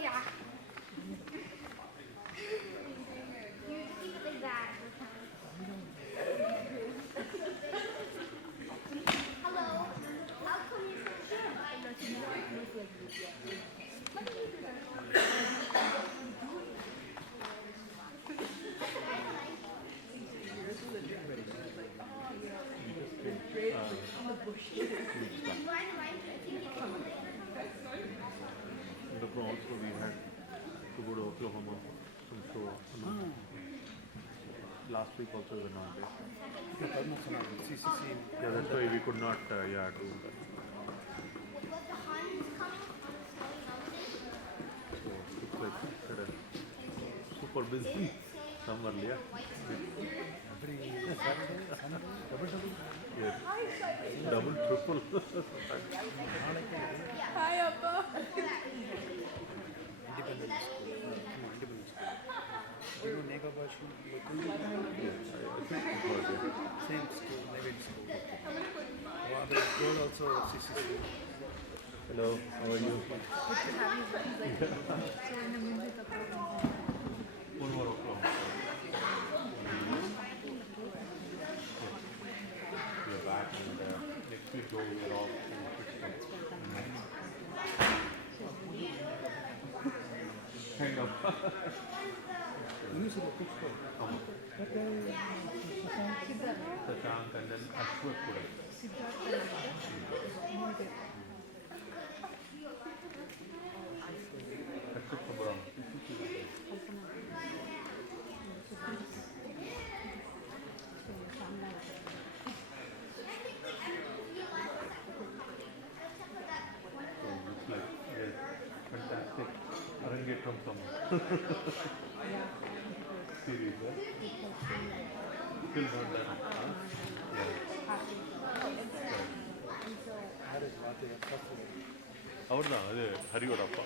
Yeah. also we had to go to Oklahoma some show. Last week also we were not there. CCC. Yeah, that's why we could not do that. So it's like super busy summer, yeah. Yes. Double, triple. Hi, Appa. Independent school. You know Nega Bhashi? Same school, Nega school. The school also CCC. Hello, how are you? One more o'clock. We are back and next week we are off. Kind of. Shashank and then Ashwat Pura. Ashwat Pura. Looks like fantastic Arangetram song. Series, right? Still not done. ಅವ್ರದಾ ಅದೇ ಹರಿವರಪ್ಪ.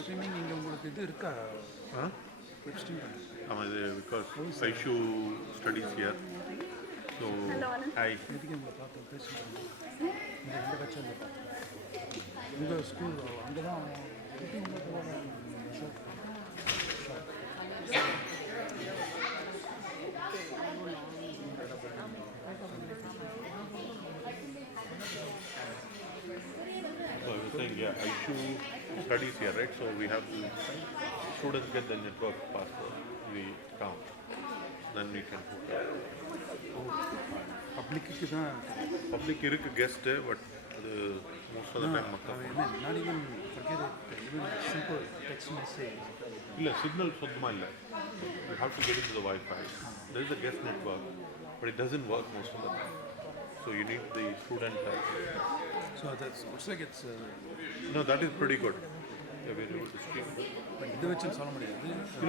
Streaming இங்க உங்களுக்கு இது இருக்கா? Web stream because Saishu studies here. So, hi. இதுக்கு உங்களை பார்த்தோம் பேசுகிறோம். இந்த கட்சியில் பார்த்தோம். உங்கள் ஸ்கூல் அங்கே தான் So I was saying, yeah, Aishu studies here, right? So we have to, students get the network password, we count, then we can hook up. பப்ளிக்கு தான் Public irukku guest, but most of the time makkal. not even forget it, even simple text message. Illa, signal suddhama illa. You have to get into the Wi-Fi. There is a guest network, but it doesn't work most of the time. So you need the student. So that's looks like it's No, that is pretty good. Yeah, we are able to stream. இது வச்சு சொல்ல முடியாது.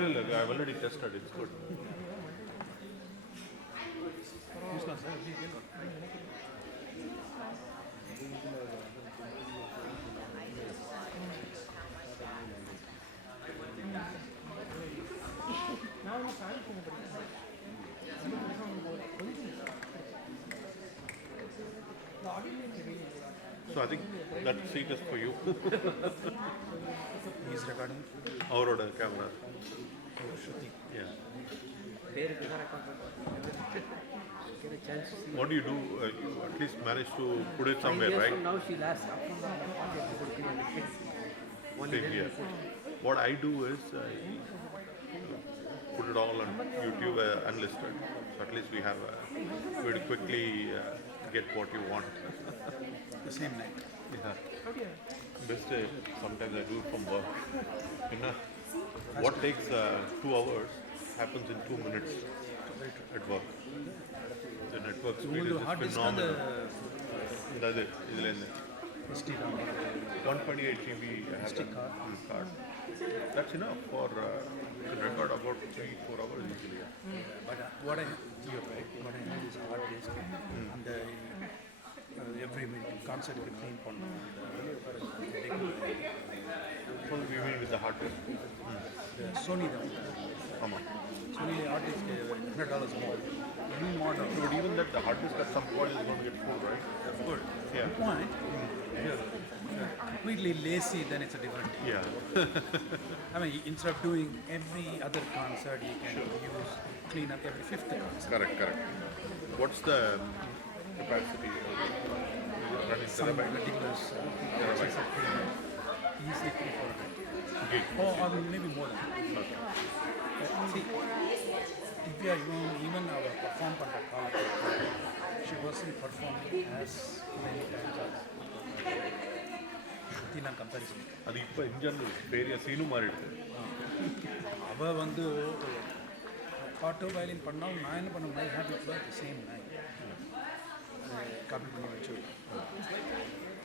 Illa, I've already tested. It's good. பேசலாம் sir எப்படி So I think that seat is for you. He's recording. Our camera. Sruthi. Yeah. What do you do? You at least manage to put it somewhere, right? Now she'll ask. Same here. What I do is I put it all on YouTube unlisted. So at least we have a way to quickly get what you want. The same night. Yeah. Best sometimes I do it from work. You know, what takes 2 hours happens in 2 minutes at work. The network speed is just phenomenal. That's it. SD 128 GB I have card. That's enough for to record about 3-4 hours usually. But what I you're right. What I know is hard disk and every minute concert can clean So we mean with the hard disk. Sony Come on. Sony hard disk $100 more. New model. But even that the hard disk at some point is going to get full, right? Of course. Yeah. At one point, you're completely lazy, then it's a different thing. Yeah. I mean, instead of doing every other concert, you can use clean up every fifth concert. Correct. What's the capacity? Running Some terabyte? ridiculous Terabyte. easily 300 Gig. or maybe more than that. See, if you are even our perform panta Kala, she wasn't performing as many times as Sruthi na comparison. அது இப்போ இன்ஜன் பெரிய சீனும் மாறிடுது. அவள் வந்து பாட்டோ violin பண்ணாலும் நான் என்ன பண்ண முடியாது ஹேபிட் சேம் நான் காப்பி பண்ணி வச்சு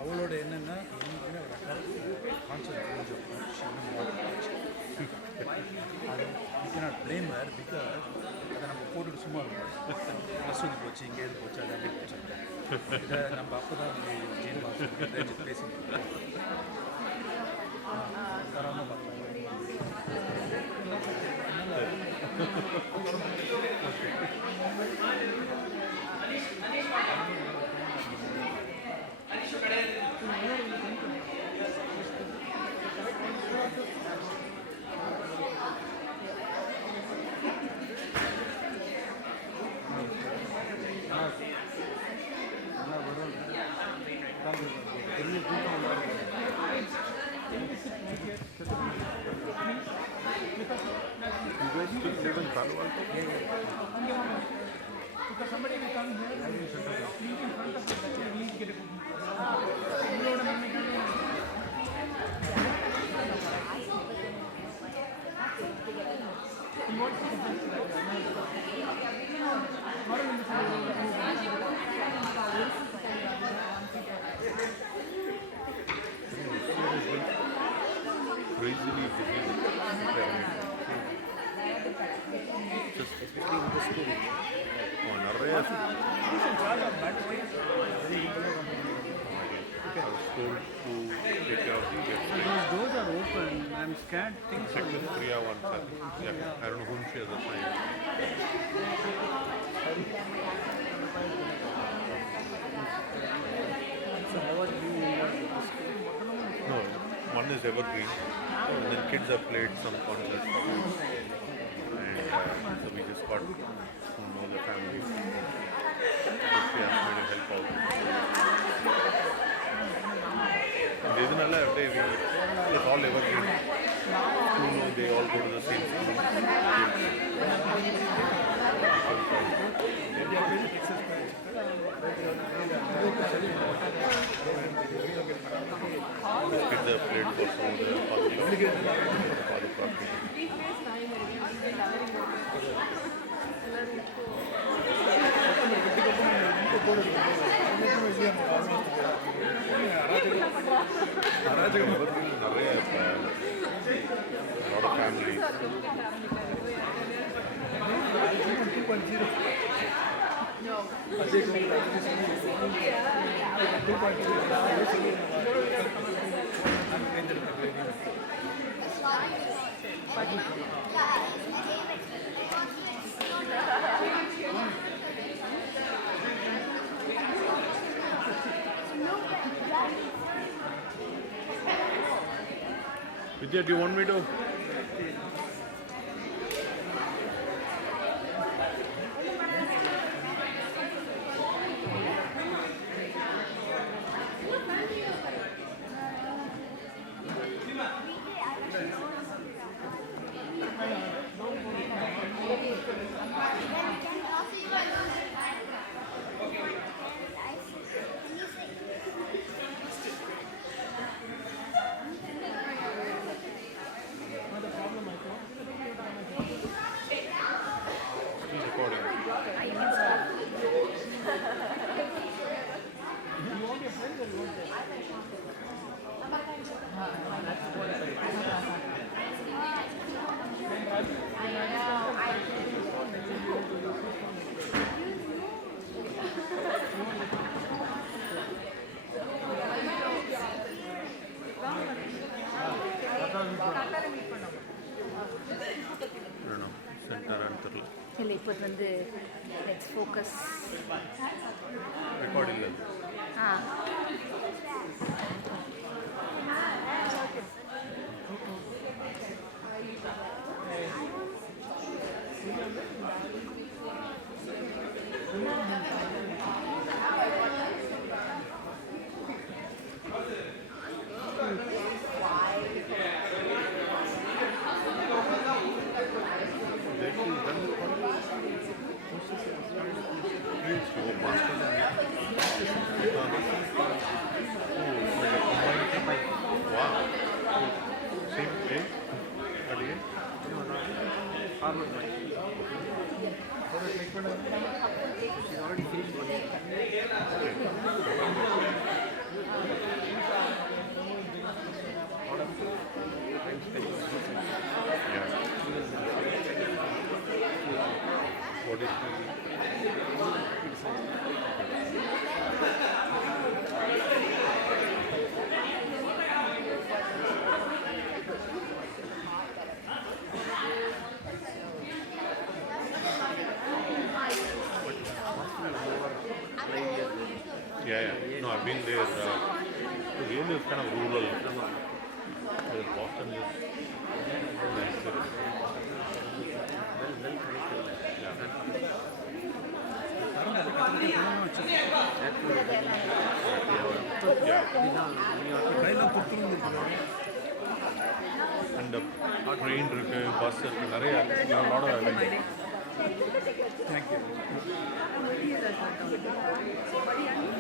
அவளோட என்னென்னா என்னைக்குமே ஒரு கான்செப்ட் கொஞ்சம் அது you cannot blame her because அதை நம்ம போட்டுட்டு சும்மா இருக்கும் மசூதி போச்சு இங்கே எது போச்சு அது அப்படி போச்சு இதை நம்ம அப்போ தான் ஜீன் பேசி தராமல் பார்த்தோம். Because somebody will come here and leave in front of the lecture, we'll get a crazily busy just between the school. நிறைய I was told to take care of the guests. Doors are open. I'm scared. Things Check with Priya once. Yeah, I don't know whom she has assigned. So how are you? No, one is evergreen, and then kids have played some concerts. And so we just got to know the families. She asked me to help out. It's all evergreen. They all go to the same school. Kids have played for some of the parties. Arangetram evergreen is a lot of families. Vidya, do you want me to? இல்லை இப்போ வந்து let's focus Wow. Same thing? Again? Forward mic. She's already finished one. Yeah. What is the... Yeah. No, I've been there. The area is kind of rural. Whereas Boston is nice. Yeah. And the train, bus, there are a lot of events. Thank you.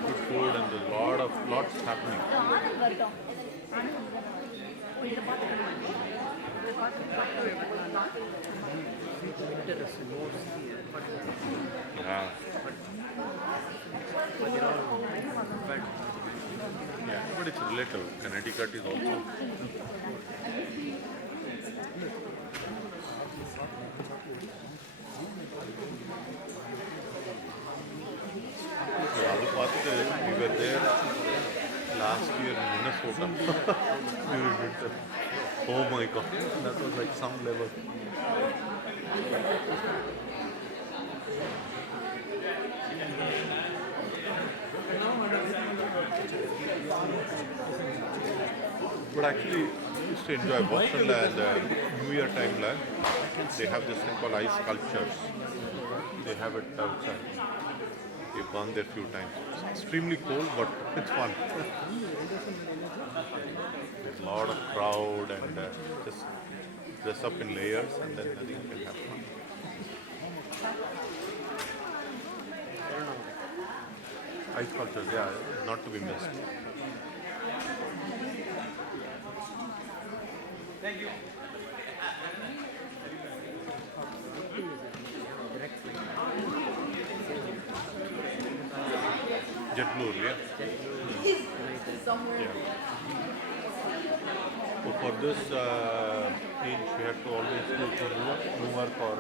Good food and there's lots happening. Winter is more severe, but Yeah. they're all bad. Yeah, but it's relative. Connecticut is also. Yeah, we were there last year in Minnesota during winter. Oh my god, that was like some level. But actually, I used to enjoy Boston and New Year time land. They have this thing called ice sculptures. They have it outside. We've gone there a few times. It's extremely cold, but it's fun. There's a lot of crowd and just dress up in layers and then I think you can have fun. Ice sculptures, yeah, not to be missed. Thank you. Direct flight. JetBlue, yeah? Yeah. So for this age, we have to always go to Newark or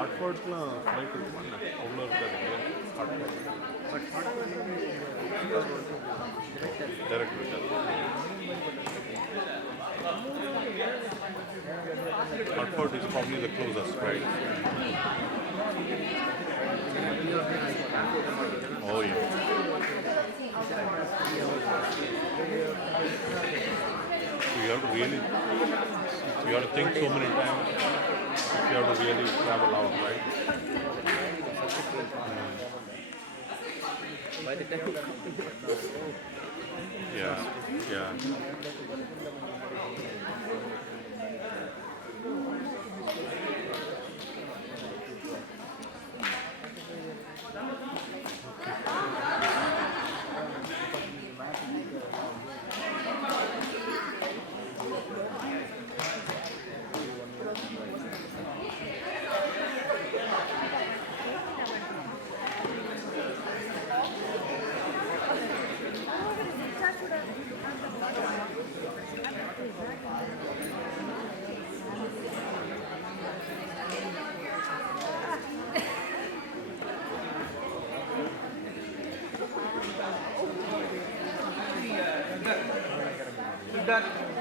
Hartfordலாம் flight இருக்குமாண்ணா அவ்வளோ இருக்காது Hartford. But Direct இருக்காது. Hartford is probably the closest, right? Oh yeah. So you have to really, you have to think so many times. You have to really travel out, right? by the time Yeah, yeah.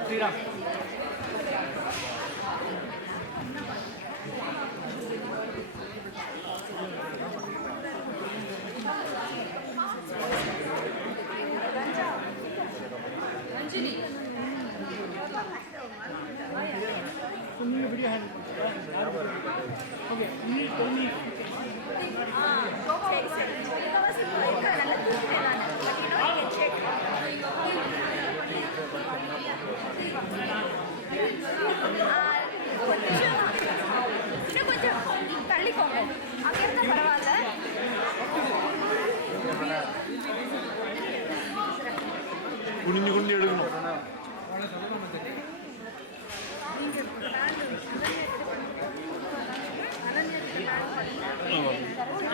Sriram. குனிஞ்சு குனிஞ்சு எடுக்கணும்.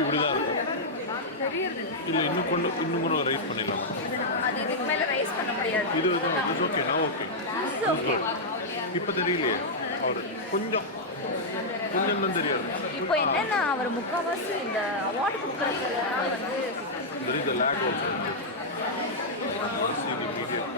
இப்படிதான் இருக்கும். இல்லை இன்னும் கொஞ்சம் rice பண்ணிடலாம். அது இதுக்கு மேல ரைஸ் பண்ண முடியாது. இது ஓகே. நான் ஓகே. இப்போ தெரியலையே அவர் கொஞ்சம் தான் தெரியாது. இப்போ என்னன்னா அவர் முக்கால்வாசி இந்த அவார்டு கொடுக்குறதுலாம் வந்து there is a lag also. Seeing immediate.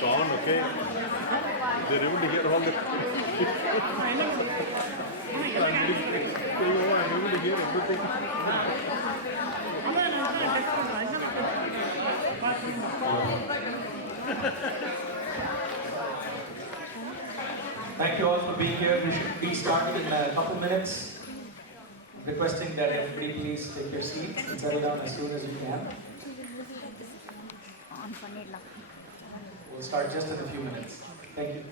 Gone, okay. They're able to hear all the. I'm able to hear everything. Thank you all for being here. We should be starting in a couple minutes. Requesting that everybody please take your seats and settle down as soon as you can. We'll start just in a few minutes. Thank you.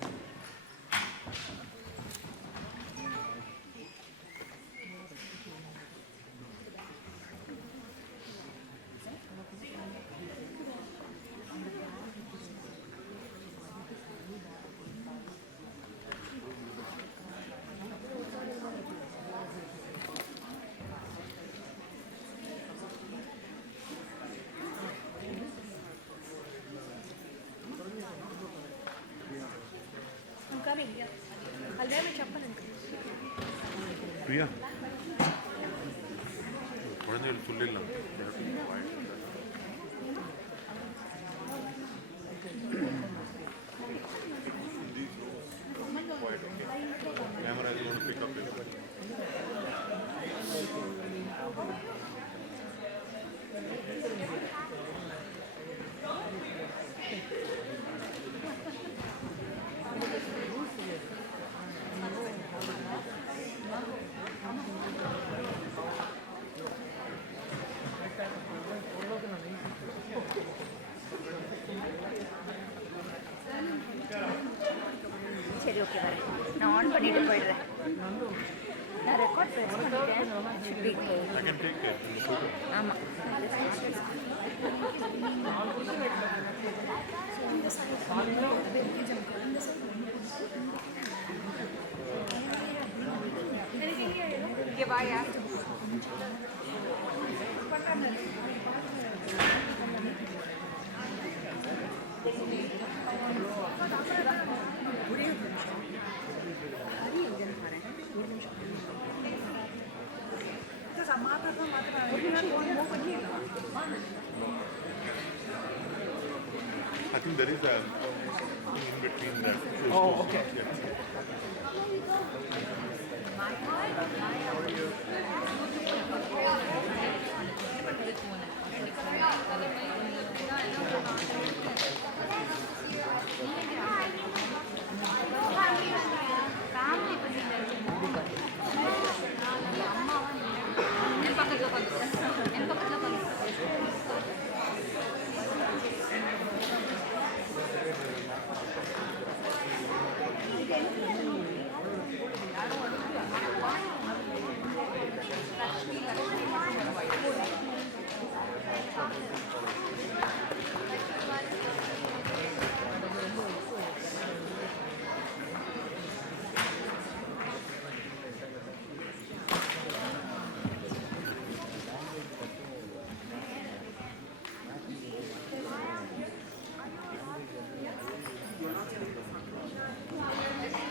Priya, குழந்தைகள் சொல்லிடலாம். Camera is going to pick up it. சரி okay வரேன். நான் on பண்ணிட்டு போயிடுறேன். நான் record press பண்ணிட்டேன். should be good. I can take it. ஆமாம். இங்கே வாயா. I think there is a thing in between that. Oh, okay.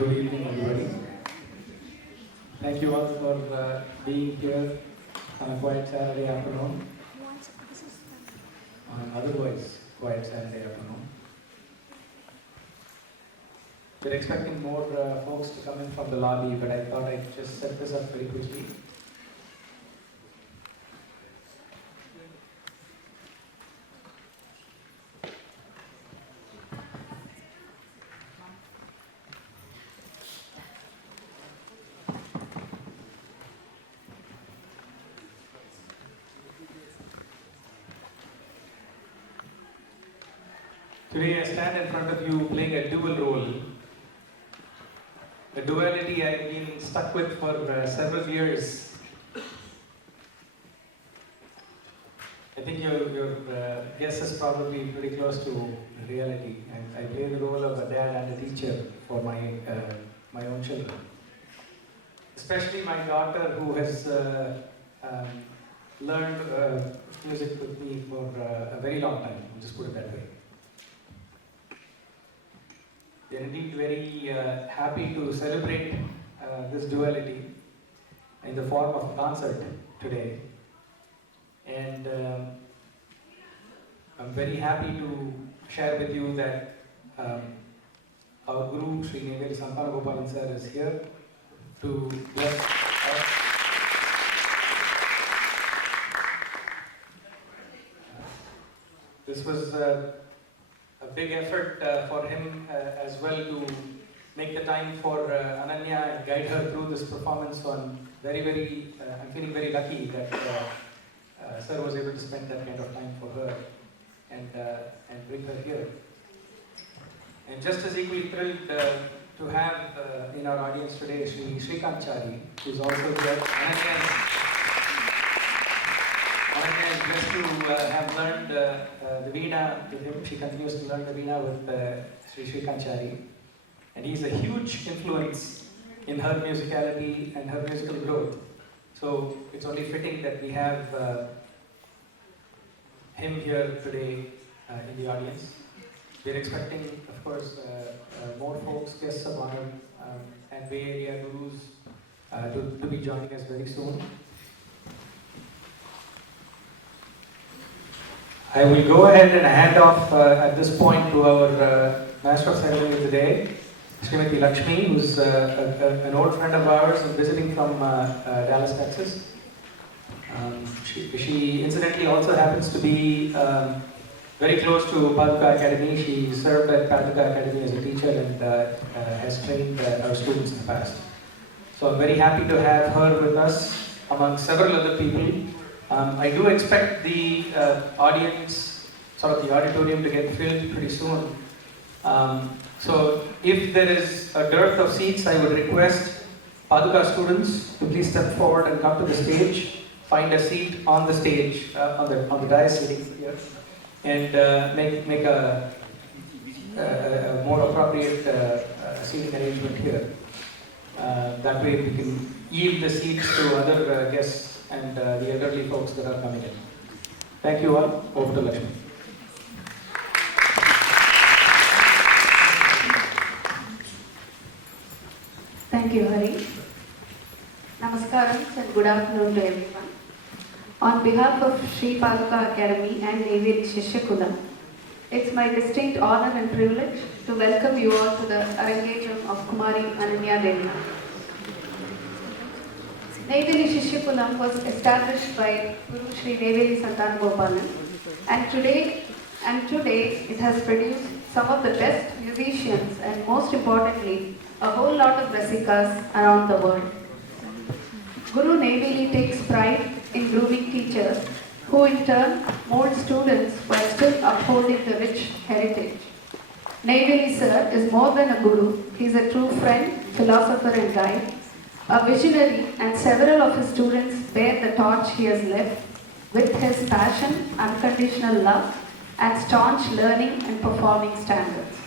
Good evening, everybody. Thank you all for being here on a quiet Saturday afternoon, on an otherwise quiet Saturday afternoon. We're expecting more folks to come in from the lobby, but I thought I'd just set this up very quickly. Today I stand in front of you playing a dual role. A duality I've been stuck with for several years. I think your guess is probably pretty close to reality. I play the role of a dad and a teacher for my own children. Especially my daughter, who has learned music with me for a very long time. I'll just put it that way. We are indeed very happy to celebrate this duality in the form of a concert today. And I'm very happy to share with you that our Guru, Sri Neyveli Santanagopalan sir, is here to bless us. This was a big effort for him as well to make the time for Ananya and guide her through this performance. So I'm feeling very lucky that sir was able to spend that kind of time for her and bring her here. And just as equally thrilled to have in our audience today Sri Srikanchari, who's also here. Ananya is blessed to have learned the Veena with him. She continues to learn the Veena with Sri Srikanchari. And he's a huge influence in her musicality and her musical growth. So it's only fitting that we have him here today in the audience. We're expecting, of course, more folks, guests of honor, and Bay Area gurus to be joining us very soon. I will go ahead and hand off at this point to our Master of Ceremony of the day, Srimati Lakshmi, who's an old friend of ours and visiting from Dallas, Texas. She incidentally also happens to be very close to Paduka Academy. She served at Paduka Academy as a teacher and has trained our students in the past. So I'm very happy to have her with us among several other people. I do expect the audience, sort of the auditorium, to get filled pretty soon. So if there is a dearth of seats, I would request Paduka students to please step forward and come to the stage, find a seat on the stage, on the dais sitting here, and make a more appropriate seating arrangement here. That way we can yield the seats to other guests and the elderly folks that are coming in. Thank you all. Over to Lakshmi. Thank you, Hari. Namaskaram and good afternoon to everyone. On behalf of Sri Paduka Academy and Neyveli Shishyakulam, it's my distinct honor and privilege to welcome you all to the Arangetram of Kumari Ananya Devanath. Neyveli Shishyakulam was established by Guru Sri Neyveli Santanagopalan, and today it has produced some of the best musicians and, most importantly, a whole lot of rasikas around the world. Guru Neyveli takes pride in grooming teachers who in turn mold students while still upholding the rich heritage. Neyveli sir is more than a guru. He is a true friend, philosopher and guide, a visionary, and several of his students bear the torch he has left with his passion, unconditional love, and staunch learning and performing standards.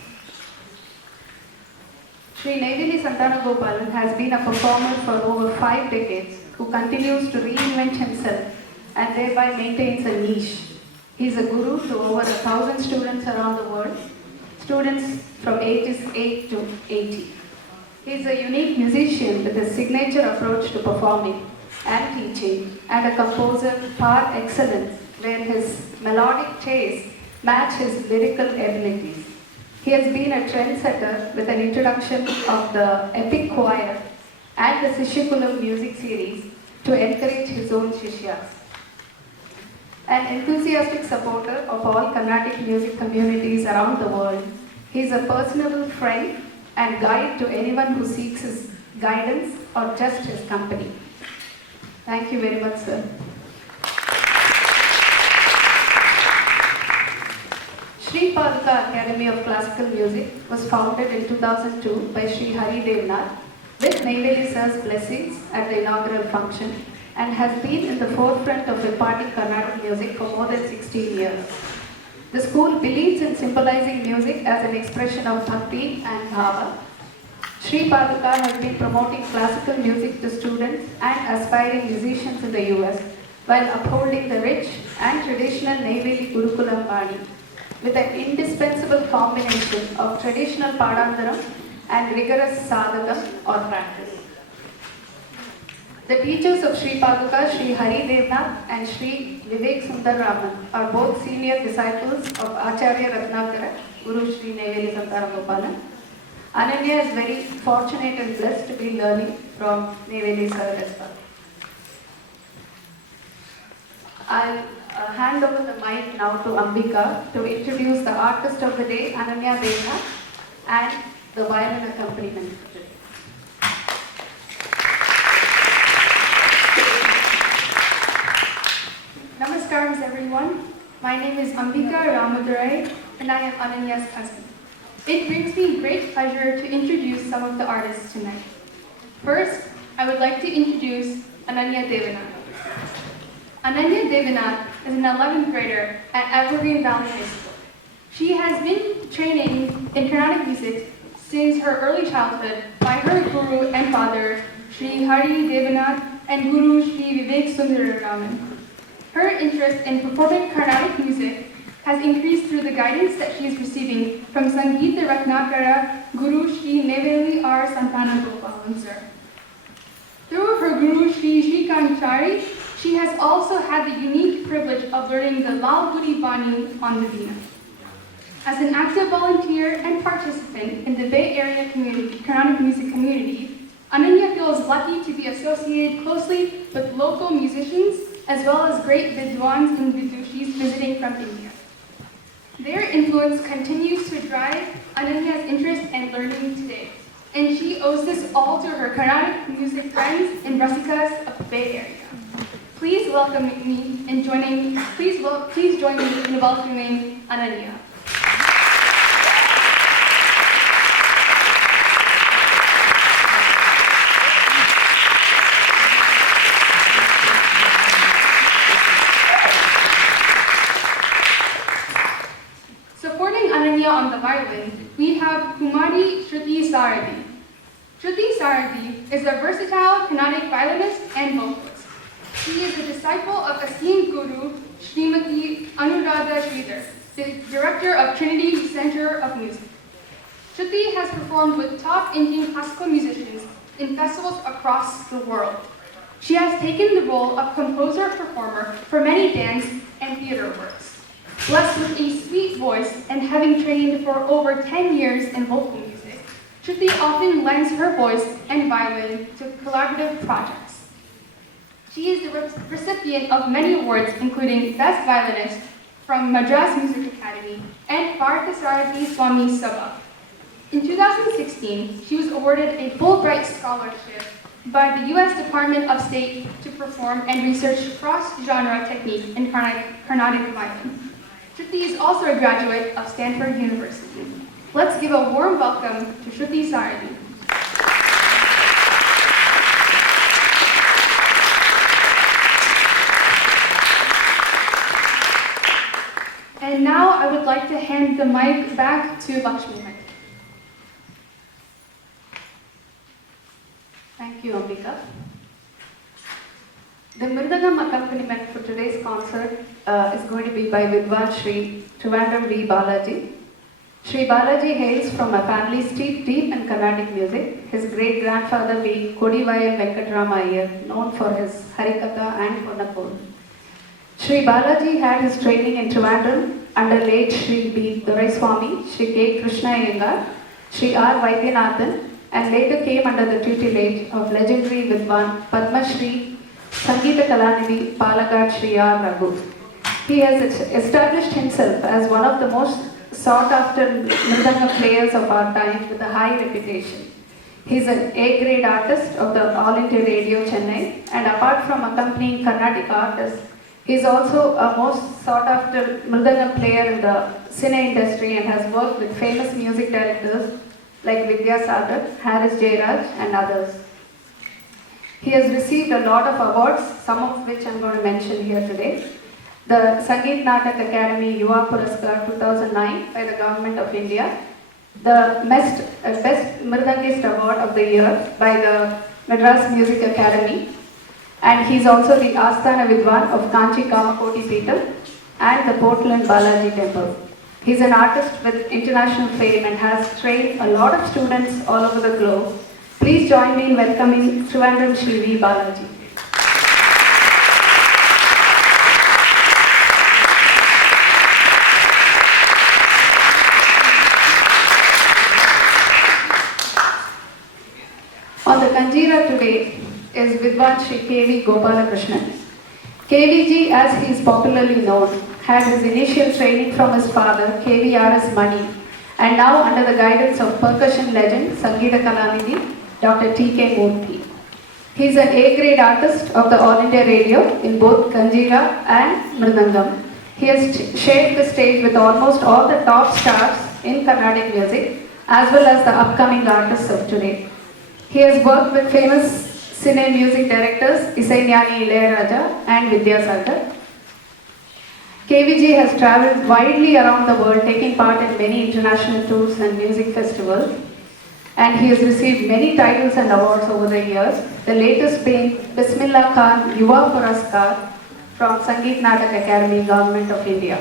Sri Neyveli Santanagopalan has been a performer for over 5 decades who continues to reinvent himself and thereby maintains a niche. He is a guru to over 1,000 students around the world, students from ages 8 to 80. He is a unique musician with a signature approach to performing and teaching, and a composer par excellence, where his melodic taste match his lyrical abilities. He has been a trendsetter with an introduction of the epic choir and the Sishyakulam music series to encourage his own Shishyas. An enthusiastic supporter of all Carnatic music communities around the world, he is a personable friend and guide to anyone who seeks his guidance or just his company. Thank you very much, sir. Sri Paduka Academy of Classical Music was founded in 2002 by Sri Devanath with Neyveli sir's blessings at the inaugural function, and has been in the forefront of imparting Carnatic music for more than 16 years. The school believes in symbolizing music as an expression of bhakti and bhava. Sri Paduka has been promoting classical music to students and aspiring musicians in the US while upholding the rich and traditional Neyveli Gurukulam Bani with an indispensable combination of traditional Padandaram and rigorous sadhakam or practice. The teachers of Sri Paduka, Sri Devanath and Sri Vivek Sundar Raman, are both senior disciples of Acharya Ratnakara, Guru Sri Neyveli Santana Gopalan. Ananya is very fortunate and blessed to be learning from Neyveli sir as well. I'll hand over the mic now to Ambika to introduce the artist of the day, Ananya Devanath, and the violin accompaniment for today. Namaskars everyone. My name is Ambika Ramadurai and I am Ananya's cousin. It brings me great pleasure to introduce some of the artists tonight. First, I would like to introduce Ananya Devanath. Ananya Devanath is an 11th grader at Evergreen Valley High School. She has been training in Carnatic music since her early childhood by her guru and father, Sri Devanath, and Guru Sri Vivek Sundar Raman. Her interest in performing Carnatic music has increased through the guidance that she is receiving from Sangeeta Ratnakara Guru Sri Neyveli R. Santana Gopalan sir. Through her guru Sri Srikanchari, she has also had the unique privilege of learning the Lal Gudi Bani on the Veena. As an active volunteer and participant in the Bay Area community, Carnatic music community, Ananya feels lucky to be associated closely with local musicians as well as great Vidwans and Vidushis visiting from India. Their influence continues to drive Ananya's interest and learning today, and she owes this all to her Carnatic music friends and Rasikas of the Bay Area. Please welcome me in joining. Please join me in welcoming Ananya. Supporting Ananya on the violin, we have Kumari Sruthi Sarathy. Sruthi Sarathy is a versatile Carnatic violinist and vocalist. She is a disciple of esteemed guru Srimati Anuradha Sridhar, the director of Trinity Center of Music. Shruti has performed with top Indian classical musicians in festivals across the world. She has taken the role of composer-performer for many dance and theater works. Blessed with a sweet voice and having trained for over 10 years in vocal music, Shruti often lends her voice and violin to collaborative projects. She is the recipient of many awards, including Best Violinist from Madras Music Academy and Parthasarathi Swami Sabha. In 2016, she was awarded a Fulbright Scholarship by the U.S. Department of State to perform and research cross-genre technique in Carnatic violin. Shruti is also a graduate of Stanford University. Let's give a warm welcome to Shruthi Sarathy. And now I would like to hand the mic back to Lakshmi. Thank you, Ambika. The Mridangam accompaniment for today's concert is going to be by Vidwan Shri Trivandrum V. Balaji. Shri Balaji hails from a family steeped deep in Carnatic music, his great-grandfather being Kodivayal Venkatrama Iyer, known for his Harikatha and Ponnapur. Shri Balaji had his training in Trivandrum under late Shri B. Doraiswamy, Shri K. Krishna Iyengar, Shri R. Vaidyanathan, and later came under the tutelage of legendary Vidwan Padma Shri Sangeeta Kalanidhi Palakkad Shri R. Raghu. He has established himself as one of the most sought-after Mridangam players of our time with a high reputation. He is an A-grade artist of the All India Radio Chennai, and apart from accompanying Carnatic artists, he is also a most sought-after Mridangam player in the cine industry and has worked with famous music directors like Vidyasagar, Harris Jayaraj, and others. He has received a lot of awards, some of which I am going to mention here today. The Sangeet Natak Academy Yuva Puraskar 2009 by the Government of India, the Best Mridangist Award of the Year by the Madras Music Academy, and he is also the Asthana Vidwan of Kanchi Kamakoti Peetham and the Portland Balaji Temple. He is an artist with international fame and has trained a lot of students all over the globe. Please join me in welcoming Trivandrum Shri V. Balaji. On the Kanjira today is Vidwan Shri K.V. Gopalakrishnan. K.V.G., as he is popularly known, had his initial training from his father, K.V.R.S. Mani, and now under the guidance of percussion legend Sangeeta Kalanidhi, Dr. T.K. Murthy. He is an A-grade artist of the All India Radio in both Kanjira and Mridangam. He has shared the stage with almost all the top stars in Carnatic music, as well as the upcoming artists of today. He has worked with famous cine music directors Isaignani Ilayaraja and Vidyasagar. KVG has travelled widely around the world, taking part in many international tours and music festivals, and he has received many titles and awards over the years, the latest being Bismillah Khan Yuva Puraskar from Sangeet Natak Academy, Government of India.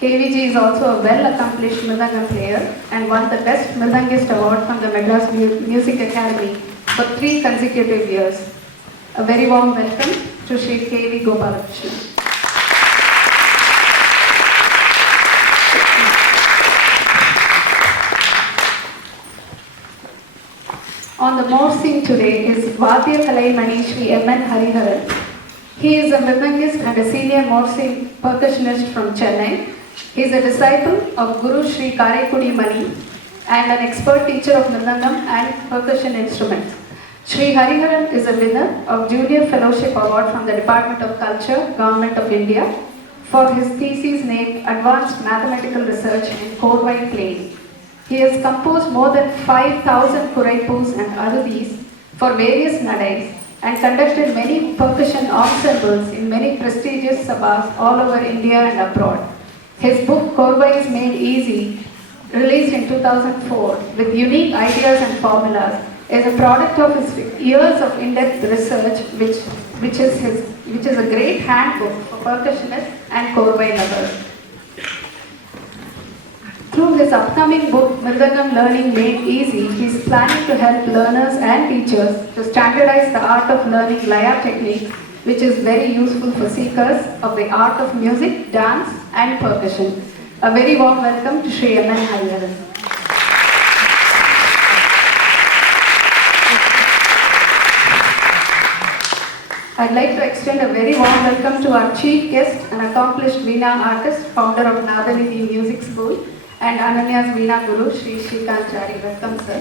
KVG is also a well-accomplished Mridangam player and won the Best Mridangist Award from the Madras Music Academy for 3 consecutive years. A very warm welcome to Shri K.V. Gopalakrishnan. On the Morsing today is Vadya Kalaimani Shri M.N. Hariharan. He is a Mridangist and a senior Morsing percussionist from Chennai. He is a disciple of Guru Shri Karaikudi Mani and an expert teacher of Mridangam and percussion instruments. Shri Hariharan is a winner of Junior Fellowship Award from the Department of Culture, Government of India for his thesis named Advanced Mathematical Research in Korvai Playing. He has composed more than 5,000 Kuraipus and Arudis for various nadais and conducted many percussion ensembles in many prestigious sabhas all over India and abroad. His book Korvai is Made Easy, released in 2004 with unique ideas and formulas, is a product of his years of in-depth research, which is a great handbook for percussionists and Korvai lovers. Through his upcoming book, Mridangam Learning Made Easy, he is planning to help learners and teachers to standardize the art of learning Laya technique, which is very useful for seekers of the art of music, dance and percussion. A very warm welcome to Shri M.N. Hariharan. I'd like to extend a very warm welcome to our chief guest, an accomplished Veena artist, founder of Nadanidhi Music School, and Ananya's Veena Guru, Shri Shrikant Chari. Welcome, sir.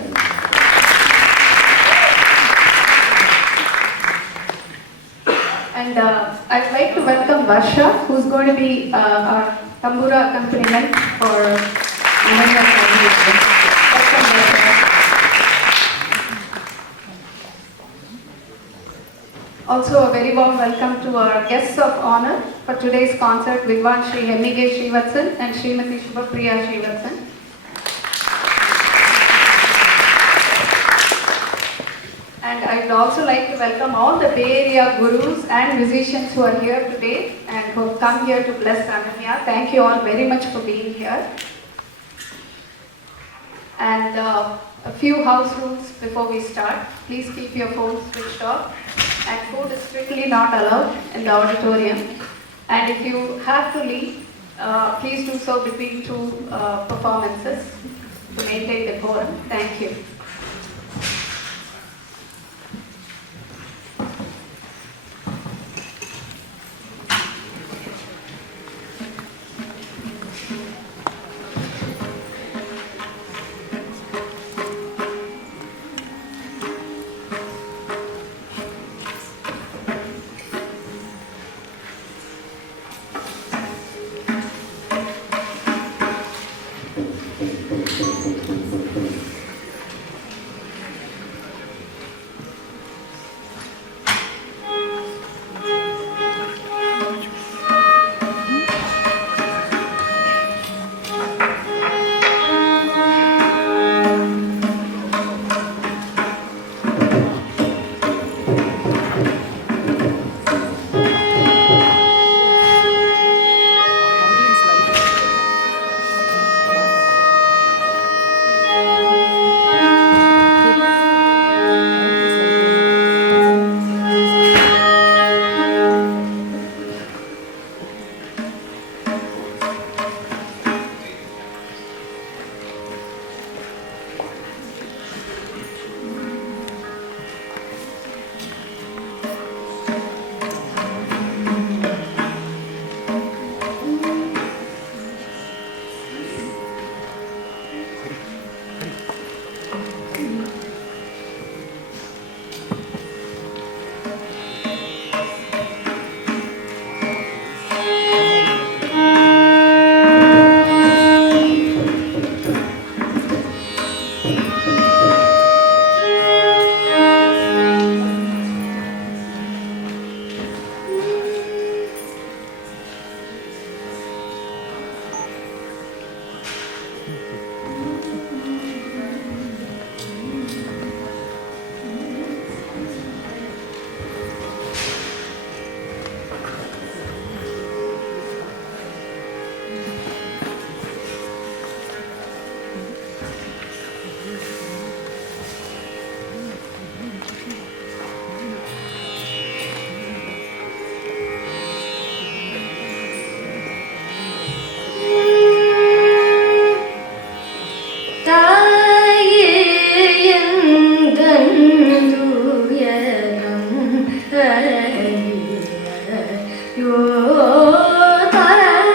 And I'd like to welcome Varsha, who's going to be our tambura accompaniment for Ananya's graduation. Welcome, Varsha. Also, a very warm welcome to our guests of honor for today's concert, Vidwan Shri Hemmige Srivatsan and Srimati Shubhapriya Srivatsan. And I would also like to welcome all the Bay Area gurus and musicians who are here today and who have come here to bless Ananya. Thank you all very much for being here. And a few house rules before we start. Please keep your phones switched off. And food is strictly not allowed in the auditorium. And if you have to leave, please do so between two performances to maintain decorum. Thank you. கருணம்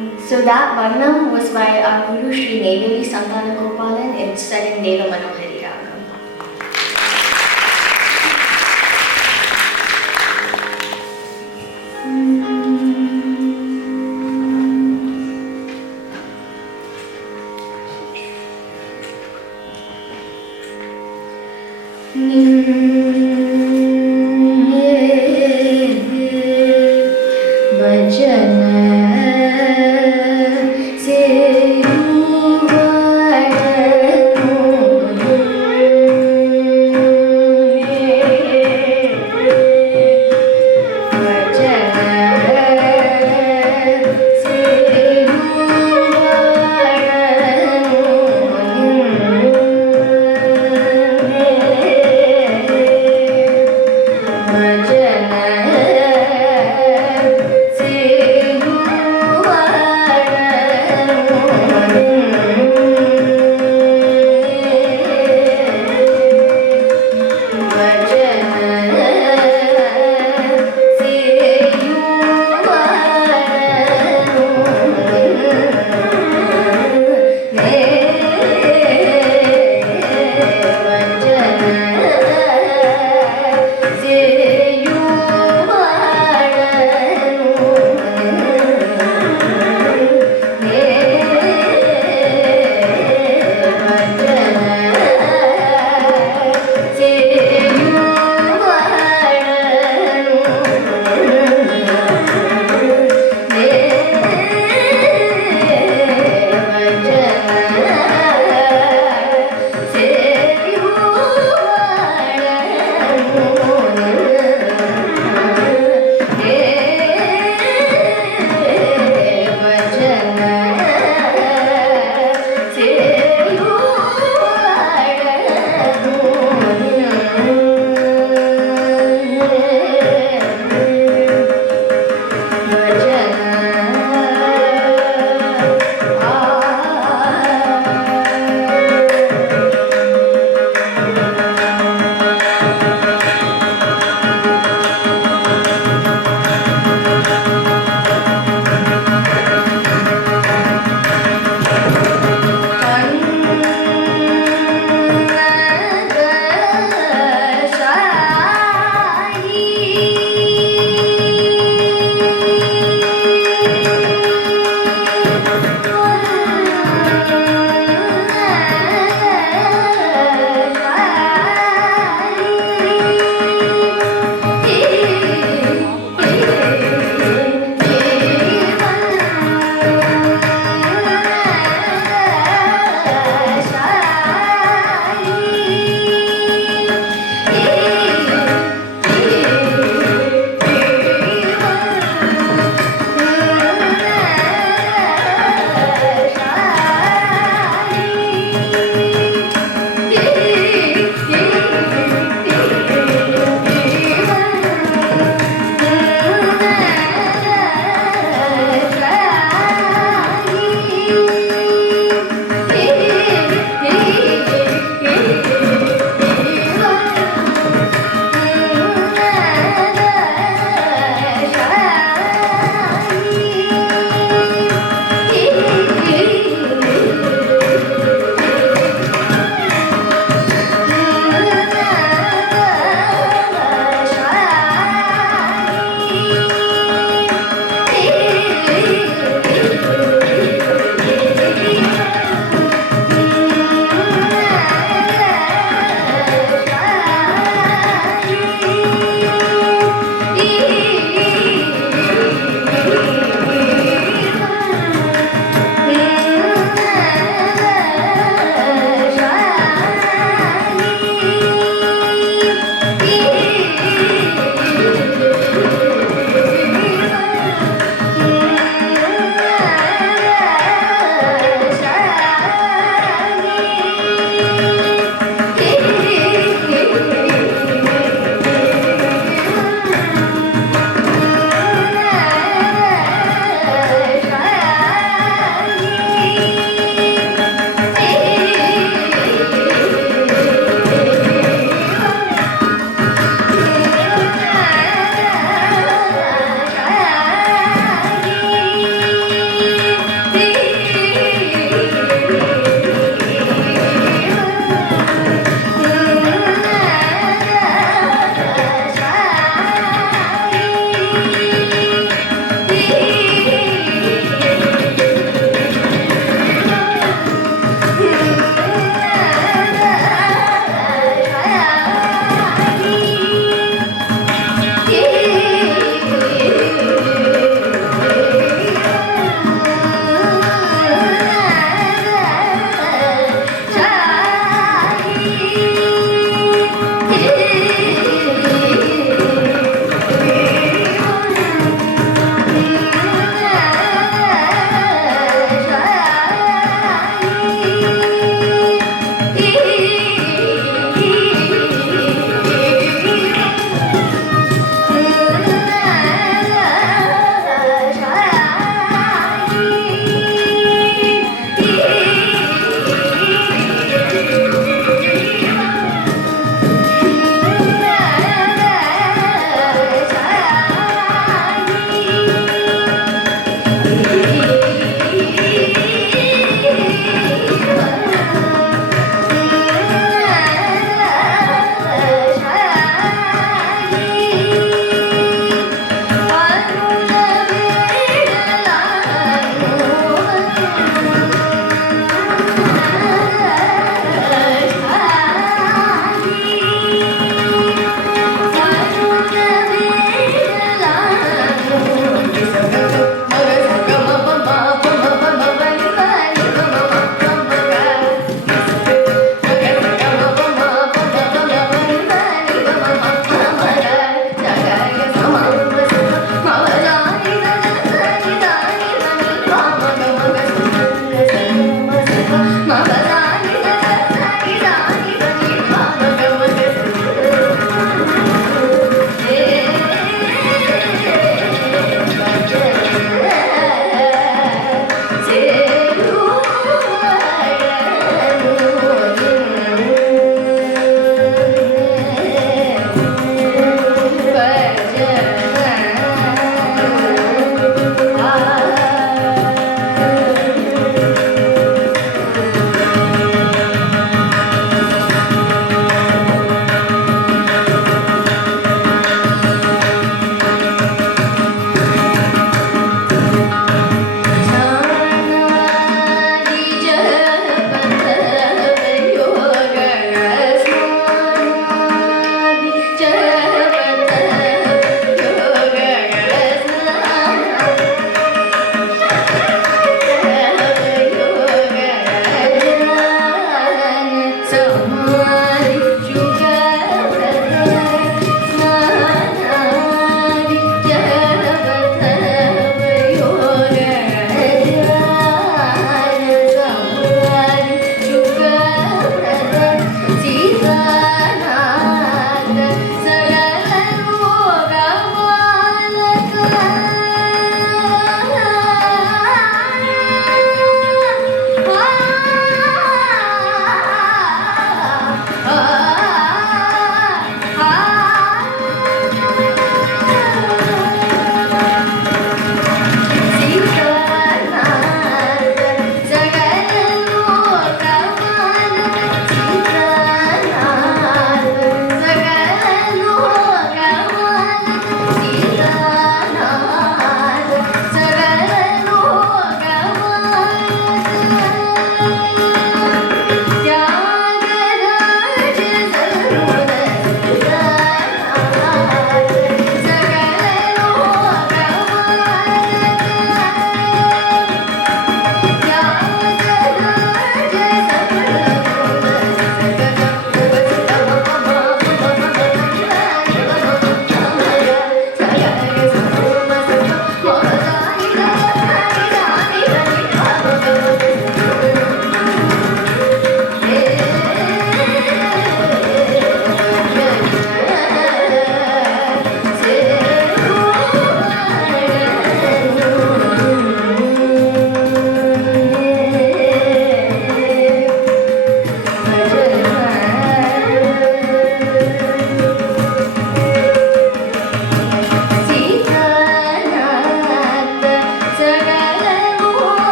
So that Varnam was by our Guru Sri Neveli Santana Gopalan. It's set in Deva Mano Hariharan.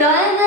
Ah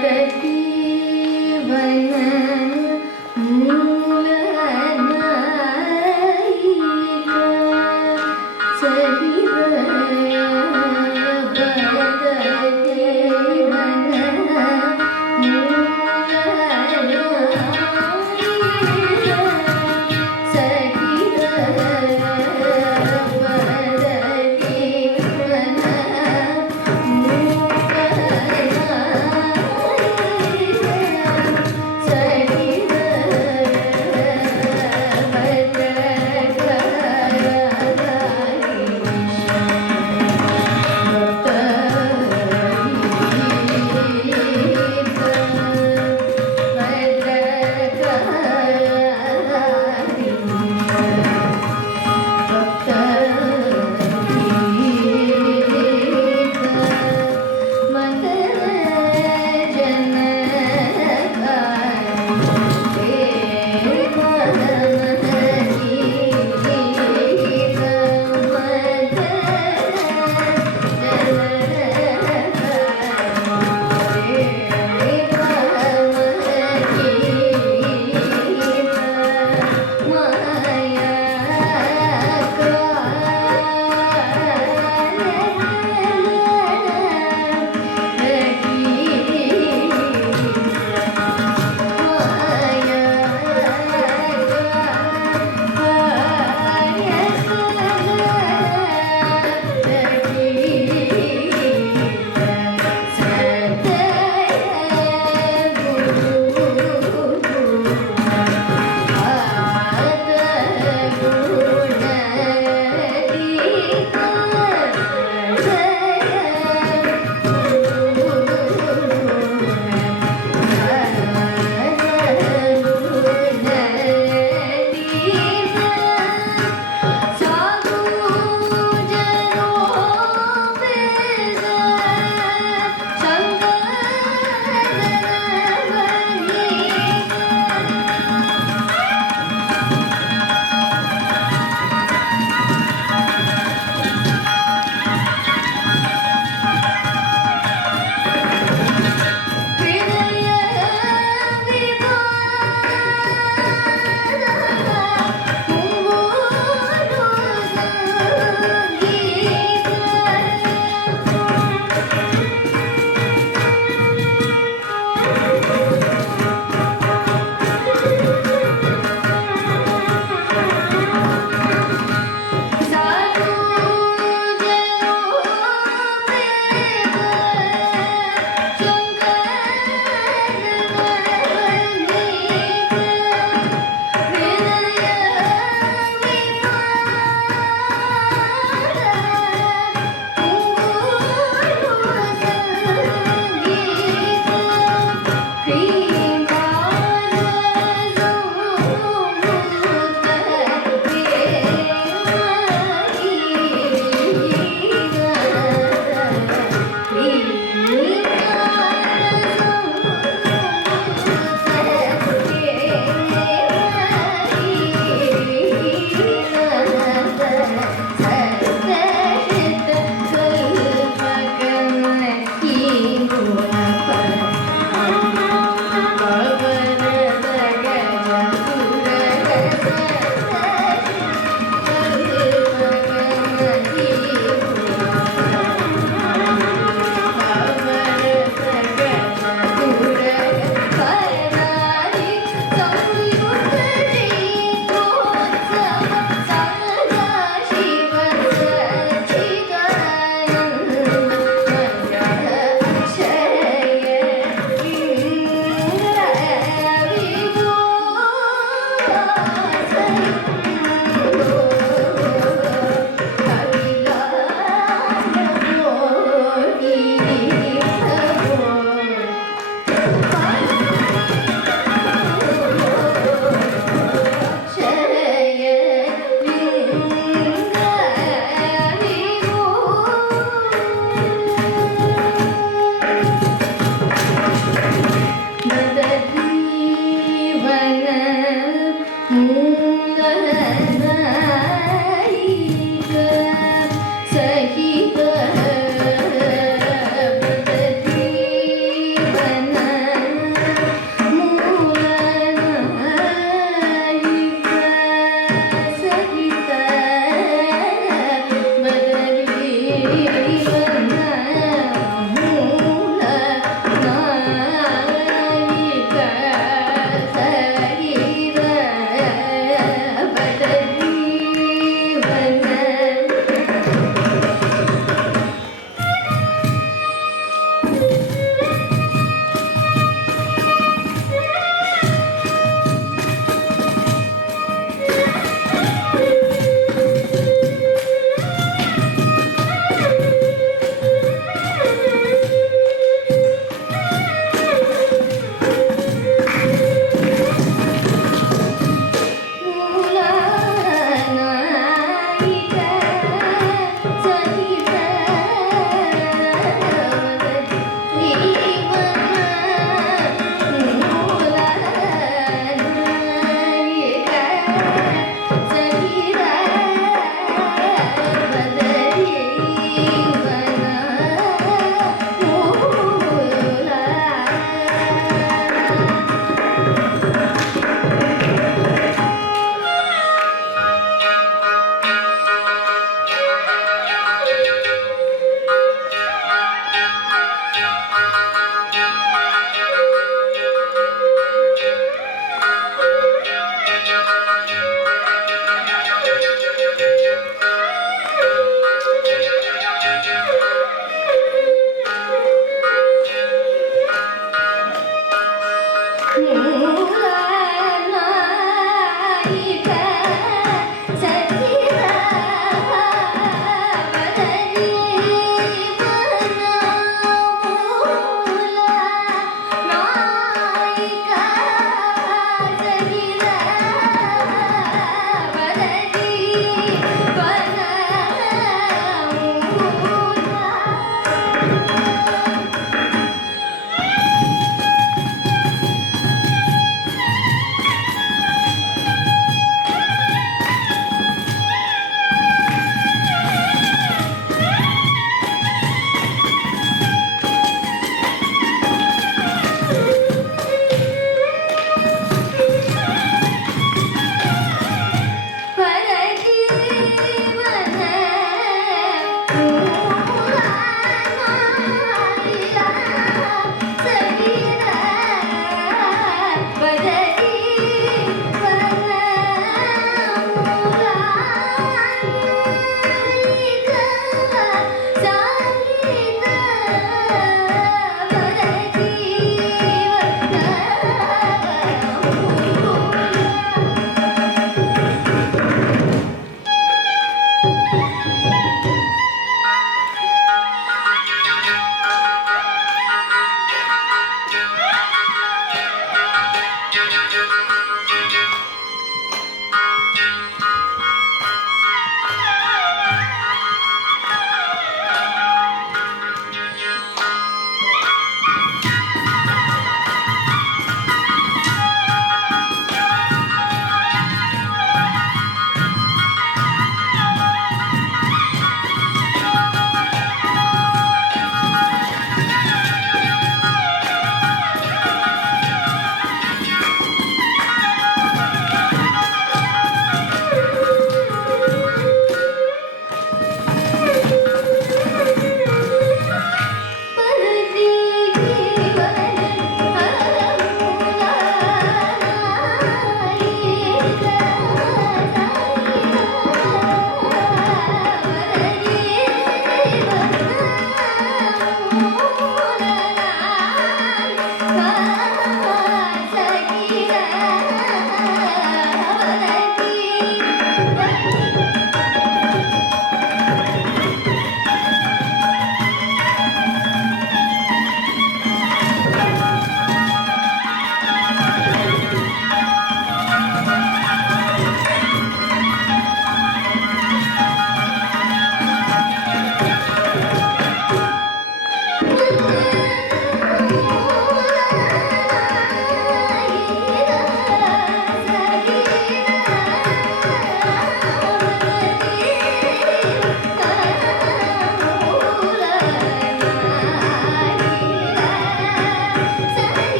Sarathy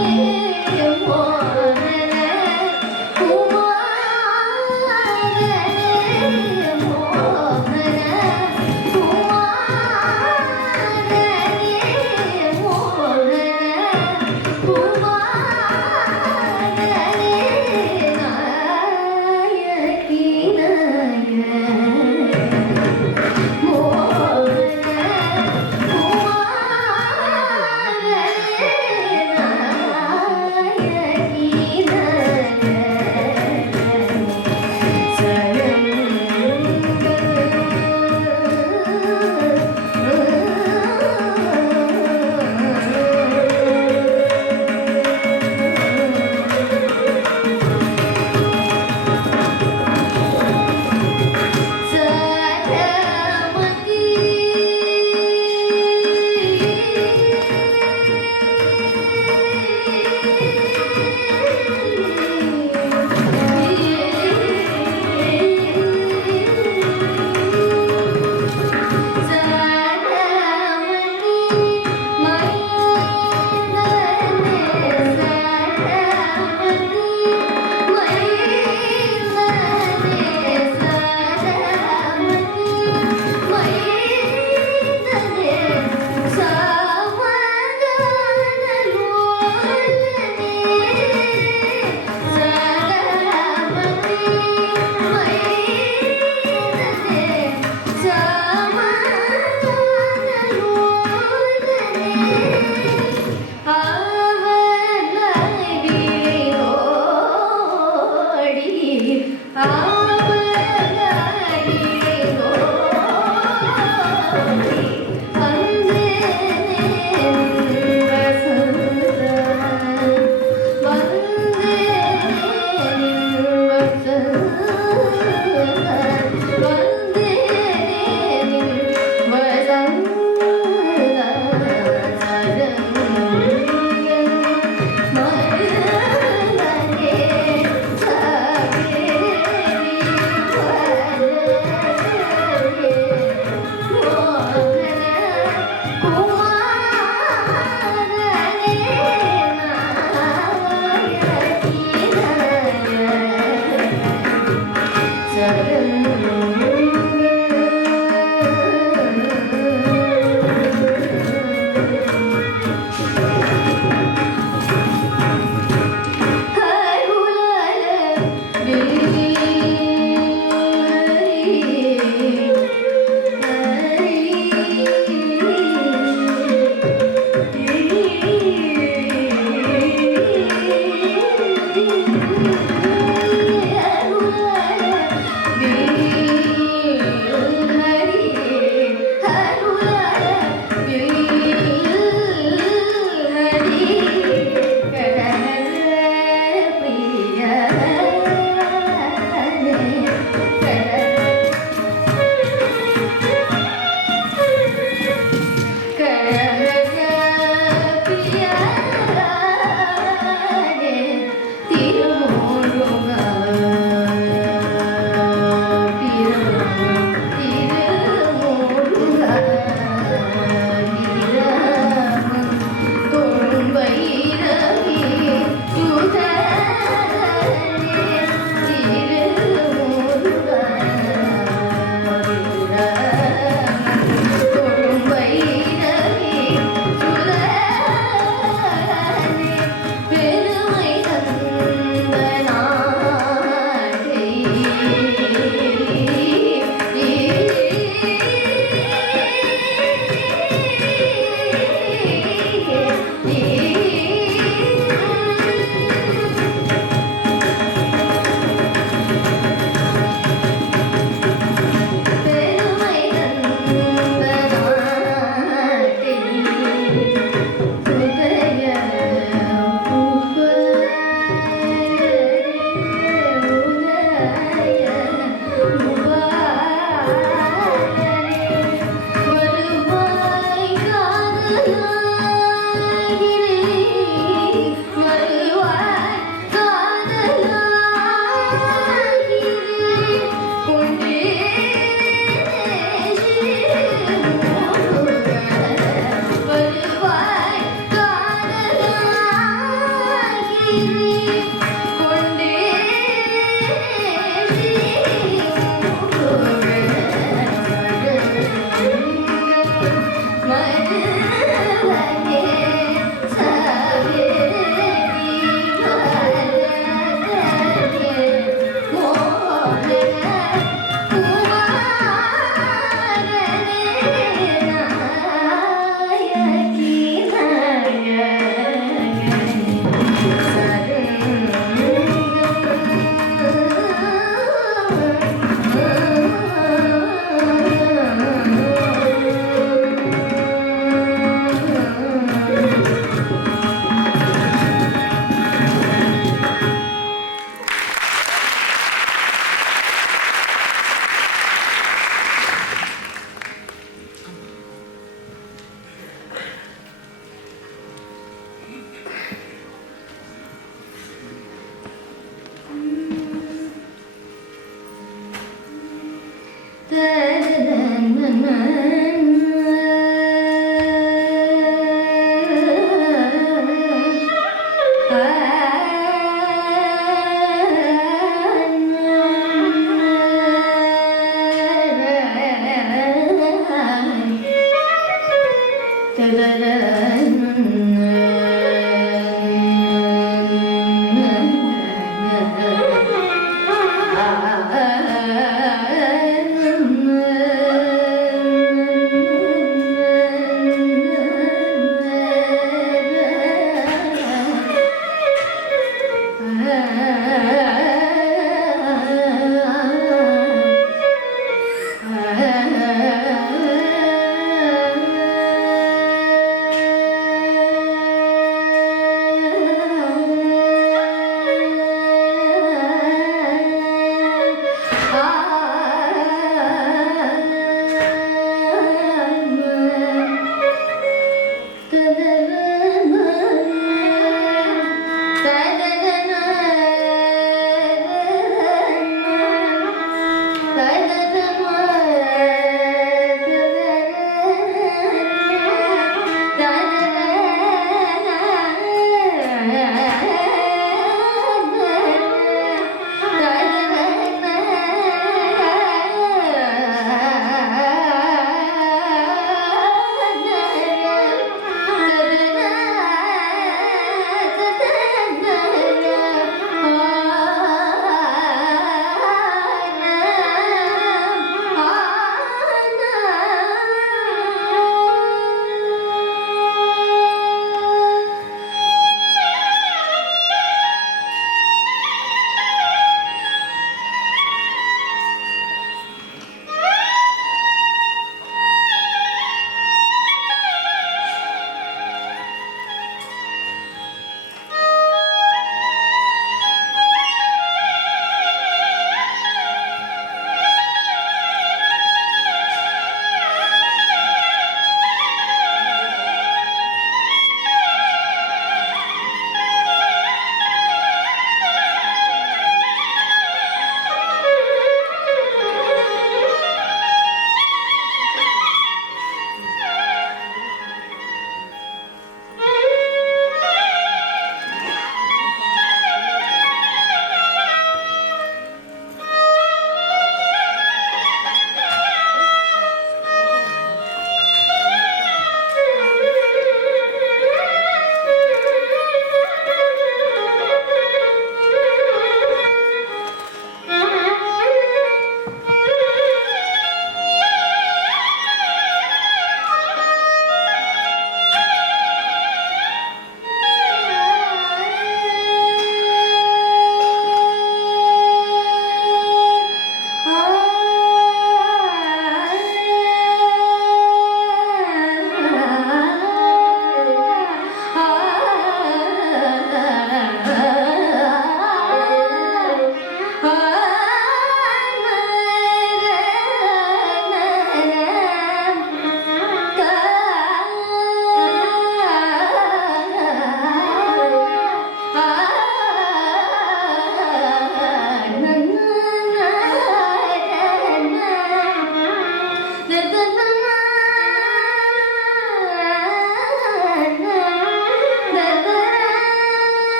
Oh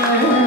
Thank you.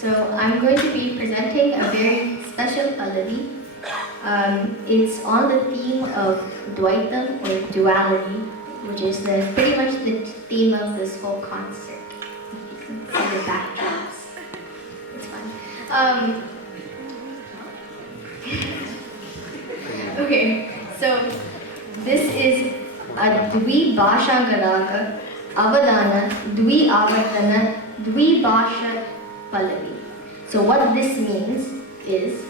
So I'm going to be presenting a very special Pallavi. It's on the theme of Dvaitam or duality, which is pretty much the theme of this whole concert. You can see the backdrops. It's fun. Okay, so this is a Dvi-bhashangaraga, Avadana, Dvi-avartana, Dvi-bhasha Pallavi. So what this means is,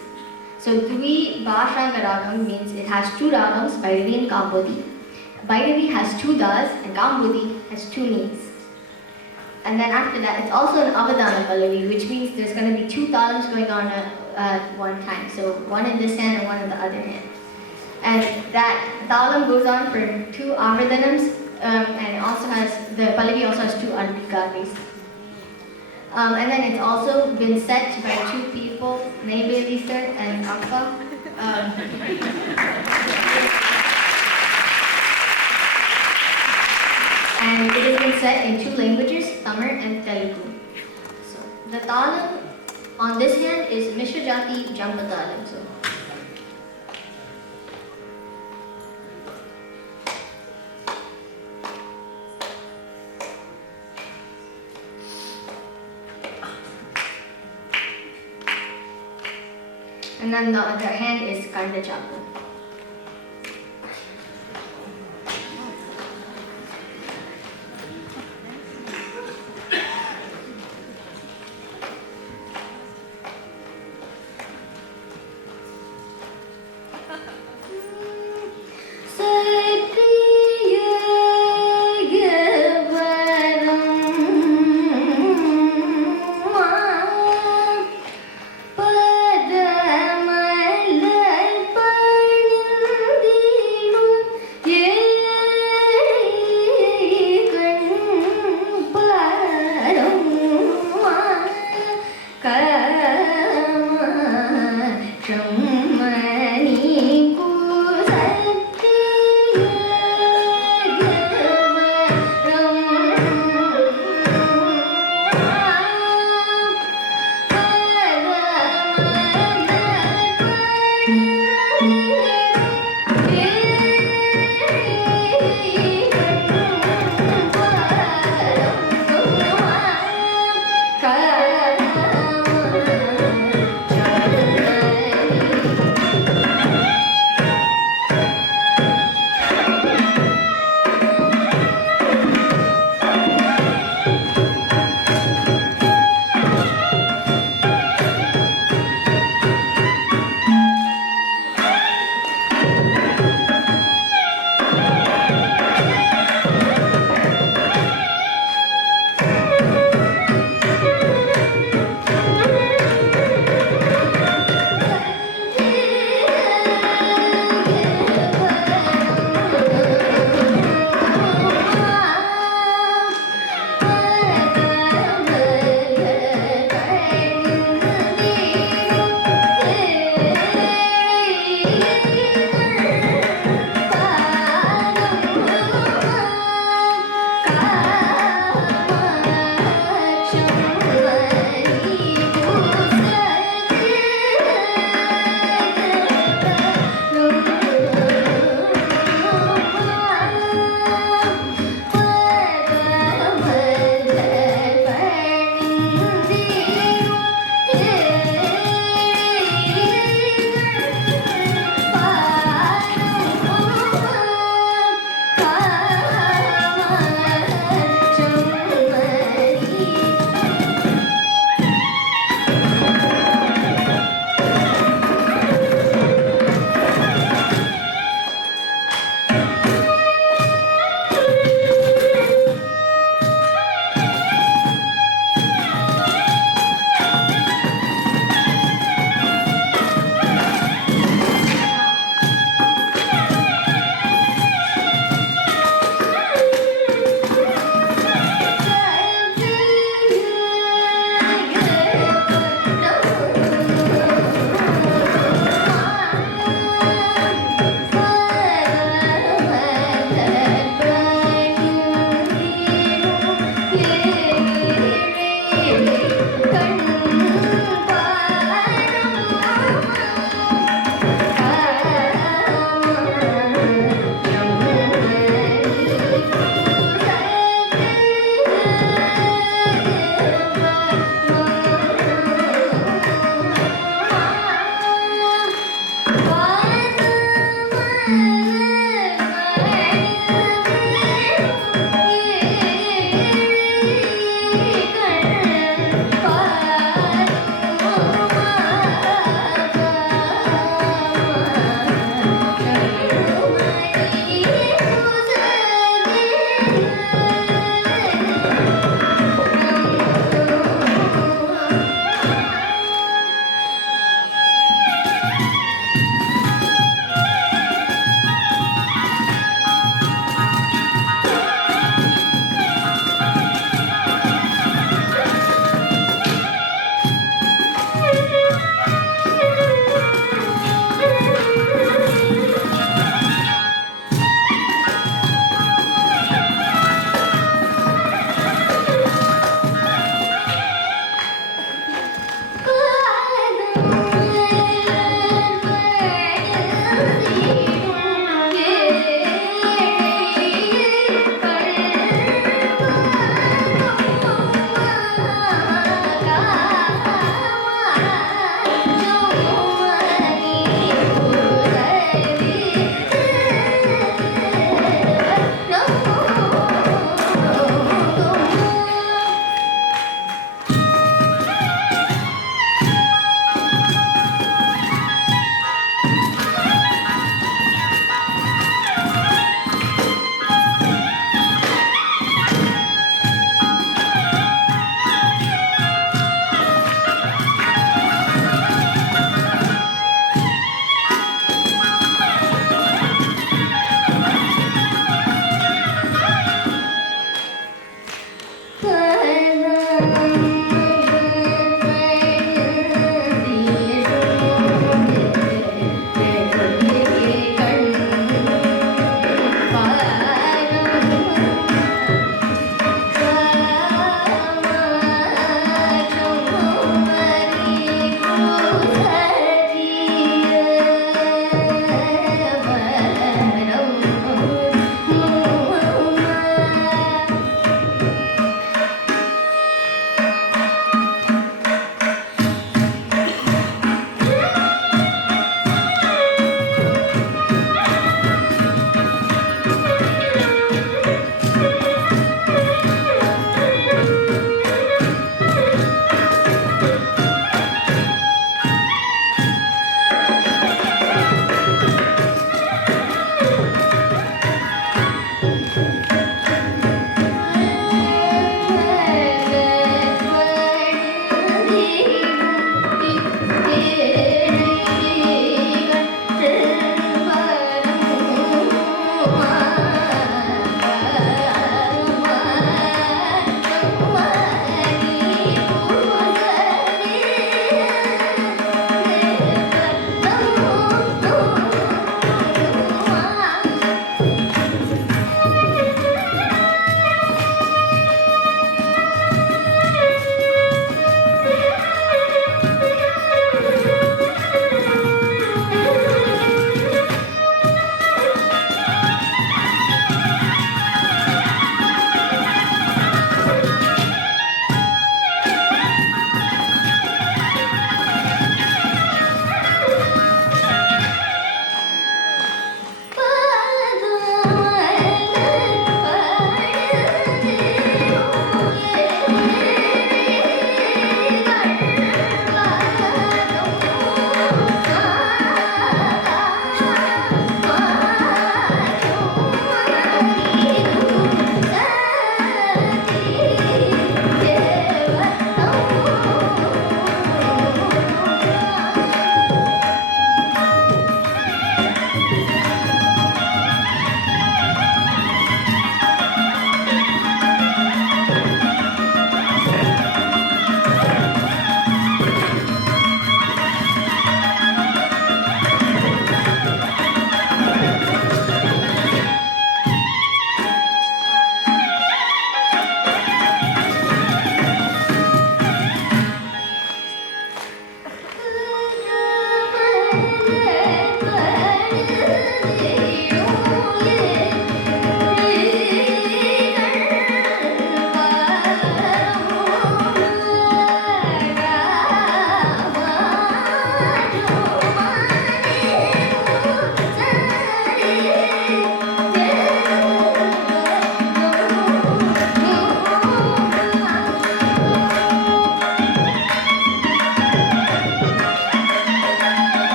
so Dvi-bhashangaragam means it has two ragams, Bhairavi and Kambodhi. Bhairavi has two das and Kambodhi has two knees. And then after that, it's also an Avadana Pallavi, which means there's going to be two talams going on at one time. So one in this hand and one in the other hand. And that talam goes on for two Avardhanams, and it also has, the Pallavi also has two Antikaris. And then it's also been set by two people, Naybeli sir and Akka. And it has been set in two languages, Tamil and Telugu. So the talam on this hand is Mishra Jati Jampa talam. So and then the other hand is Kanda Japa. Padamalar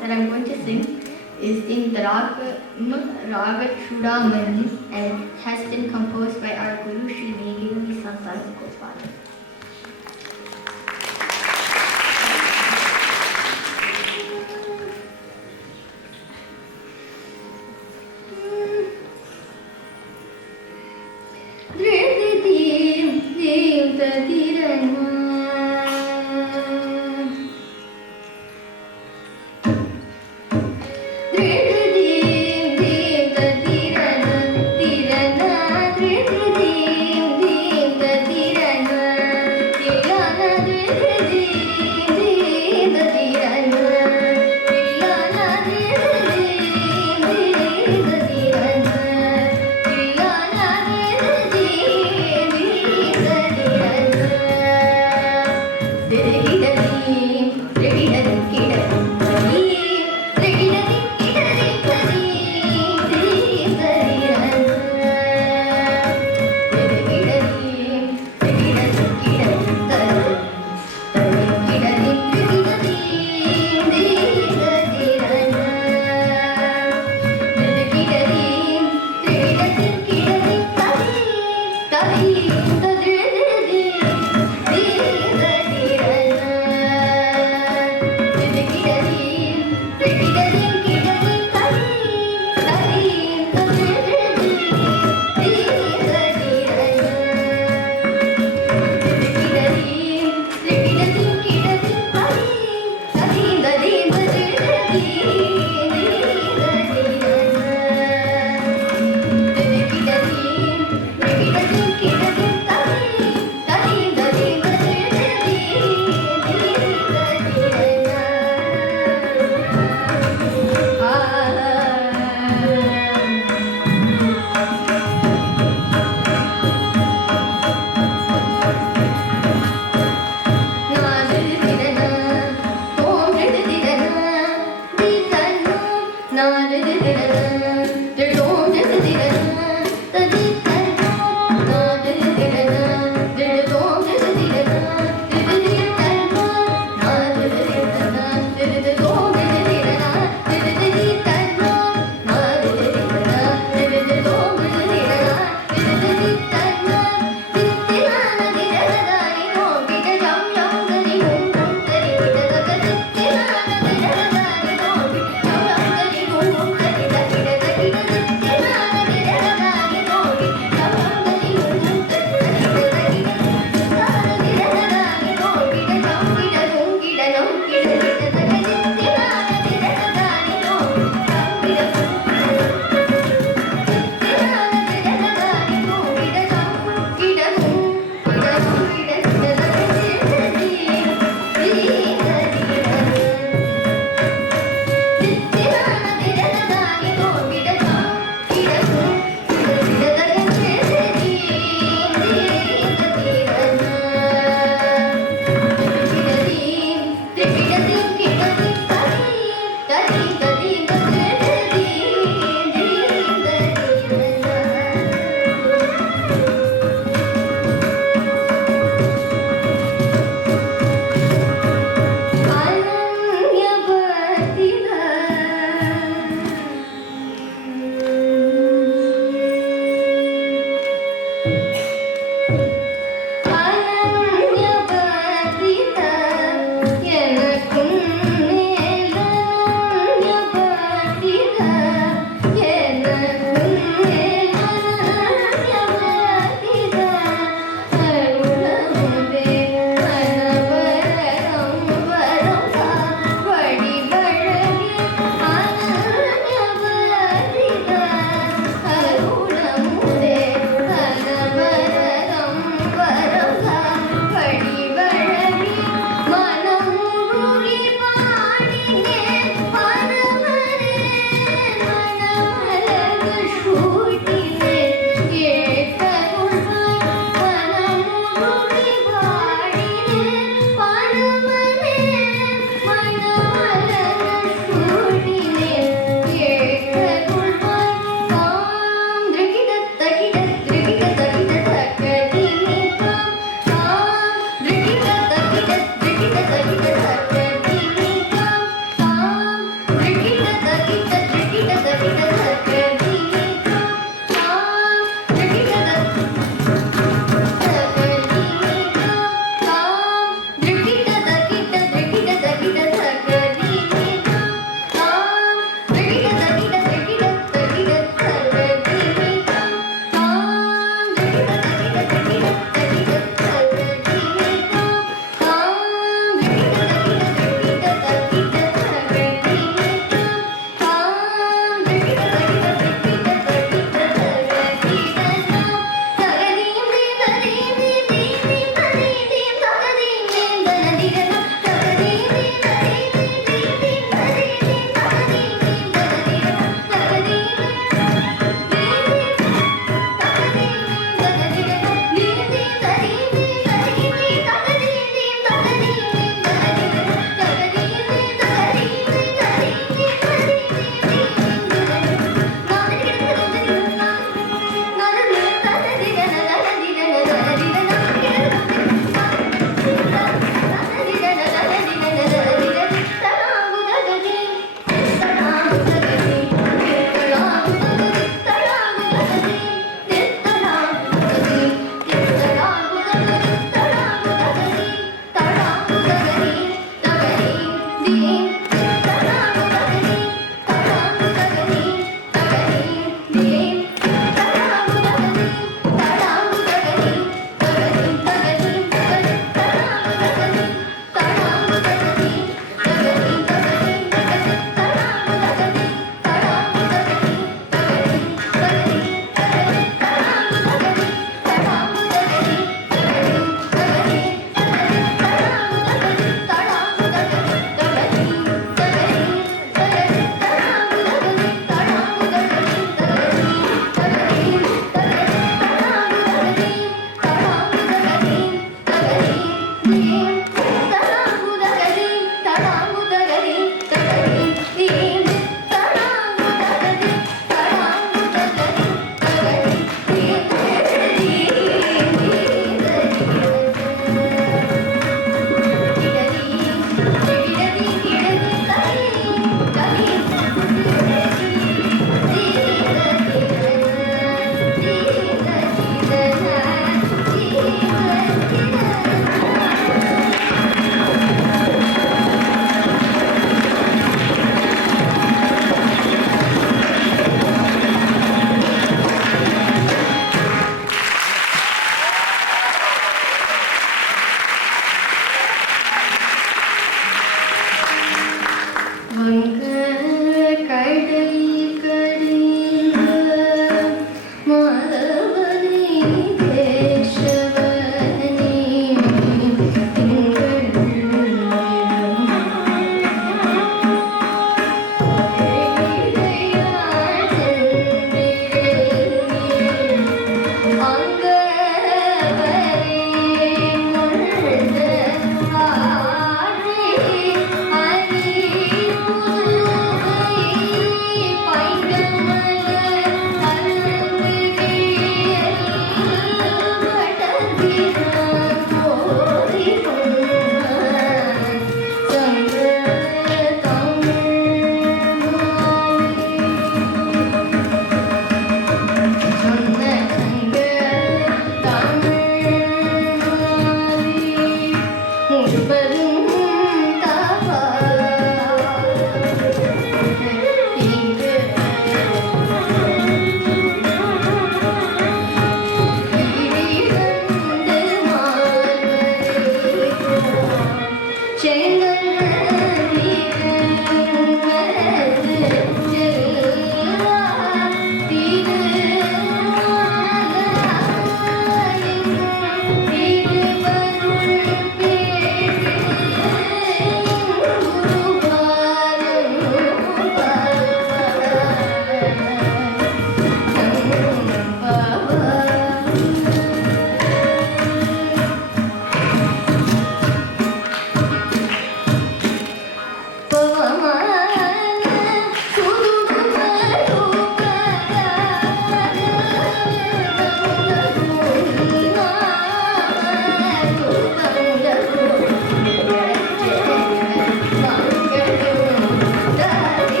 that I'm going to sing is in the Raga Chudamani and has been composed by our Guru Sri Venkateswara Santan Gopalakrishnan. Tirana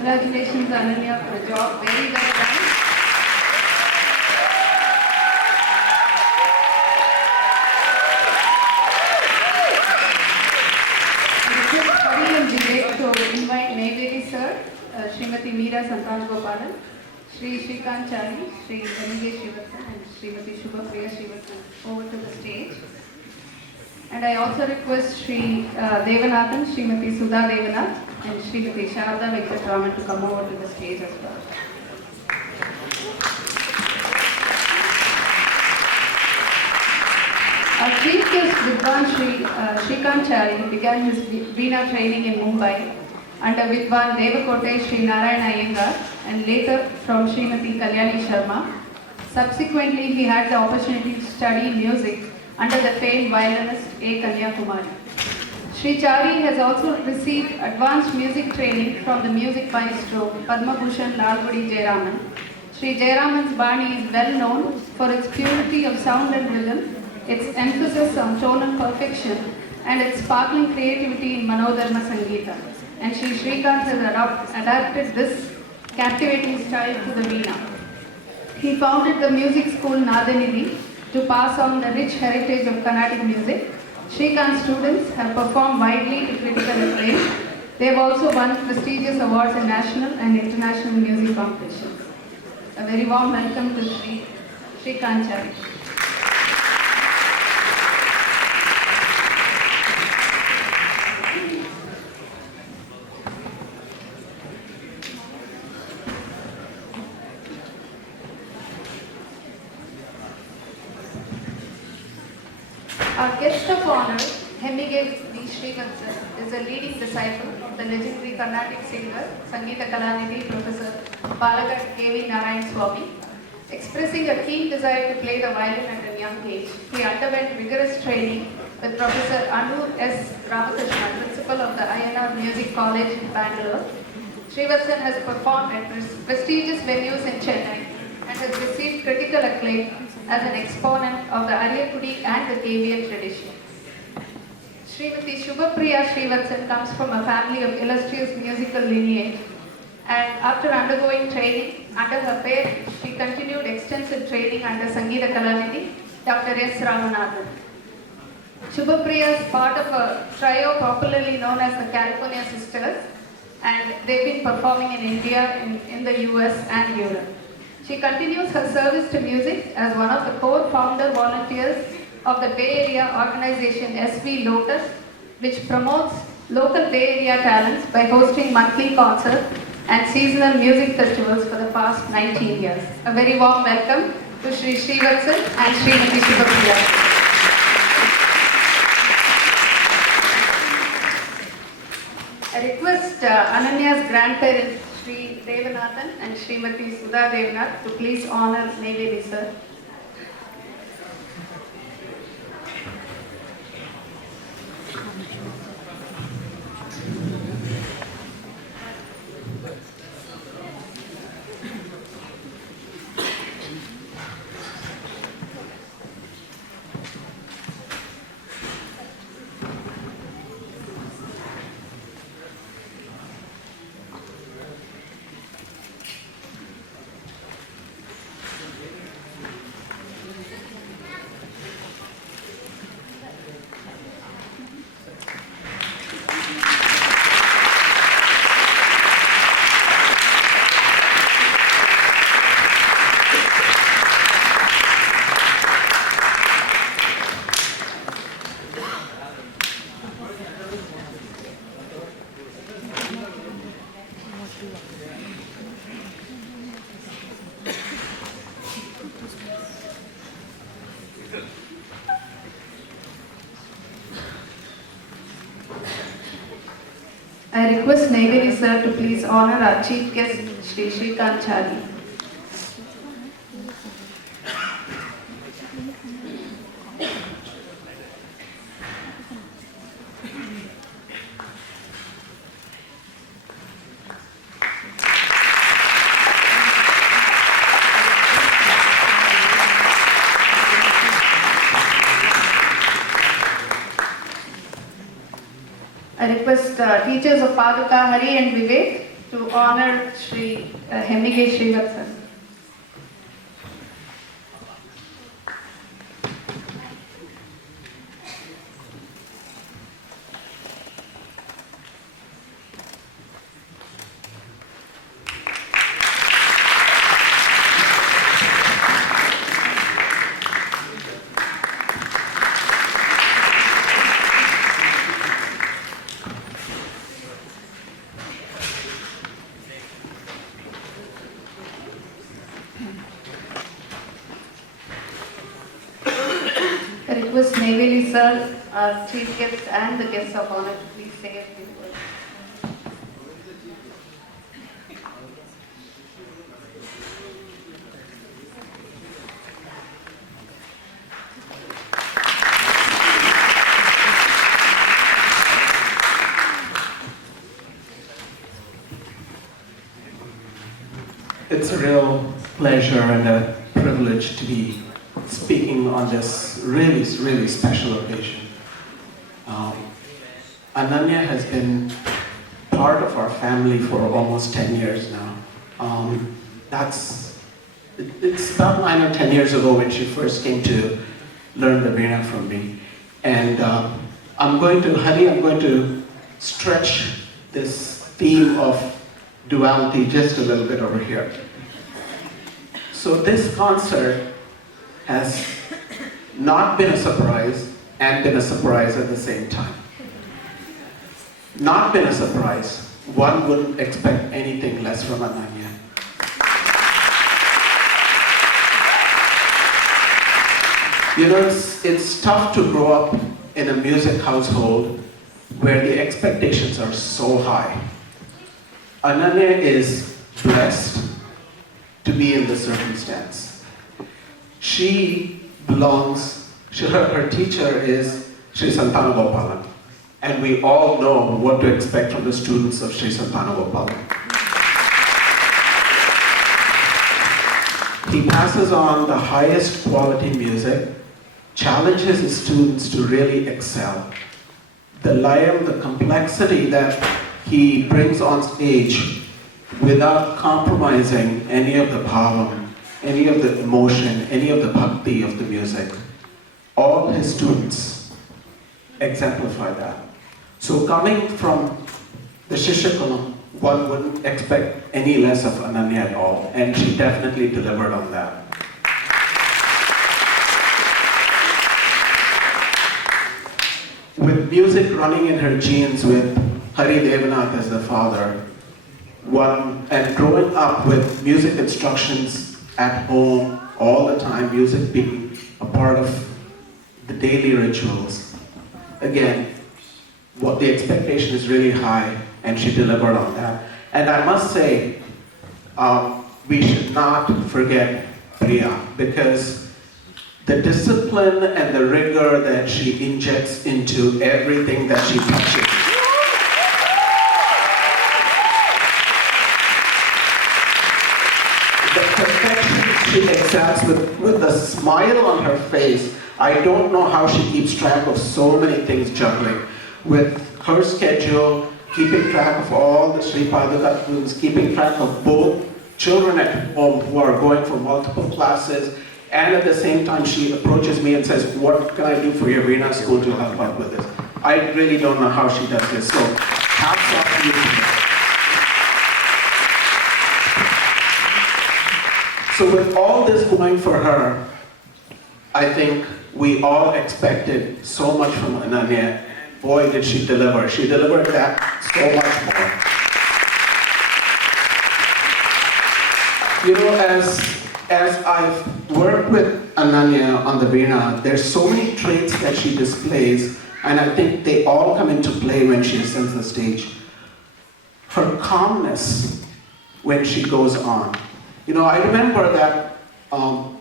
Congratulations, Ananya, for a job very well done. Santan Gopalan, Shri Shrikant Chari, Shri Hemigesh Srivatsan and Srimati Shubha Priya Srivatsan over to the stage. And I also request Shri Devanathan, Srimati Sudha Devanath and Srimati Sharada Venkatraman to come over to the stage as well. Our chief guest Vidwan Shrikant Chari began his Veena training in Mumbai under Vidwan Devakote Sri Narayana Iyengar and later from Srimati Kalyani Sharma. Subsequently, he had the opportunity to study music under the famed violinist A. Kanyakumari. Sri Chari has also received advanced music training from the music maestro Padma Bhushan Lalgudi Jayaraman. Sri Jayaraman's Bani is well known for its purity of sound and rhythm, its emphasis on tonal perfection, and its sparkling creativity in Manodharma Sangeeta. And Sri Shrikant has adapted this captivating style to the Veena. He founded the music school Nadanidhi to pass on the rich heritage of Carnatic music. Shrikant's students have performed widely to critical acclaim. They have also won prestigious awards in national and international music competitions. A very warm welcome to Sri Shrikant Chari. Our guest of honor, Hemigesh V. Srivatsan, is a leading disciple of the legendary Carnatic singer, Sangeeta Kalanidhi, Professor Balaji K.V. Narayan Swami. Expressing a keen desire to play the violin at a young age, he underwent rigorous training with Professor Anur S. Ramakrishnan, principal of the INR Music College in Bangalore. Srivatsan has performed at prestigious venues in Chennai and has received critical acclaim as an exponent of the Aryakudi and the KVN tradition. Srimati Shubha Priya Srivatsan comes from a family of illustrious musical lineage, and after undergoing training under her parents, she continued extensive training under Sangeeta Kalanidhi, Dr. S. Ramanathan. Shubha Priya is part of a trio popularly known as the California Sisters, and they've been performing in India, in the US and Europe. She continues her service to music as one of the core founder volunteers of the Bay Area organization SV Lotus, which promotes local Bay Area talents by hosting monthly concerts and seasonal music festivals for the past 19 years. A very warm welcome to Sri Srivatsan and Srimati Shubhapriya. I request Ananya's grandparents, Sri Devanathan and Srimati Sudha Devanath, to please honor Neyveli sir. I request Neyveli sir to please honor our chief guest, Shri Shrikant Chari. I request teachers of Paduka, Hari and Vivek to honor Sri Hemigesh Srivatsan. request Neyveli sir, our chief guest and the guests of honor to please say a few words. It's a real pleasure and a privilege to be speaking on this really, really special occasion. Ananya has been part of our family for almost 10 years now. It's about 9 or 10 years ago when she first came to learn the veena from me. And I'm going to stretch this theme of duality just a little bit over here. So this concert has not been a surprise and been a surprise at the same time. Not been a surprise. One wouldn't expect anything less from Ananya. You know, it's tough to grow up in a music household where the expectations are so high. Ananya is blessed to be in this circumstance. She belongs, her teacher is Sri Santana Gopalan, and we all know what to expect from the students of Sri Santana Gopalan. He passes on the highest quality music, challenges his students to really excel. The layam, the complexity that he brings on stage without compromising any of the bhavam, any of the emotion, any of the bhakti of the music. All his students exemplify that. So coming from the Shishyakulam, one wouldn't expect any less of Ananya at all, and she definitely delivered on that. With music running in her genes, with Ananya Devanath as the father, and growing up with music instructions at home all the time, music being a part of the daily rituals. Again, what the expectation is really high, and she delivered on that. And I must say, we should not forget Priya, because the discipline and the rigor that she injects into everything that she touches. The perfection she exacts with the smile on her face. I don't know how she keeps track of so many things juggling. With her schedule, keeping track of all the Sri Padaka students, keeping track of both children at home who are going for multiple classes, and at the same time she approaches me and says, what can I do for your Veena school to help out with this? I really don't know how she does this, so hats off to you. So with all this going for her, I think we all expected so much from Ananya. Boy, did she deliver. She delivered that so much more. You know, as I've worked with Ananya on the Veena, there's so many traits that she displays, and I think they all come into play when she ascends the stage. Her calmness when she goes on. You know, I remember that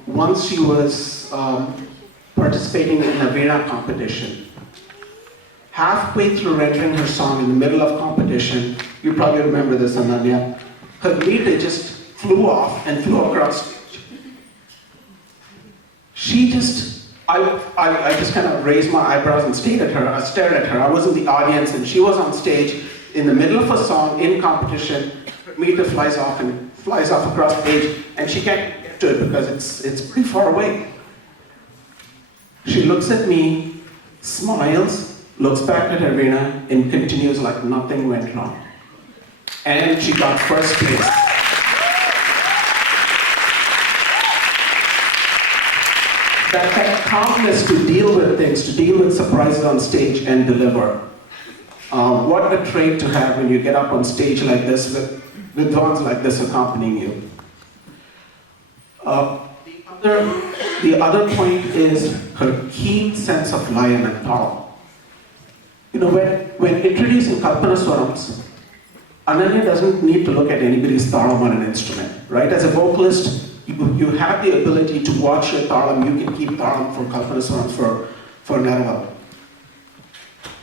once she was participating in a Veena competition. Halfway through rendering her song in the middle of competition, you probably remember this, Ananya, her meter just flew off and flew across stage. I just kind of raised my eyebrows and stared at her. I was in the audience and she was on stage in the middle of a song in competition. Her meter flies off across stage, and she can't get to it because it's pretty far away. She looks at me, smiles, looks back at her Veena, and continues like nothing went wrong. And she got first place. That calmness to deal with things, to deal with surprises on stage and deliver. What a trait to have when you get up on stage like this with ones like this accompanying you. The The other point is her keen sense of lion and power. You know, when introducing Kalpanaswarams, Ananya doesn't need to look at anybody's talam on an instrument, right? As a vocalist, you have the ability to watch your talam. You can keep talam for Kalpanaswarams for Naraval.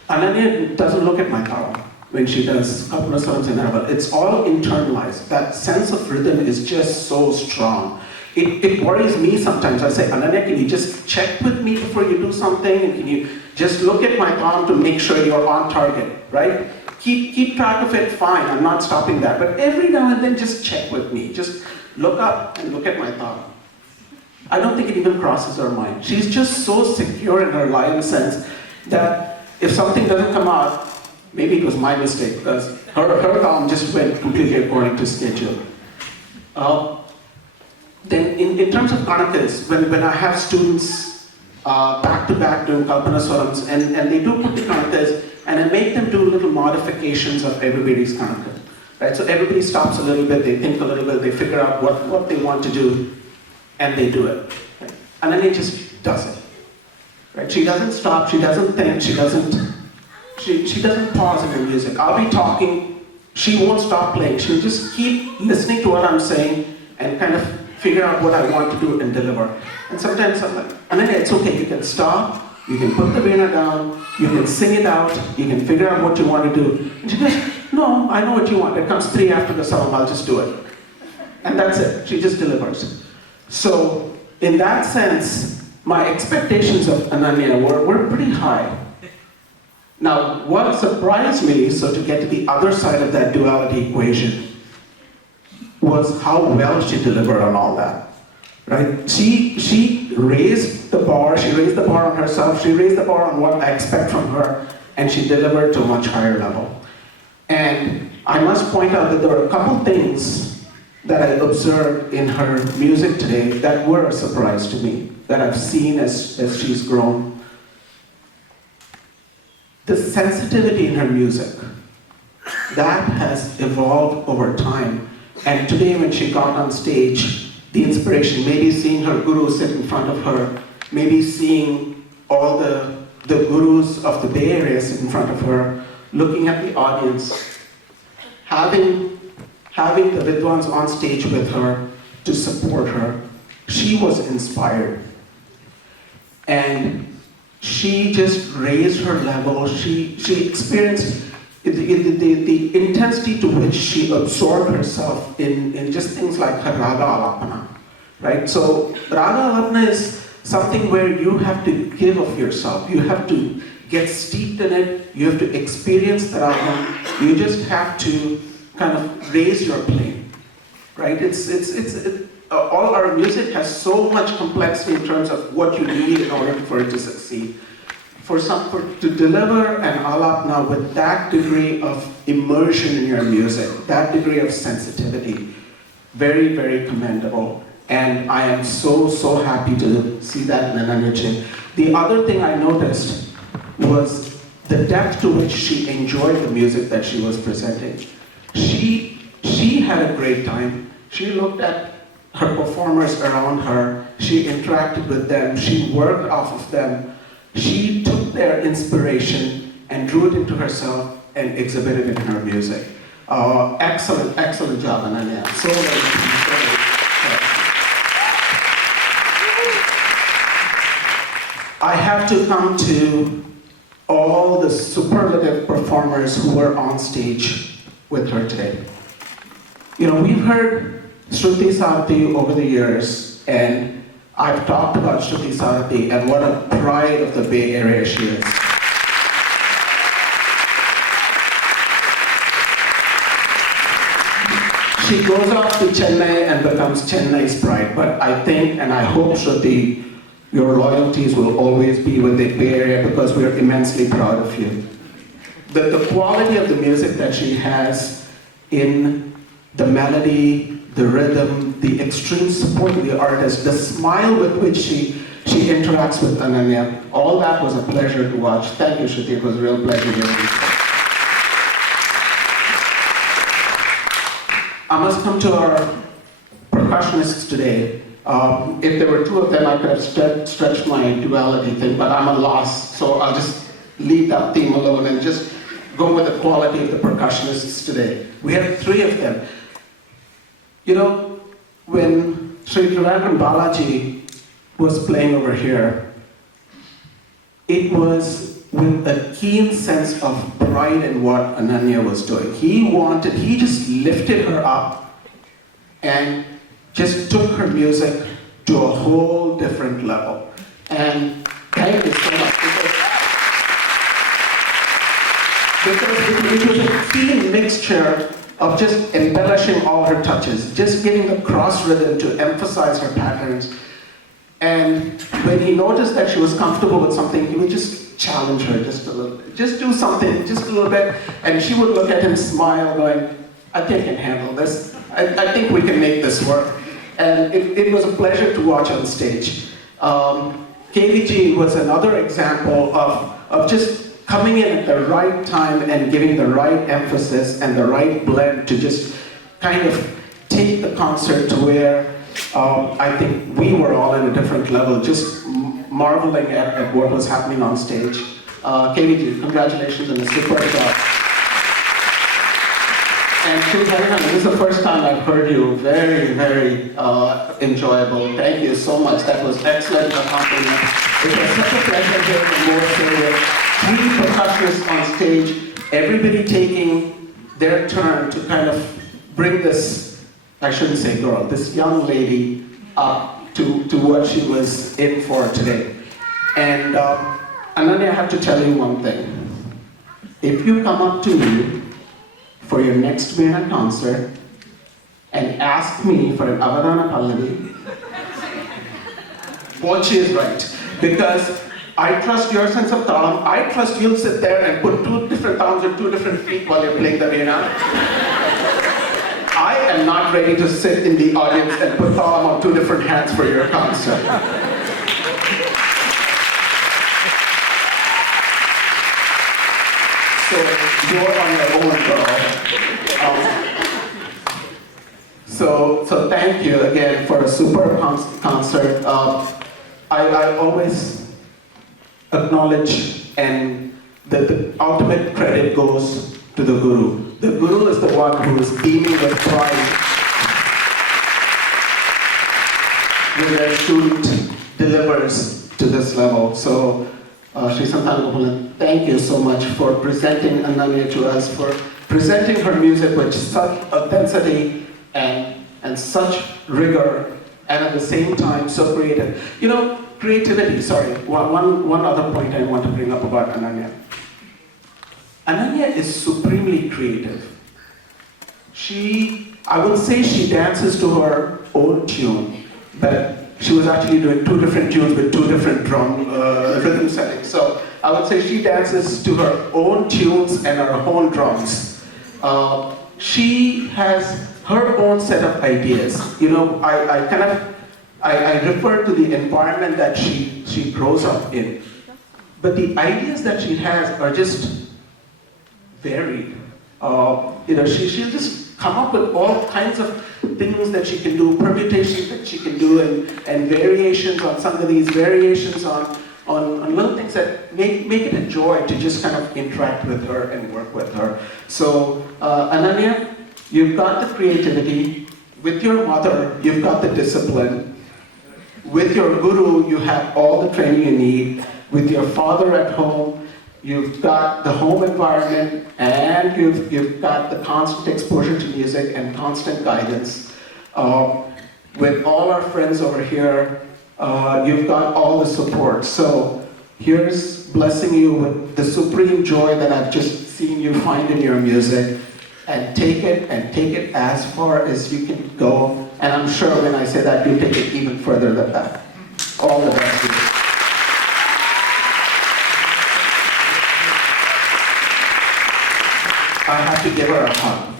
Ananya doesn't look at my talam when she does Kalpanaswarams and Naraval. It's all internalized. That sense of rhythm is just so strong. It worries me sometimes. I say, Ananya, can you just check with me before you do something? And can you just look at my talam to make sure you're on target, right? Keep track of it, fine, I'm not stopping that. But every now and then just check with me. Just look up and look at my talam. I don't think it even crosses her mind. She's just so secure in her lion sense that if something doesn't come out, maybe it was my mistake because her talam just went completely according to schedule. Then in terms of kanakas, when I have students back-to-back doing Kalpanaswarams and they do put the kanakas and I make them do little modifications of everybody's kanaka. Right? So everybody stops a little bit, they think a little bit, they figure out what they want to do and they do it. Right? And then they just does it. Right? She doesn't stop, she doesn't think, she doesn't pause in her music. I'll be talking, she won't stop playing. She'll just keep listening to what I'm saying and kind of figure out what I want to do and deliver. And sometimes I'm like, and then it's okay, you can stop, you can put the veena down, you can sing it out, you can figure out what you want to do. And she goes, no, I know what you want. It comes 3 after the song, I'll just do it. And that's it, she just delivers. So, in that sense, my expectations of Ananya were pretty high. Now, what surprised me, so to get to the other side of that duality equation, was how well she delivered on all that, right? She raised the bar on herself, she raised the bar on what I expect from her, and she delivered to a much higher level. And I must point out that there were a couple things that I observed in her music today that were a surprise to me, that I've seen as she's grown. The sensitivity in her music, that has evolved over time. And today when she got on stage, the inspiration, maybe seeing her guru sit in front of her, maybe seeing all the gurus of the Bay Area sit in front of her, looking at the audience, having the Vidwans on stage with her to support her, she was inspired. And she just raised her level. She experienced the intensity to which she absorbed herself in just things like her raga alapana, right? So raga alapana is something where you have to give of yourself. You have to get steeped in it. You have to experience the raga. You just have to kind of raise your plane, right? All our music has so much complexity in terms of what you need in order for it to succeed. To deliver an alapna with that degree of immersion in your music, that degree of sensitivity, very, very commendable. And I am so, so happy to see that in Ananya. The other thing I noticed was the depth to which she enjoyed the music that she was presenting. She had a great time. She looked at her performers around her. She interacted with them. She worked off of them. She took their inspiration and drew it into herself and exhibited it in her music. Excellent, excellent job, Ananya. So very I have to come to all the superlative performers who were on stage with her today. You know, we've heard Sruthi Sarathy over the years, and I've talked about Sruthi Sarathy and what a pride of the Bay Area she is. She goes off to Chennai and becomes Chennai's pride, but I think and I hope, Sruthi, your loyalties will always be with the Bay Area because we are immensely proud of you. The quality of the music that she has in the melody, the rhythm, the extreme support of the artist, the smile with which she interacts with Ananya, all that was a pleasure to watch. Thank you, Shruti. It was a real pleasure hearing you. I must come to our percussionists today. If there were two of them, I could have stretched my duality thing, but I'm a loss, so I'll just leave that theme alone and just go with the quality of the percussionists today. We have three of them. You know, when Sri Trivandrum Balaji was playing over here, it was with a keen sense of pride in what Ananya was doing. He just lifted her up and just took her music to a whole different level. And thank you so much. Because it was a keen mixture of just embellishing all her touches, just getting the cross rhythm to emphasize her patterns. And when he noticed that she was comfortable with something, he would just challenge her just a little bit. Just do something, just a little bit. And she would look at him, smile, going, I think I can handle this. I think we can make this work. And it was a pleasure to watch on stage. KVG was another example of just coming in at the right time and giving the right emphasis and the right blend to just kind of take the concert to where I think we were all in a different level, just marveling at what was happening on stage. KVG, congratulations on a super job. And Hariharan, this is the first time I've heard you. Very, very enjoyable. Thank you so much. That was excellent accompaniment. It was such a pleasure here at Morsing with three percussionists on stage, everybody taking their turn to kind of bring this, I shouldn't say girl, this young lady up to what she was in for today. And Ananya, I have to tell you one thing. If you come up to me for your next Veena concert and ask me for an Avadana Pallavi, well, she is right. Because I trust your sense of talam. I trust you'll sit there and put two different thalams on two different feet while you're playing the Veena. I am not ready to sit in the audience and put talam on two different hands for your concert. So you're on your own, girl. So thank you again for a super concert. I always acknowledge, and the ultimate credit goes to the Guru. The Guru is the one who is beaming with pride when their student delivers to this level. So, Sri Santana Gopalan, thank you so much for presenting Ananya to us, for presenting her music with such authenticity and such rigor, and at the same time so creative. You know, creativity, sorry, one other point I want to bring up about Ananya. Ananya is supremely creative. I would say she dances to her own tune, but she was actually doing two different tunes with two different drum rhythm settings. So I would say she dances to her own tunes and her own drums. She has her own set of ideas. You know, I refer to the environment that she grows up in. But the ideas that she has are just varied. You know, she'll just come up with all kinds of things that she can do, permutations that she can do, and variations on some of these, variations on little things that make it a joy to just kind of interact with her and work with her. So, Ananya, you've got the creativity. With your mother, you've got the discipline. With your Guru, you have all the training you need. With your father at home, you've got the home environment, and you've got the constant exposure to music and constant guidance. With all our friends over here, you've got all the support. So here's blessing you with the supreme joy that I've just seen you find in your music, and take it as far as you can go. And I'm sure when I say that, you'll take it even further than that. All the best to you. I have to give her a hug.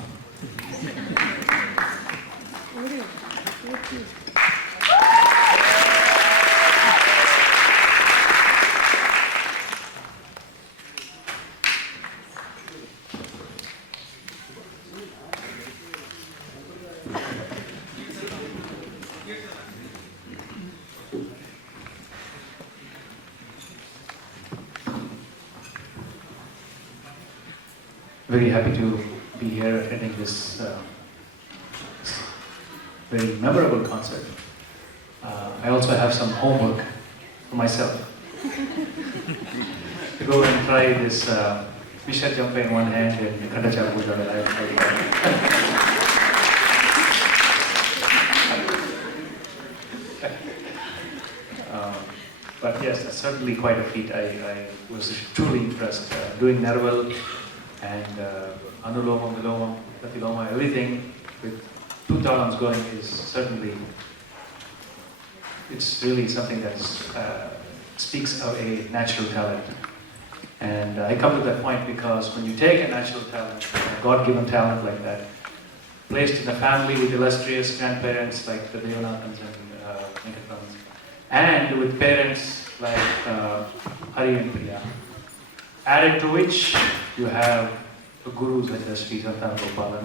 very happy to be here attending this very memorable concert. I also have some homework for myself to go and try this Misha jump in one hand and Khanda Chapuja that but yes, that's certainly quite a feat. I was truly impressed. Doing Narwal and Anuloma, Viloma, Pratiloma, everything with 2 talams going is certainly, it's really something that speaks of a natural talent. And I come to that point because when you take a natural talent, a God-given talent like that, placed in a family with illustrious grandparents like the Devanathans and Venkatrams, and with parents like Hari and Priya, added to which you have the gurus such as Sri Santana Gopalan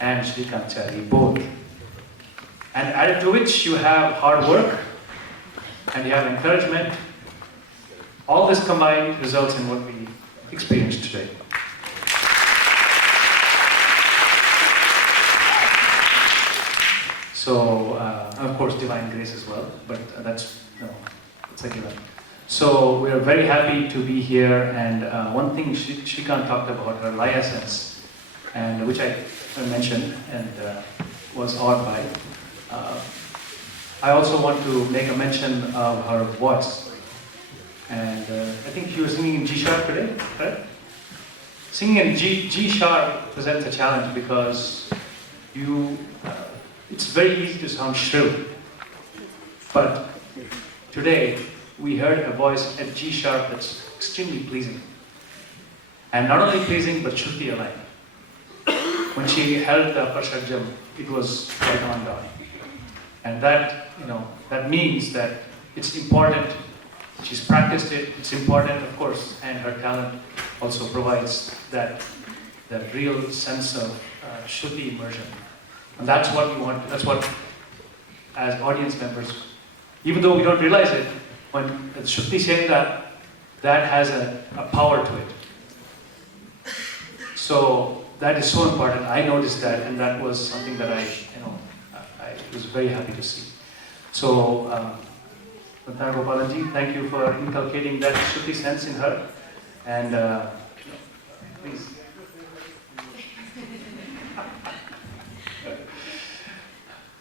and Sri Kanjira, both. And added to which you have hard work and you have encouragement. All this combined results in what we experienced today. So, and of course, divine grace as well, but that's, it's a given. So, we are very happy to be here, and one thing Shrikant talked about, her Laya sense, and which I mentioned and was awed by. I also want to make a mention of her voice. And I think you were singing in G sharp today, right? Singing in G sharp presents a challenge because it's very easy to sound shrill. But today, we heard a voice at G sharp that's extremely pleasing. And not only pleasing, but Shruthi aligned. When she held the upper shadjam, it was right on down. And that, that means that it's important. She's practiced it, it's important, of course, and her talent also provides that real sense of Shruti immersion. And that's what we want, that's what, as audience members, even though we don't realize it, when Shruti saying that has a power to it. So that is so important. I noticed that, and that was something that I was very happy to see. So, Balaji, thank you for inculcating that Shruti sense in her. And please.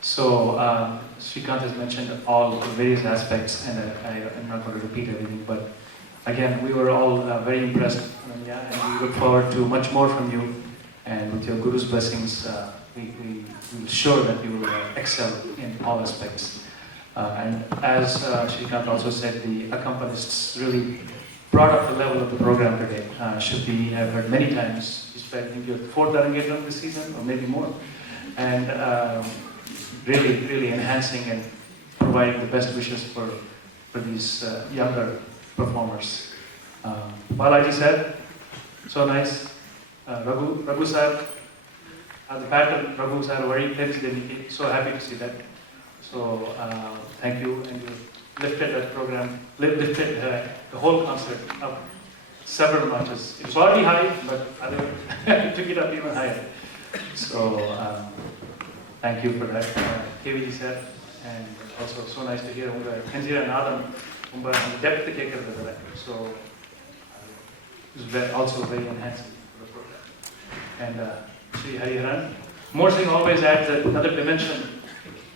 So, Shrikant has mentioned all the various aspects, and I'm not going to repeat everything, but again, we were all very impressed, Ananya, and we look forward to much more from you. And with your Guru's blessings, we're sure that you will excel in all aspects. And as Shrikant also said, the accompanists really brought up the level of the program today. Shruti, I've heard many times, she's played your 4th Arangetram this season, or maybe more. And really, really enhancing and providing the best wishes for these younger performers. Balaji said, so nice. Raghu sir, the pattern, Raghu sir, very clearly, so happy to see that. So thank you, and you lifted that program, lifted the whole concert up several notches. It was already high, but I took it up even higher. So thank you for that, KVG sir, and also so nice to hear Kanjira and Adam, depth the so it was also very enhancing for the program. And Sri Hariharan, Morsing always adds another dimension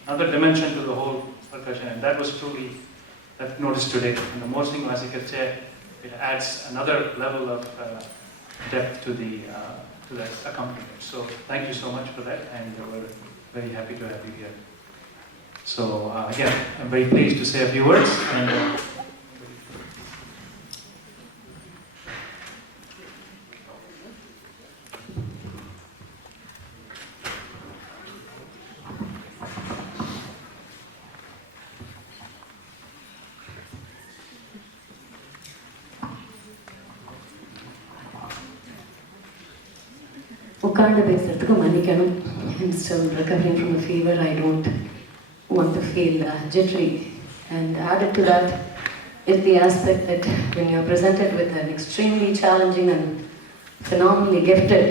to the whole percussion, and that was truly that noticed today. And the Morsing Vasikirche, it adds another level of depth to that accompaniment. So thank you so much for that, and we're very happy to have you here. So again, I'm very pleased to say a few words. And I'm still recovering from a fever. I don't want to feel jittery. And added to that is the aspect that when you're presented with an extremely challenging and phenomenally gifted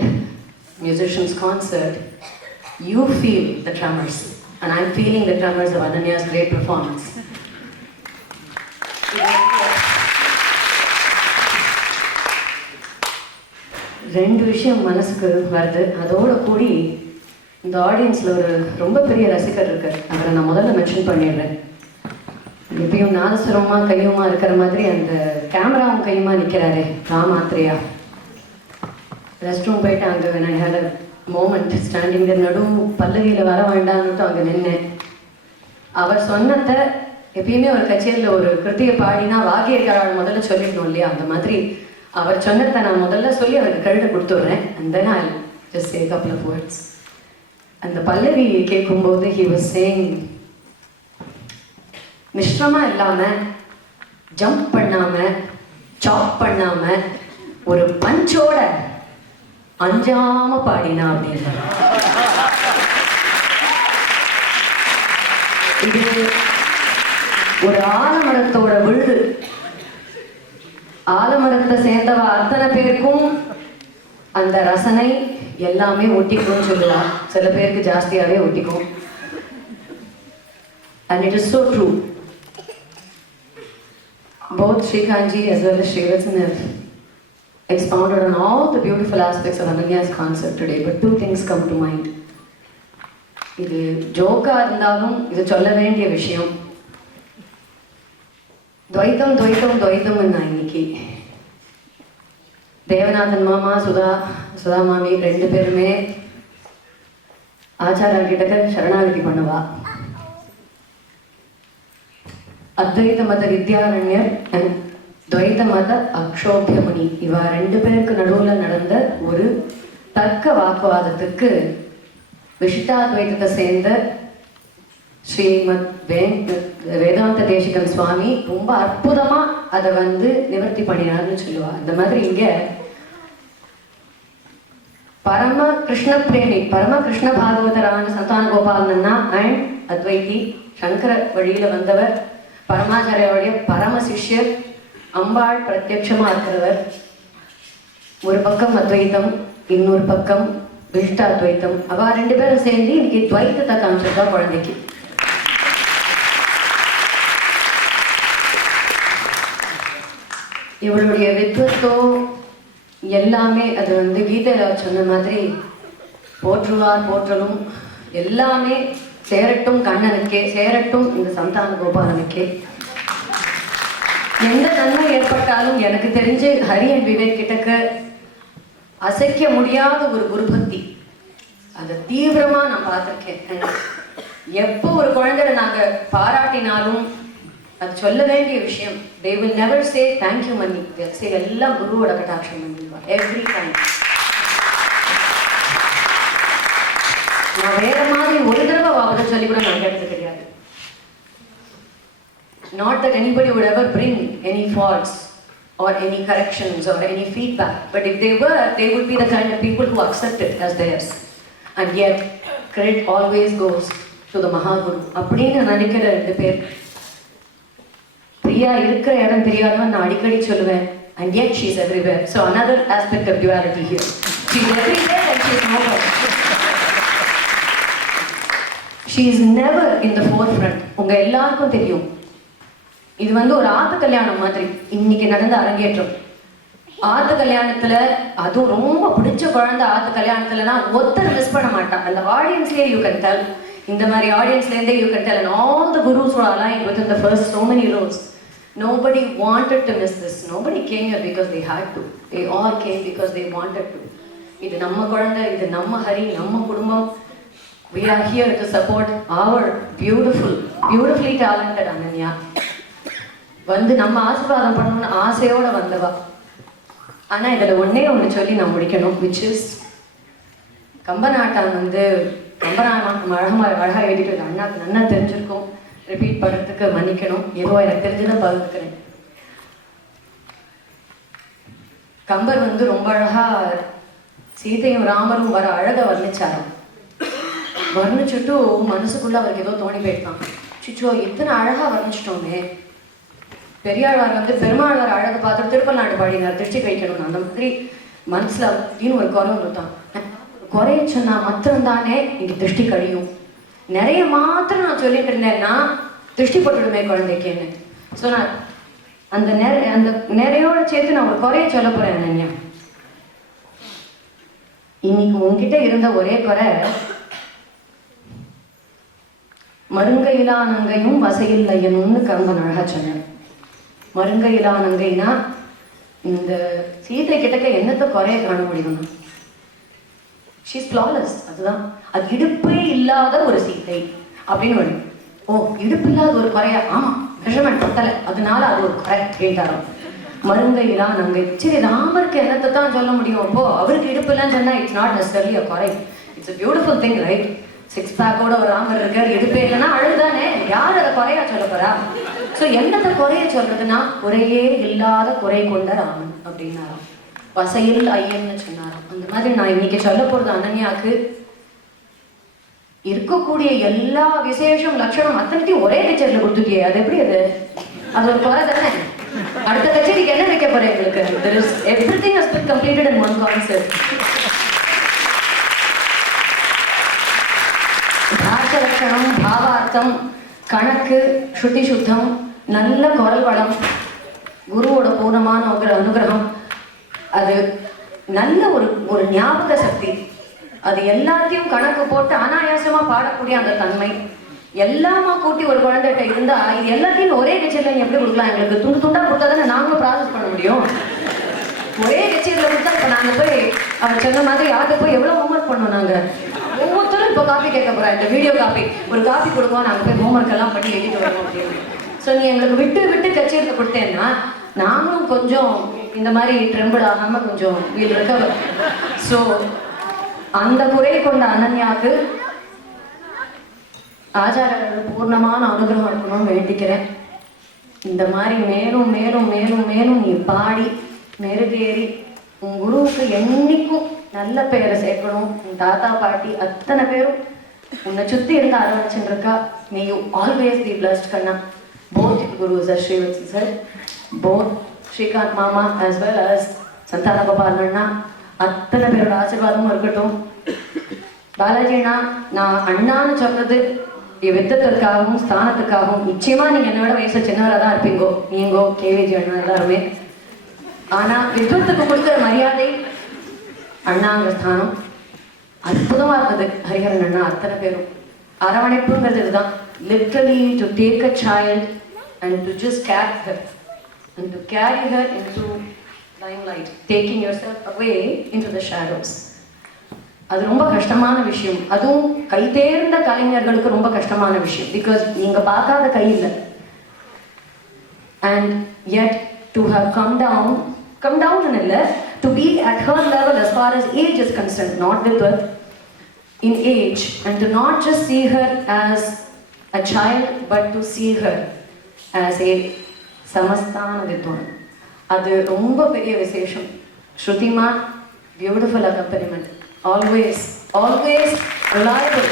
musicians concert, you feel the tremors. And I'm feeling the tremors of Ananya's great performance. ரெண்டு விஷயம் மனசுக்கு வருது. அதோட கூடி இந்த ஆடியன்ஸில் ஒரு ரொம்ப பெரிய ரசிகர் இருக்கார். அவரை நான் முதல்ல மென்ஷன் பண்ணிடுறேன். எப்பயும் நாதஸ்வரமா கையுமா இருக்கிற மாதிரி அந்த கேமராவும் கையுமா நிற்கிறாரு ராமாத்ரியா. ரெஸ்ட் ரூம் போயிட்டு அங்கே நான் ஹேட் அ மோமெண்ட் ஸ்டாண்டிங் நடு பல்லவியில் வர வேண்டான்னுட்டு அங்கே நின்னேன். அவர் சொன்னதை எப்பயுமே ஒரு கச்சேரியில் ஒரு கிருத்தியை பாடினா வாக்கியக்காரர் முதல்ல சொல்லிடணும் இல்லையா, அந்த மாதிரி அவர் சொன்னதை நான் முதல்ல சொல்லி அவருக்கு கழுத்தை கொடுத்துட்றேன். And then I just say couple of words. அந்த பல்லவி கேட்கும்போது he was saying, மிஷ்ரமாக இல்லாமல் ஜம்ப் பண்ணாமல் சாப் பண்ணாமல் ஒரு பஞ்சோட அஞ்சாம பாடினா அப்படின்னு. இது ஒரு ஆலமரத்தோட விழுது. ஆலமரத்தை சேர்ந்தவ அத்தனை பேருக்கும் அந்த ரசனை எல்லாமே ஒட்டிக்கும்னு சொல்லலாம். சில பேருக்கு ஜாஸ்தியாகவே ஒட்டிக்கும். And it is so true. Both Srikanji as well as Srivatsan have expounded on all the beautiful aspects of Ananya's concert today, but two things come to mind. இது ஜோக்கா இருந்தாலும் இது சொல்ல வேண்டிய விஷயம். துவைத்தம் துவைத்தம் துவைத்தம் நான் இன்னைக்கு தேவநாதன் மாமா சுதா மாமி ரெண்டு பேருமே ஆச்சாரா கிட்டக்க சரணாகதி பண்ணுவா. அத்வைத மத வித்யாரண்யர் அண்ட் துவைத மத அக்ஷோபியமுனி இவா ரெண்டு பேருக்கு நடுவில் நடந்த ஒரு தர்க்க வாக்குவாதத்துக்கு விசிஷ்டாத்வைதத்தை சேர்ந்த ஸ்ரீமத் வேதாந்த தேசிகன் சுவாமி ரொம்ப அற்புதமா அதை நிவர்த்தி பண்ணினார்னு சொல்லுவா. இந்த மாதிரி இங்க பரம கிருஷ்ண பிரேமி பரம கிருஷ்ண பாகவதரான சந்தான கோபாலனா அண்ட் அத்வைதி சங்கர வழியில வந்தவர், பரமாச்சாரியோடைய பரம சிஷ்யர், அம்பாள் பிரத்யட்சமா இருக்கிறவர். ஒரு பக்கம் அத்வைத்தம், இன்னொரு பக்கம் விசிஷ்டாத்வைத்தம். அவ ரெண்டு பேரும் சேர்ந்து இன்னைக்கு துவைத்தத்தை காமிச்சிருக்கா குழந்தைக்கு. இவளுடைய வித்வத்தோ எல்லாமே அது கீதையில சொன்ன மாதிரி போற்றுவார் போற்றலும் எல்லாமே சேரட்டும் கண்ணனுக்கே, சேரட்டும் இந்த சந்தான கோபாலனுக்கே. எந்த நன்மை ஏற்பட்டாலும் எனக்கு தெரிஞ்சு ஹரி அண்ட் விவேக் கிட்டக்க அசைக்க முடியாத ஒரு குருபக்தி, அதை தீவிரமா நான் பார்த்திருக்கேன். எப்போ ஒரு குழந்தைய நாங்க பாராட்டினாலும் அது சொல்ல வேண்டிய விஷயம். they will never say thank you மன்னி, they'll say எல்லாம் குருவோட கட்டாட்சம் மன்னிப்பா every time. நான் வேற மாதிரி ஒரு தடவை வாபத சொல்லி கூட நான் கேட்டது கிடையாது. not that anybody would ever bring any faults or any corrections or any feedback, but if they were, they would be the kind of people who accept it as theirs. And yet credit always goes to the Mahaguru. அப்படின்னு நினைக்கிற ரெண்டு பேர். பிரியா இருக்கிற இடம் தெரியாதவன் நான் அடிக்கடி சொல்லுவேன். And yet she is everywhere. So another aspect of duality here. She is everywhere and she is nowhere. She is never in the forefront. உங்க எல்லாருக்கும் தெரியும், இது ஒரு ஆத்து கல்யாணம் மாதிரி. இன்னைக்கு நடந்த அரங்கேற்றம் ஆத்து கல்யாணத்துல, அதுவும் ரொம்ப பிடிச்ச குழந்தை ஆத்து கல்யாணத்துலனா ஒருத்தர் மிஸ் பண்ண மாட்டான். அந்த ஆடியன்ஸ்லயே யூ கேன் டெல். இந்த மாதிரி ஆடியன்ஸ்ல இருந்தே you can tell. And all the gurus were aligned within the first so many rows. Nobody wanted to miss this. Nobody came here because they had to. They all came because they wanted to. இது நம்ம குழந்தை, இது நம்ம ஹரி, நம்ம குடும்பம். We are here to support our beautifully talented Ananya. நம்ம ஆசீர்வாதம் பண்ணணும்னு ஆசையோட வந்தவா. ஆனா இதுல ஒண்ணு சொல்லி நான் முடிக்கணும், which is கம்பநாட்டம் கம்பராமாயணம் அழகா எழுதிட்டு அண்ணாக்கு நல்லா தெரிஞ்சிருக்கும். ரிப்பீட் பண்ணுறதுக்கு மன்னிக்கணும், ஏதோ எனக்கு தெரிஞ்சுதான் பகிர்ந்துக்கிறேன். கம்பர் ரொம்ப அழகா சீதையும் ராமரும் வர அழக வர்ணிச்சாராம். வர்ணிச்சுட்டு மனசுக்குள்ள அவருக்கு ஏதோ தோணி போயிருக்கான். சிச்சோ இத்தனை அழகா வர்ணிச்சிட்டோமே. பெரியாழ்வார் பெருமாழ்வார் அழகு பார்த்து திருப்பநாடு பாடினார், திருச்சி வைக்கணும். அந்த மாதிரி மனசில் அப்படின்னு ஒரு குறை வந்துட்டான். குறைய சொன்னா மாத்திரம் தானே இங்கே திருஷ்டி கழியும். நிறைய மாத்திரம் நான் சொல்லிட்டு இருந்தேன்னா திருஷ்டி போட்டுடுமே குழந்தைக்குன்னு. ஸோ நான் அந்த நிறையோட சேர்த்து நான் ஒரு குறைய சொல்ல போறேன். அனன்யா, இன்னைக்கு உங்ககிட்ட இருந்த ஒரே குறை மருங்கையிலா நங்கையும் வசையில்லையனும்னு கம்பன் அழகா சொன்னார். மருங்கையிலா நங்கைனா இந்த சீதை கிட்டக்க என்னத்தை குறைய காண முடியும்னா ஷீஸ் ஃப்ளாலஸ். அதுதான் அது. இடுப்பே இல்லாத ஒரு சீதை அப்படின்னு வரும். ஓ, இடுப்பு இல்லாத ஒரு குறையா? ஆமா, மெஷர்மெண்ட் பத்தலை, அதனால அது ஒரு குறை அப்படின்ட்டாரோ. மருங்கையிலா நங்கை. சரி, ராமருக்கு என்னத்தை தான் சொல்ல முடியும்? அப்போ அவருக்கு இடுப்பு இல்லைன்னு சொன்னா இட்ஸ் நாட் நெசசரிலி அ குறை. It's a beautiful thing, right? 6 பேக்கோட ஒரு ராமர் இருக்கார், இடுப்பே இல்லைன்னா அழுதானே. யார் அதை குறையா சொல்ல போறா? ஸோ என்னத்தை குறைய சொல்றதுன்னா குறையே இல்லாத குறை கொண்ட ராமன் அப்படின்னாராம். வசையில் ஐயன்னு சொன்னாராம். அந்த மாதிரி நான் இன்னைக்கு சொல்ல போறது அனன்யாக்கு இருக்கக்கூடிய எல்லா விசேஷம் லட்சணம் அத்தனையும் ஒரே கச்சேரியில கொடுத்துட்டியே, அது எப்படி? அது ஒரு குறை தானே. அடுத்த கச்சேரிக்கு என்ன வைக்க போறேன் எங்களுக்கு? Everything has been completed in one concept. பாஷ லட்சணம், பாவார்த்தம், கணக்கு, ஸ்ருதி சுத்தம், நல்ல குரல் வளம், குருவோட பூர்ணமான அனுகிரகம், அது நல்ல ஒரு ஞாபக சக்தி, அது எல்லாத்தையும் கணக்கு போட்டு அனாயாசமா பாடக்கூடிய அந்த தன்மை எல்லாமா கூட்டி ஒரு குழந்தைகிட்ட இருந்தா இது எல்லாத்தையும் ஒரே கச்சேரியில் எப்படி கொடுக்கலாம்? எங்களுக்கு துண்டு துண்டா கொடுத்தா தானே நாங்களும் ப்ராசஸ் பண்ண முடியும். ஒரே கச்சேரியில் கொடுத்தா இப்போ நாங்கள் போய் அவர் சொன்ன மாதிரி யாருக்கு போய் எவ்வளோ ஹோம்ஒர்க் பண்ணோம்? நாங்கள் ஒவ்வொருத்தரும் இப்போ காப்பி கேட்க போகிறோம். இந்த வீடியோ காப்பி ஒரு காப்பி கொடுப்போம், நாங்கள் போய் ஹோம்ஒர்க் எல்லாம் பண்ணி எழுதிட்டு வருவோம் அப்படின்னு. ஸோ நீ எங்களுக்கு விட்டு விட்டு கச்சேரியில் கொடுத்தேன்னா நாங்களும் கொஞ்சம் இந்த மாதிரி ட்ரெம்பிள் ஆகாமல் கொஞ்சம் வீல் ரெக்கவர். ஸோ அந்த குறை கொண்ட அனன்யாவுக்கு ஆச்சாரியர்கள் பூர்ணமான அனுகிரகம் இருக்கணும்னு வேண்டிக்கிறேன். இந்த மாதிரி மேலும் மேலும் மேலும் மேலும் நீ பாடி மெருகேறி உன் குருவுக்கு என்னைக்கும் நல்ல பெயரை சேர்க்கணும். உன் தாத்தா பாட்டி அத்தனை பேரும் உன்னை சுற்றி இருந்து அரவணைச்சுட்டு இருக்கா. May you always be blessed கண்ணா. Both gurus are Srivatsi sir, both Srikanth mama as well as சந்தான கோபாலண்ணா, அத்தனை பேரோட ஆசீர்வாதமும் இருக்கட்டும். பாலாஜினா, நான் அண்ணான்னு சொல்றது வித்தத்திற்காகவும் ஸ்தானத்துக்காகவும். நிச்சயமா நீங்க என்னோட வயசு சின்னவராக தான் இருப்பீங்கோ, நீங்கோ கேவிஜி அண்ணா எல்லாருமே. ஆனா வித்வத்துக்கு கொடுக்குற மரியாதை அண்ணாங்கிற ஸ்தானம் அற்புதமா இருந்தது. ஹரிஹரன் அண்ணா அத்தனை பேரும் அரவணைப்புங்கிறது இதுதான். Literally to take a child and to just carry her and to carry her into limelight, taking yourself away into the shadows. அது ரொம்ப கஷ்டமான விஷயம். அதுவும் கை தேர்ந்த கலைஞர்களுக்கு ரொம்ப கஷ்டமான விஷயம். பிகாஸ் நீங்க பார்க்காத கை இல்லை. and yet to have come down and இல்லை, to be at her level as far as age is concerned, not with birth, in age, and to not just see her as a child but to see her as a சமஸ்தான வித்வான். அது ரொம்ப பெரிய விசேஷம். ஸ்ருதிமா, beautiful accompaniment, always always reliable.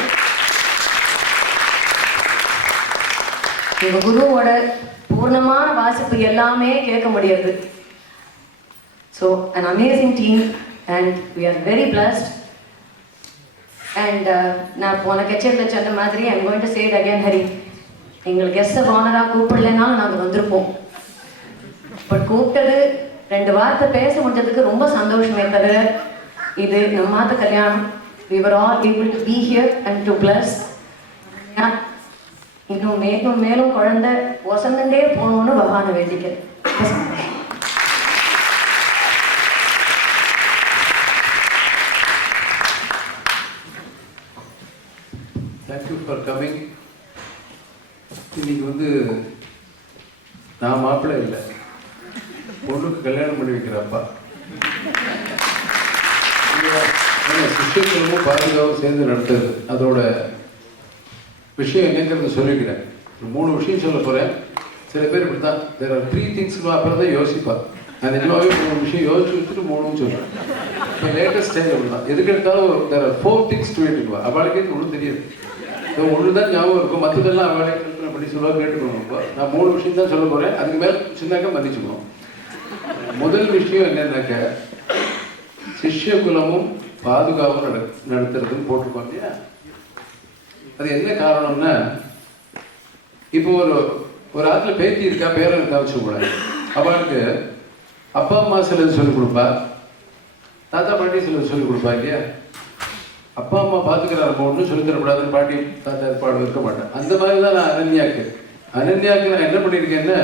உங்க குருவோட பூர்ணமான வாசிப்பு எல்லாமே கேட்க முடியாது. So an amazing team and we are very blessed. and நான் போன கச்சேரியில் சொன்ன மாதிரி I'm going to say it again, Hari, எங்களுக்கு கெஸ்ட் ஆனராக கூப்பிடலைனாலும் நாங்கள் வந்திருப்போம். பட் கூப்பிட்டது 2 வார்த்தை பேச முடிஞ்சதுக்கு ரொம்ப சந்தோஷமே தவிர இது நம்மாத்த கல்யாணம். we were all able to be here and to bless. இன்னும் மேலும் மேலும் குழந்தை வசந்தண்டே போகணும்னு பகவானை வேண்டிக்கிறேன். Thank you for coming. இன்னைக்கு நான் மாப்பிள்ளை இல்லை, பொண்ணுக்கு கல்யாணம் பண்ணி வைக்கிறப்பா. சிஷ்யத்துவமும் பாதுகாவும் சேர்ந்து நடத்துது. அதோட விஷயம் என்னங்கிறது சொல்லிக்கிறேன். 3 விஷயம் சொல்ல போகிறேன். சில பேர் இப்படி தான் there are 3 things அப்புறம் தான் யோசிப்பா. நான் நிஜமாகவே 3 விஷயம் யோசிச்சு வச்சுட்டு 3ன்னு சொல்கிறேன். இப்போ லேட்டஸ்ட் ஸ்டைல் அப்படி தான். எதுக்கு எடுத்தாலும் there are 4 things to it. அவளுக்கே ஒன்றும் தெரியாது. ஒன்று தான் ஞாபகம் இருக்கும், மற்றதெல்லாம் அவளே கல்பனை பண்ணி சொல்லுவா, கேட்டுக்கணும். இப்போ நான் 3 விஷயம் தான் சொல்ல போகிறேன். அதுக்கு மேலே சின்னாக்க மதிச்சுக்கணும். முதல் விஷயம் என்னன்னாக்க, சிஷ்ய குலமும் பாதுகாப்பும் நடத்துறதுன்னு போட்டிருக்கோம் இல்லையா? அது என்ன காரணம்னா, இப்போ ஒரு ஆத்துல பேத்தி இருக்கா, பேரன் இருக்கா வச்சுக்கூடாது. அவளுக்கு அப்பா அம்மா சிலது சொல்லிக் கொடுப்பா, தாத்தா பாட்டி சிலது சொல்லிக் கொடுப்பா இல்லையா? அப்பா அம்மா பார்த்துக்கிறாரு, நம்ம ஒன்றும் சொல்லித் தரக்கூடாதுன்னு பாட்டி தாத்தா பாடு இருக்க மாட்டேன். அந்த மாதிரி தான் நான் அனன்யாக்கு நான் என்ன பண்ணியிருக்கேன்னா,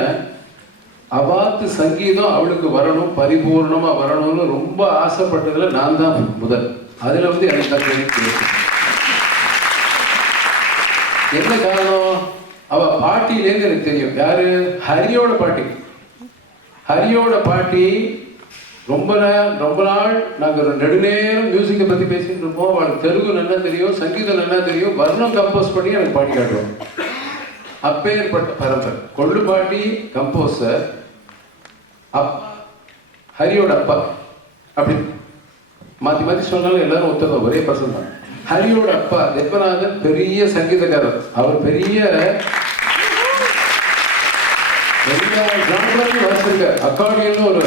அவாத்து சங்கீதம் அவளுக்கு வரணும், பரிபூர்ணமா வரணும்னு ரொம்ப ஆசைப்பட்டதுல நான் தான் முதல். அதுல வந்து எனக்கு தான் கிடைக்கும். என்ன காரணம்? அவ பாட்டியிலேருந்து எனக்கு தெரியும். யாரு? ஹரியோட பாட்டி. ஹரியோட பாட்டி ரொம்ப நாள் நாங்கள் நெடுநேரம் மியூசிக்கை பற்றி பேசிட்டு இருப்போம். அவளுக்கு தெலுங்கு நல்லா தெரியும், சங்கீதம் நல்லா தெரியும், வர்ணம் கம்போஸ் பண்ணி எனக்கு பாடி காட்டுவோம். அப்பேற்பட்ட பரம்பரை. கொள்ளு பாட்டி கம்போசர், ஹரியோட அப்பா. அப்படி மாற்றி மாற்றி சொன்னாலும் எல்லாரும் ஒத்துதான், ஒரே பர்சன் தான். ஹரியோட அப்பா தெப்பநாதன் பெரிய சங்கீதக்காரர். அவர் பெரிய எல்லா ஜானராலையும் வாசிச்சிருக்கார். அக்கார்டியன்னு ஒரு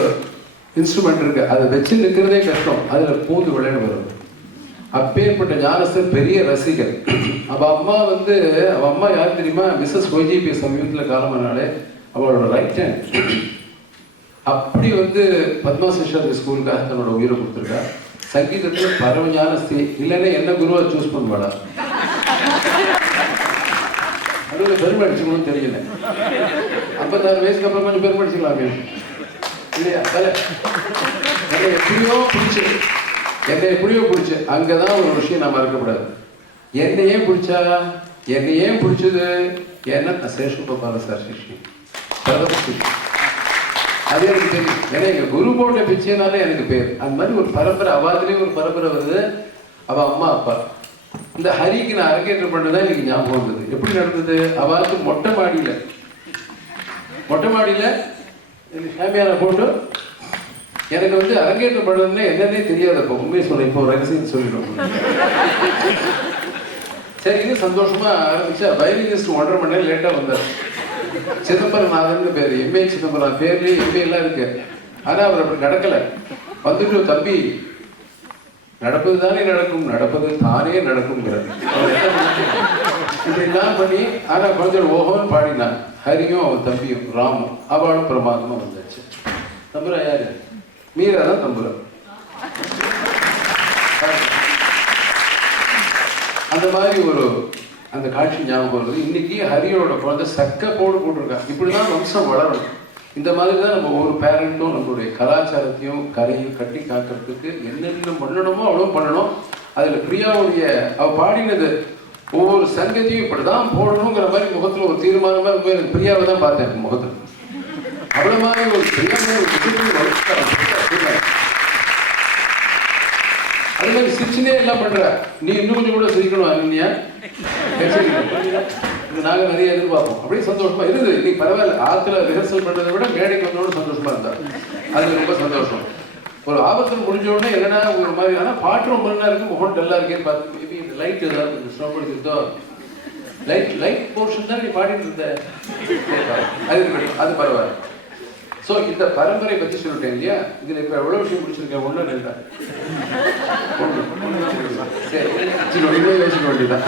இன்ஸ்ட்ருமெண்ட் இருக்கு, அதை வச்சு நிற்கிறதே கஷ்டம், அதுல பூந்து விளையாட வரும். அப்பேற்பட்ட ஞானஸ்தர், பெரிய ரசிகர். அவ அம்மா யார் தெரியுமா? மிஸ்ஸஸ் ஒய்ஜிபி சமீபத்தில் காலமானாலே அவளோட ரைட் ஹேண்ட். அப்படி பத்மா சிஷாதி ஸ்கூலுக்காக தன்னோட உயிரை கொடுத்துருக்கா. சங்கீதத்தில் பரவ ஞானஸ்தி. இல்லைன்னா என்ன குருவா சூஸ் பண்ணுவாளா? அது பெருமை அடிச்சுக்கணும்னு தெரியல. 56 வயசுக்கு அப்புறம் கொஞ்சம் பெருமை அடிச்சுக்கலாமே இல்லையா? என்னை எப்படியோ பிடிச்சு அங்கதான் ஒரு விஷயம் நான் மறக்கப்படாது. என்னை ஏன் பிடிச்சது? ஏன்னா நான் சேஷகோபால சார் சிஷ்யம், அது எனக்கு தெரியும். ஏன்னா எங்க குரு போட்ட பிச்சைனாலே எனக்கு பேர். அந்த மாதிரி ஒரு பரம்பரை, அவாதிலேயே ஒரு பரம்பரை வருது. அவ அம்மா அப்பா. இந்த ஹரிக்கு நான் அரங்கேற்றம் பண்ணதான் எனக்கு ஞாபகம் வந்தது. எப்படி நடந்தது? அவாக்கு மொட்டை மாடியில சாமியான போட்டு எனக்கு அரங்கேற்றம் பண்ணுறதுன்னா என்னன்னே தெரியாது. அப்போ உண்மையை சொல்ல, இப்போ ரகசியம் சொல்லிடுவோம். சரி, இது சந்தோஷமா ஆரம்பிச்சா. வயலினிஸ்ட் 1.5 மணி நேரம் லேட்டா வந்தார். சிதம்பரநாதன் பேர், எம்ஏ சிதம்பரம் பேர்லயே எம்ஏ எல்லாம் இருக்கு. ஆனா அவர் அப்படி நடக்கல. வந்துட்டு தம்பி, நடப்பது தானே நடக்கும், நடப்பது தானே நடக்கும்ங்கிறார். இப்படிலாம் பண்ணி ஆனா கொஞ்சம் ஓஹோன்னு பாடினான். ஹரியும் அவன் தம்பியும் ராமும் அவளும் பிரமாதமா வந்தாச்சு. தம்புரா யாரு? மீரா தான் தம்புரா. அந்த மாதிரி அந்த காட்சி ஞாபகம் வருது. இன்னைக்கு ஹரியோட குழந்தை சக்க போட்டிருக்காங்க. இப்படிதான் வம்சம் வளரணும். இந்த மாதிரி தான் நம்ம ஒவ்வொரு பேரண்ட்டும் நம்மளுடைய கலாச்சாரத்தையும் கரையும் கட்டி காக்கிறதுக்கு என்னென்ன பண்ணணுமோ அவ்வளோ பண்ணணும். அதுல பிரியாவுடைய அவ பாடினது ஒவ்வொரு சங்கத்தையும் இப்படிதான் போடணுங்கிற மாதிரி முகத்துல ஒரு தீர்மானமா இருக்கும். எனக்கு பிரியாவை தான் பார்த்தேன் முகத்துல. அவ்வளவு மாதிரி ஒரு பிரியாவை அது மாதிரி சிரிச்சுனே எல்லாம் பண்ற. நீ இன்னும் கொஞ்சம் கூட சிரிக்கணும் அனன்யா. நாங்க நிறைய எதிர்பார்ப்போம். அப்படியே சந்தோஷமா இருந்தது. இன்னைக்கு பரவாயில்ல, ஆத்துல ரிஹர்சல் பண்றதை விட மேடைக்கு வந்தோட சந்தோஷமா இருந்தா அது ரொம்ப சந்தோஷம். ஒரு ஆபத்தில் முடிஞ்ச உடனே என்னன்னா ஒரு மாதிரி, ஆனா பாட்டு ரொம்ப நல்லா இருக்கு, முகம் டல்லா இருக்கேன்னு பார்த்து மேபி இந்த லைட் ஏதாவது கொஞ்சம் ஸ்லோ பண்ணிருந்தோ. லைட் போர்ஷன் தான் நீ பாடிட்டு இருந்த, அது பரவாயில்ல. ஸோ இந்த பரம்பரை பற்றி சொல்லிட்டேன் இல்லையா? இதில் இப்போ எவ்வளோ விஷயம் பிடிச்சிருக்கேன். ஒன்றும் இல்லை, சரி ஒன்றுமே யோசிக்க வேண்டியதான்.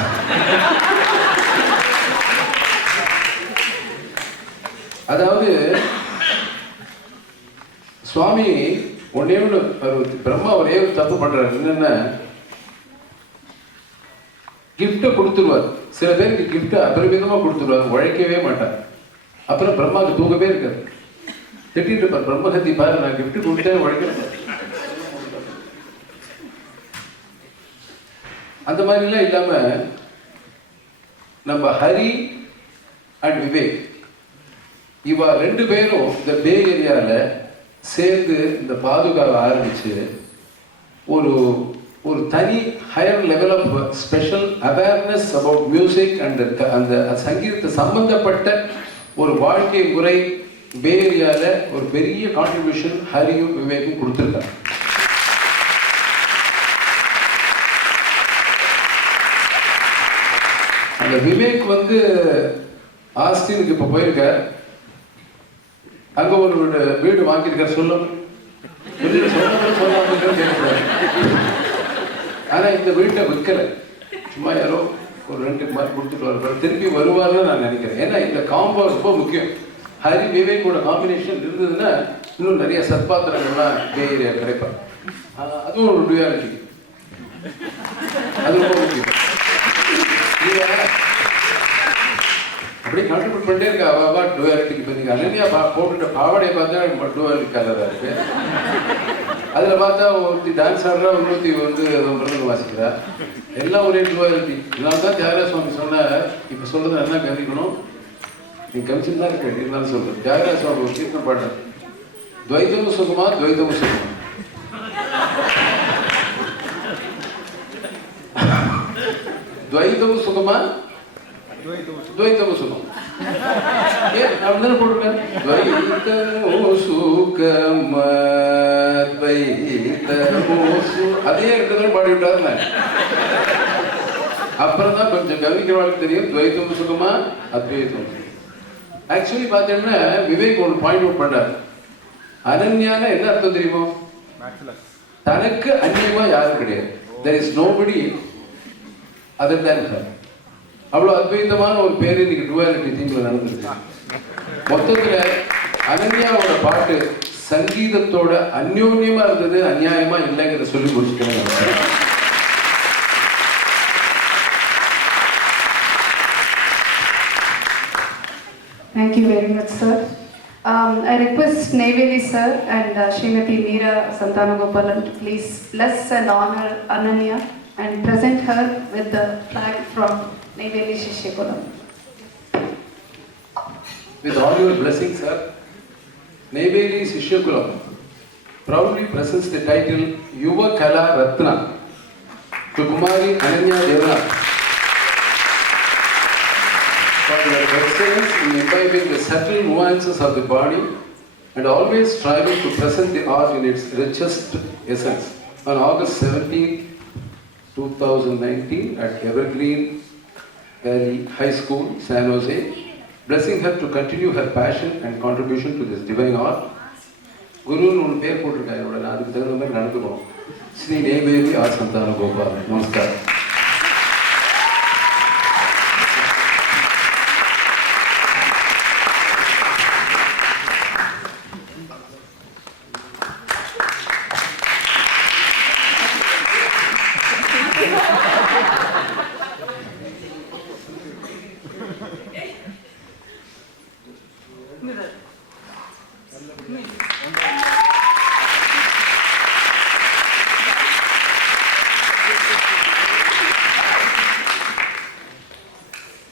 அதாவது சுவாமி ஒன்னே ஒன்று, பிரம்மா ஒரே ஒரு தப்பு பண்றாரு. என்னன்னா கிஃப்டை கொடுத்துருவார். சில பேருக்கு கிஃப்ட் அபரிமிதமா கொடுத்துருவார், உழைக்கவே மாட்டார். அப்புறம் பிரம்மாவுக்கு தூக்கவே இருக்காது. திட்டிட்டு இருப்பார், பிரம்மஹத்தி பாரு நான் கிஃப்ட் கொடுத்தேன் உழைக்கிறேன். அந்த மாதிரிலாம் இல்லாம நம்ம ஹரி அண்ட் விவேக் இவா 2 பேரும் இந்த பே ஏரியால சேர்ந்து இந்த பாதுகாவை ஆரம்பிச்சு ஒரு தனி higher level of special awareness about music and அந்த சங்கீதத்தை சம்பந்தப்பட்ட ஒரு வாழ்க்கை முறை பே ஏரியால ஒரு பெரிய கான்ட்ரிபியூஷன் ஹரியும் விவேக்கும் கொடுத்துருக்காங்க. அந்த விவேக் ஆஸ்டினுக்கு இப்ப போயிருக்க, அங்க ஒரு வீடு வாங்கியிருக்காரு. சொல்லும் சொல்லாமல் கேட்கக்கூடாது. ஆனால் இந்த வீட்டில் விற்கலை, சும்மா யாரோ ஒரு 2 மார்க் கொடுத்துட்டு வர திருப்பி வருவார்னு நான் நினைக்கிறேன். ஏன்னா இந்த காம்போ ரொம்ப முக்கியம். ஹரி விவேக்கோட காம்பினேஷன் இருந்ததுன்னா இன்னும் நிறைய சத்பாத்திரங்கள்லாம் பே ஏரியா கிடைப்பாங்க. அதுவும் ஒரு டுயாலிட்டி, அது ரொம்ப முக்கியம். அப்படியே கான்ட்ரிபியூட் பண்ணிட்டே இருக்கா அவா டுயாலிட்டிக்கு. இப்போ நீங்கள் அனன்யா போட்டுட்ட பாவடையை பார்த்தா டுயாலிட்டி கலராக இருக்கு. அதில் பார்த்தா ஒருத்தி டான்ஸ் ஆடுறா, இன்னொருத்தி வந்து மிருதங்கம் வாசிக்கிறா, எல்லாம் ஒரே டுவாலிட்டி. இதனால தான் தியாகராஜ சுவாமி சொன்னார், இப்போ சொல்றது என்ன கவனிக்கணும், நீ கமிஷன் தான் இருக்கு இருந்தாலும் சொல்றேன். தியாகராஜ சுவாமி ஒரு கீர்த்தனம் பாடுறார், துவைதமும் சுகமா துவைதமும் சுகமா. துவைதமும் சுகமா துவைதமும் சுகம். ஏன் அப்படிதானே போட்டுருக்கேன், துவைதமும் சுகமா அதே இருக்குதான் பாடிவிட்டாரு. அப்புறம் தான் கொஞ்சம் கவனிக்கிறவாளுக்கு தெரியும் துவைத்தம் சுகமா அத்வைத்தம். ஆக்சுவலி பார்த்தீங்கன்னா விவேக் ஒன்று பாயிண்ட் அவுட் பண்றாரு. அனன்யான என்ன அர்த்தம் தெரியுமோ, தனக்கு அந்நியமா யாரும் கிடையாது. there is nobody other than her. அவ்வளோ அத்வைத்தமான ஒரு பேர் இன்னைக்கு டுவாலிட்டி தீங்கில் நடந்துருக்கு. மொத்தத்துல அனன்யாவோட பாட்டு சங்கீதத்தோட அந்யோன்யமா இருந்தது, அநியாயமா இல்லைங்கிறத சொல்லி முடிச்சுக்கணும். Thank you very much, sir. I request Neyveli sir and Srimati Meera Santanagopalan to please bless and honor Ananya and present her with the flag from Neyveli Shishyakulam. With all your blessings, sir, Neyveli Shishyakulam proudly presents the title Yuva Kala Ratna to Kumari Ananya Devanath for their excellence in imbibing the subtle nuances of the body and always striving to present the art in its richest essence. On August 17, 2019 at Evergreen Valley High School, San Jose, blessing her to continue her passion and contribution to this divine art. குருன்னு ஒன்று பேர் போட்டிருக்காரு, நான் அதுக்கு தகுந்த மாதிரி நடந்துக்கணும். Sri Neyveli R சந்தான கோபால். நமஸ்காரம்.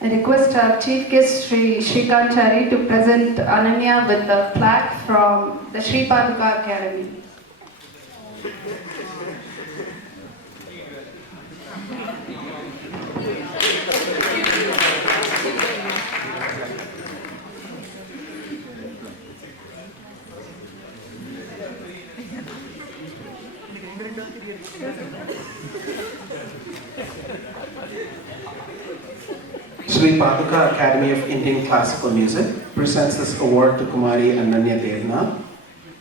I request our Chief Guest Sri Srikanchari to present Ananya with the plaque from the Sri Paduka Academy. Sri Paduka Academy of Indian Classical Music presents this award to Kumari Ananya Devanath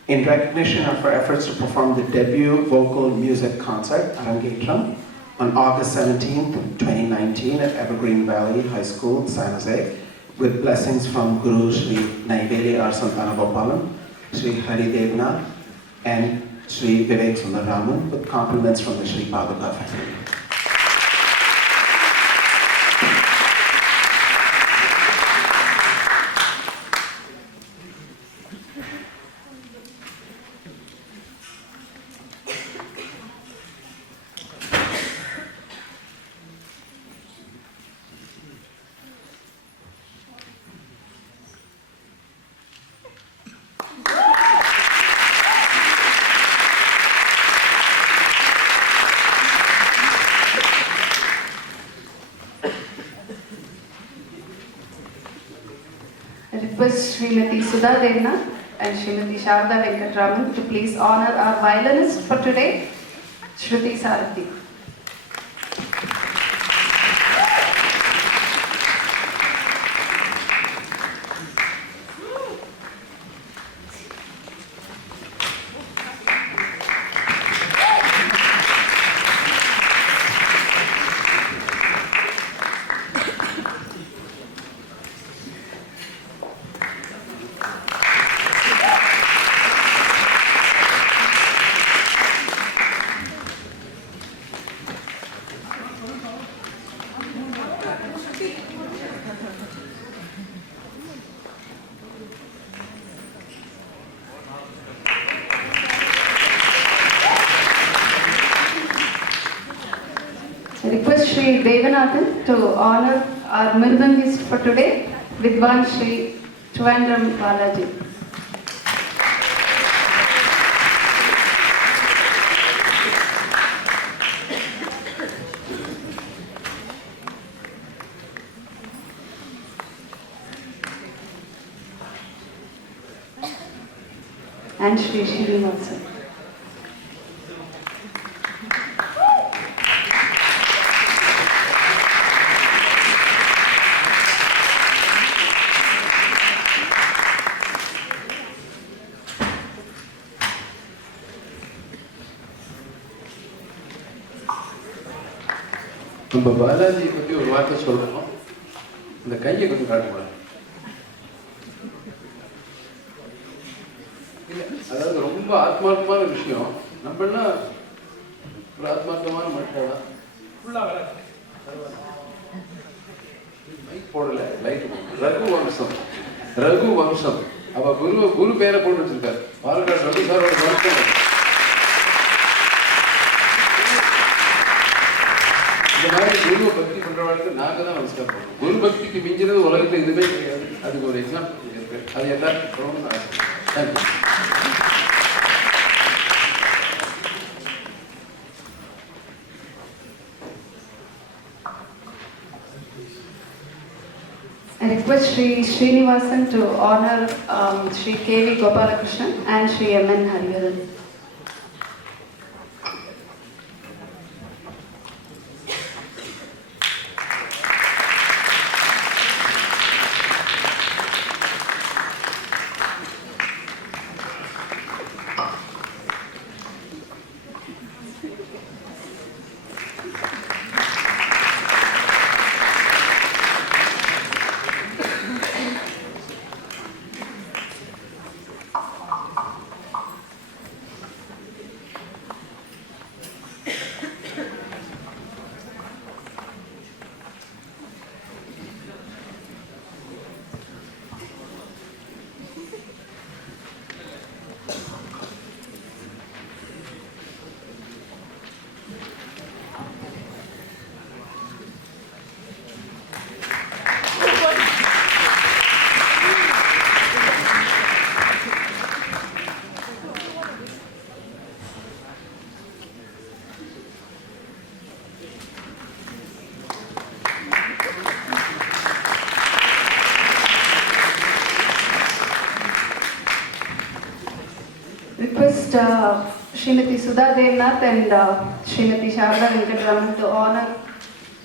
in recognition of her efforts to perform the debut vocal music concert, Arangetram, on August 17th, 2019 at Evergreen Valley High School, San Jose, with blessings from Guru Sri Neyveli R. Santanagopalan, Sri Hariharan, and Sri Vivek Sundararaman, with compliments from the Sri Paduka family. I request Srimati Sudha Devanath and Srimati Sharda Venkatraman to please honor our violinist for today, Shruti Sarathy. Shri Devanathan to honor our Mridangist for today, Vidwan Shri Trivandrum Balaji. And Shri Srinivasa. நம்ம பாலாஜியை பற்றி ஒரு வார்த்தை சொல்லணும். இந்த கையை கொஞ்சம் காட்டுங்க. இல்லை, அதாவது ரொம்ப ஆத்மார்த்தமான விஷயம். நம்மளாம் ஒரு ஆத்மார்த்தமான மனுஷன் தான். மைக் போடல, லைட் ரகு வம்சம். அவ குரு பேரை போட்டு வச்சிருக்காரு. பாலக்காடு ரகு சாரோட வம்சம். இந்த மாதிரி குருவை பக்தி பண்றவங்களுக்கு நாங்க தான் நமஸ்காரம் பண்ணுவோம். குரு பக்திக்கு மிஞ்சினது உலகத்துல எதுவுமே கிடையாது. அதுக்கு ஒரு எக்ஸாம்பிள் இருக்கு. அது எல்லாருக்கும் சொல்லணும்னு ஆசை. Thank you. I request Shri Srinivasan to honor Shri K.V. Gopalakrishnan and Shri M.N. Hariharan. Request Srimati Sudha Devnath and Srimati Sharda Venkataraman to honor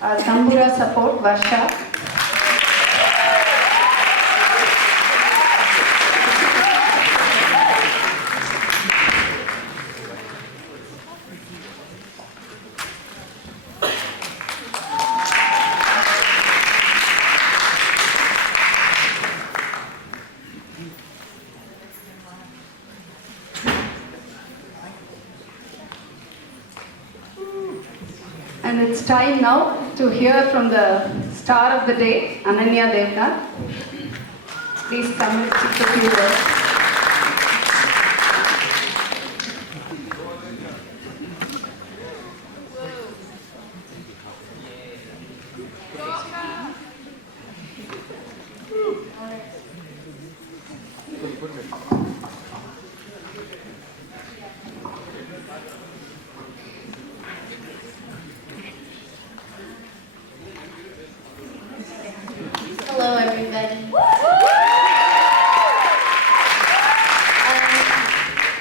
our Tambura support, Varsha. And it's time now to hear from the star of the day, Ananya Devanath. Please come and speak a few words. Hello, everybody.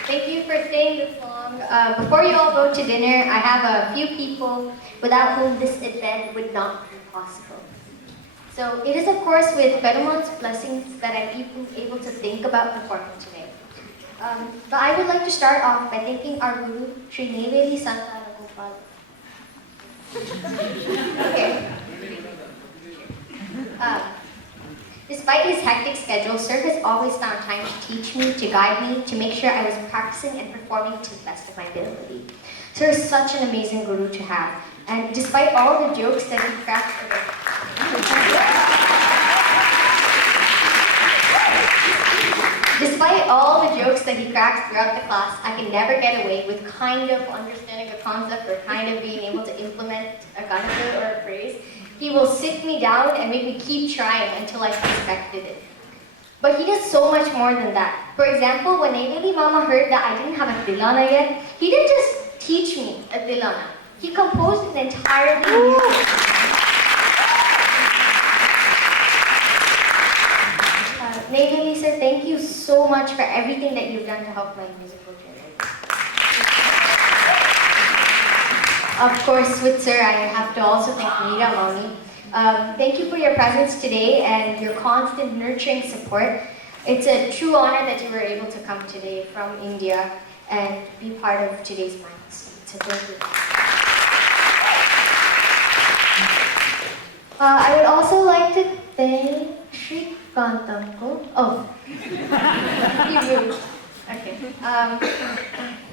Thank you for staying this long. Before you all go to dinner, I have a few people without whom this event would not be possible. So it is, of course, with Perumal's blessings that I'm even able to think about performing today. But I would like to start off by thanking our Guru, Sri Neveli Santana Gopal. Okay. Despite his hectic schedule, Sir has always found time to teach me, to guide me, to make sure I was practicing and performing to the best of my ability. Sir is such an amazing guru to have, and despite all the jokes that he cracks Despite all the jokes that he cracks throughout the class, I can never get away with kind of understanding a concept or kind of being able to implement a concept or a phrase. He will sit me down and make me keep trying until I perfected it. But he does so much more than that. For example, when Neveli Mama heard that I didn't have a tilana yet, he didn't just teach me a tilana. He composed an entirely new Neveli sir, thank you so much for everything that you've done to help my musical journey. Of course, with sir, I have to also thank Mridangam. Thank you for your presence today and your constant nurturing support. It's a true honor that you were able to come today from India and be part of today's milestone. So thank you. I would also like to thank Srikantanko. Oh, he moved. Okay.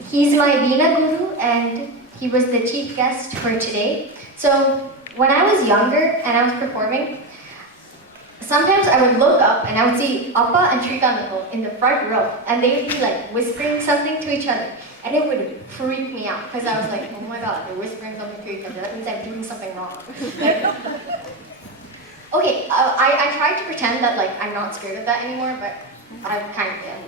He's my Veena Guru and he was the chief guest for today. So when I was younger and I was performing, sometimes I would look up and I would see Appa and Srikantanko in the front row and they would be like whispering something to each other. And it would freak me out because I was like, oh my god, they're whispering something to each other. That means I'm doing something wrong. Okay, I tried to pretend that like I'm not scared of that anymore, but I kind of am.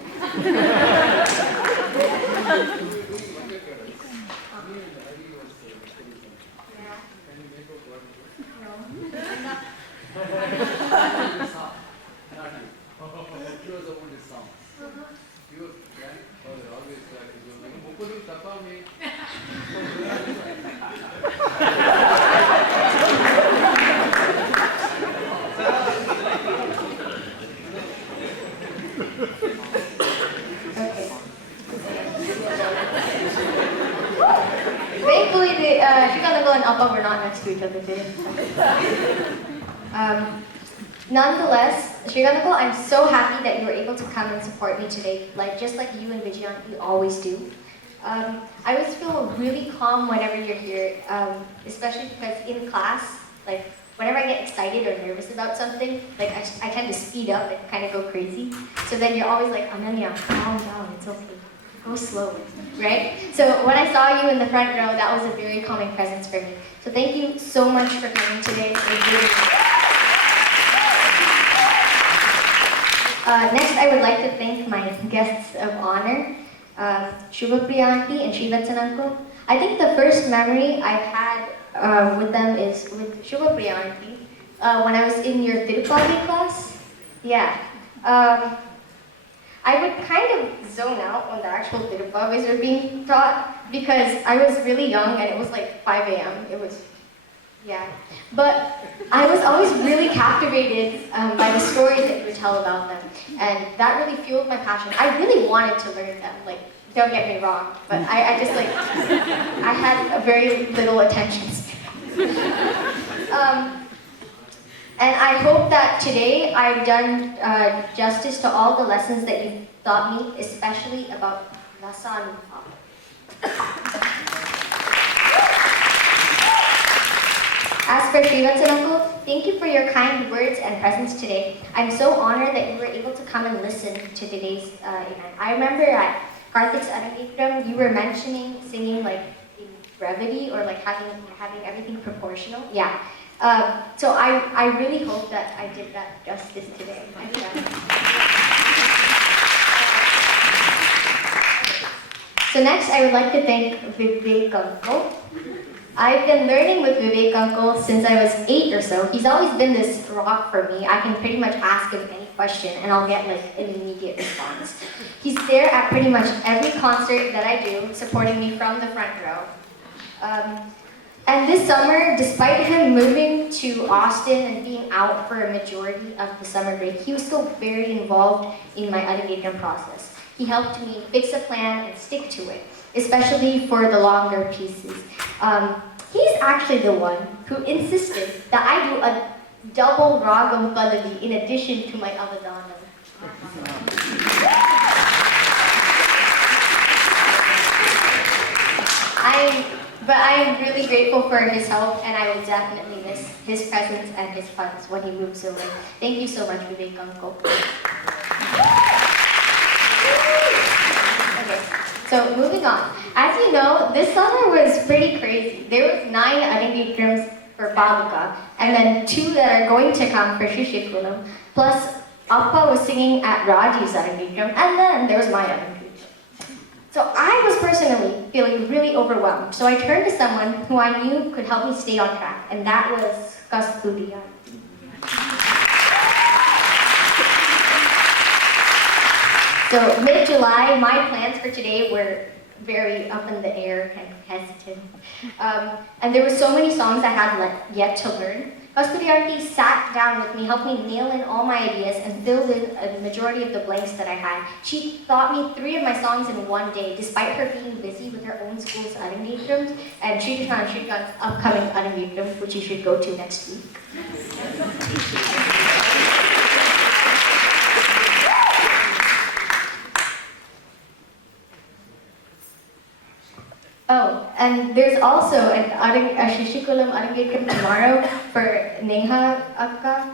Thankfully, Srikantanko and Appa were not next to each other today. Nonetheless, Srikantanko, I'm so happy that you were able to come and support me today, just like you and Vijayan always do. I always feel really calm whenever you're here, especially because in class, whenever I get excited or nervous about something, I tend to speed up and kind of go crazy. So then you're always like, Ananya, calm down, it's okay. Go slow, right? So when I saw you in the front row, that was a very calming presence for me. So thank you so much for coming today. Next, I would like to thank my guests of honor, Shubhapriya Aunty and Srivatsan Uncle. I think the first memory I've had with them is with Shubhapriya Aunty when I was in your Tirupati class. Yeah. I would kind of zone out when the actual Tirupavis were being taught because I was really young and it was like 5 a.m. It was, yeah. But I was always really captivated by the stories that you would tell about them. And that really fueled my passion. I really wanted to learn them, don't get me wrong, but I just I had a very little attention span. And I hope that today I've done justice to all the lessons that you've taught me, especially about Rasa and Papa. As for Srivatsan Uncle, thank you for your kind words and presence today. I'm so honored that you were able to come and listen to today's event. I remember at Karthik's Arangetram, you were mentioning singing in brevity or having everything proportional. Yeah. So I really hope that I did that justice today. So next, I would like to thank Vivek Uncle. I've been learning with Vivek Uncle since I was 8 or so. He's always been this rock for me. I can pretty much ask him any question and I'll get an immediate response. He's there at pretty much every concert that I do, supporting me from the front row. And this summer, despite him moving to Austin and being out for a majority of the summer break, he was still very involved in my Arangetram process. He helped me fix a plan and stick to it, especially for the longer pieces. He's actually the one who insisted that I do a double Ragam Pallavi in addition to my Avadhanam. But I am really grateful for his help, and I will definitely miss his presence and his puns when he moves away. Thank you so much, Vivek Uncle. So moving on. As you know, this summer was pretty crazy. There was 9 Arangetrams for Paduka, and then 2 that are going to come for Shishikulam. Plus, Appa was singing at Raji's Arangetram, and then there was my Arangetram. So I was personally feeling really overwhelmed. So I turned to someone who I knew could help me stay on track, and that was Kasturiya. So mid-July, my plans for today were very up in the air and hesitant. And there were so many songs I had yet to learn. Kasturiya sat down with me, helped me nail in all my ideas, and filled in a majority of the blanks that I had. She taught me 3 of my songs in one day, despite her being busy with her own school's Arangetrams and Shrikant's upcoming Arangetram, which you should go to next week. Oh, and there's also a Shishikulam Arangetram tomorrow for Neha Akka.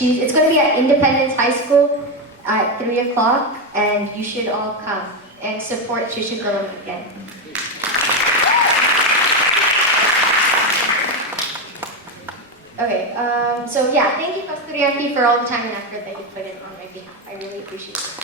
It's going to be at Independence High School at 3 o'clock, and you should all come and support Shishikulam again. Okay, so yeah, thank you Kasturiya for all the time and effort that you put in on my behalf. I really appreciate it.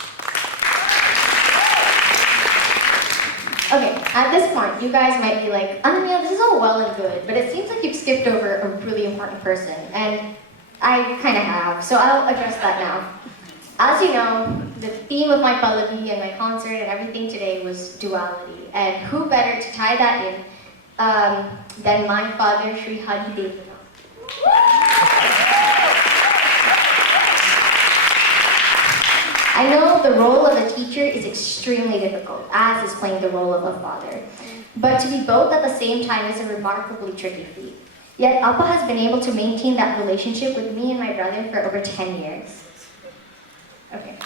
Okay, at this point, you guys might be like, Ananya, this is all well and good, but it seems like you've skipped over a really important person, and I kind of have, so I'll address that now. As you know, the theme of my Pallavi and my concert and everything today was duality, and who better to tie that in than my father, Sri Devanath. I know the role of a teacher is extremely difficult, as is playing the role of a father. But to be both at the same time is a remarkably tricky feat. Yet Appa has been able to maintain that relationship with me and my brother for over 10 years. Okay.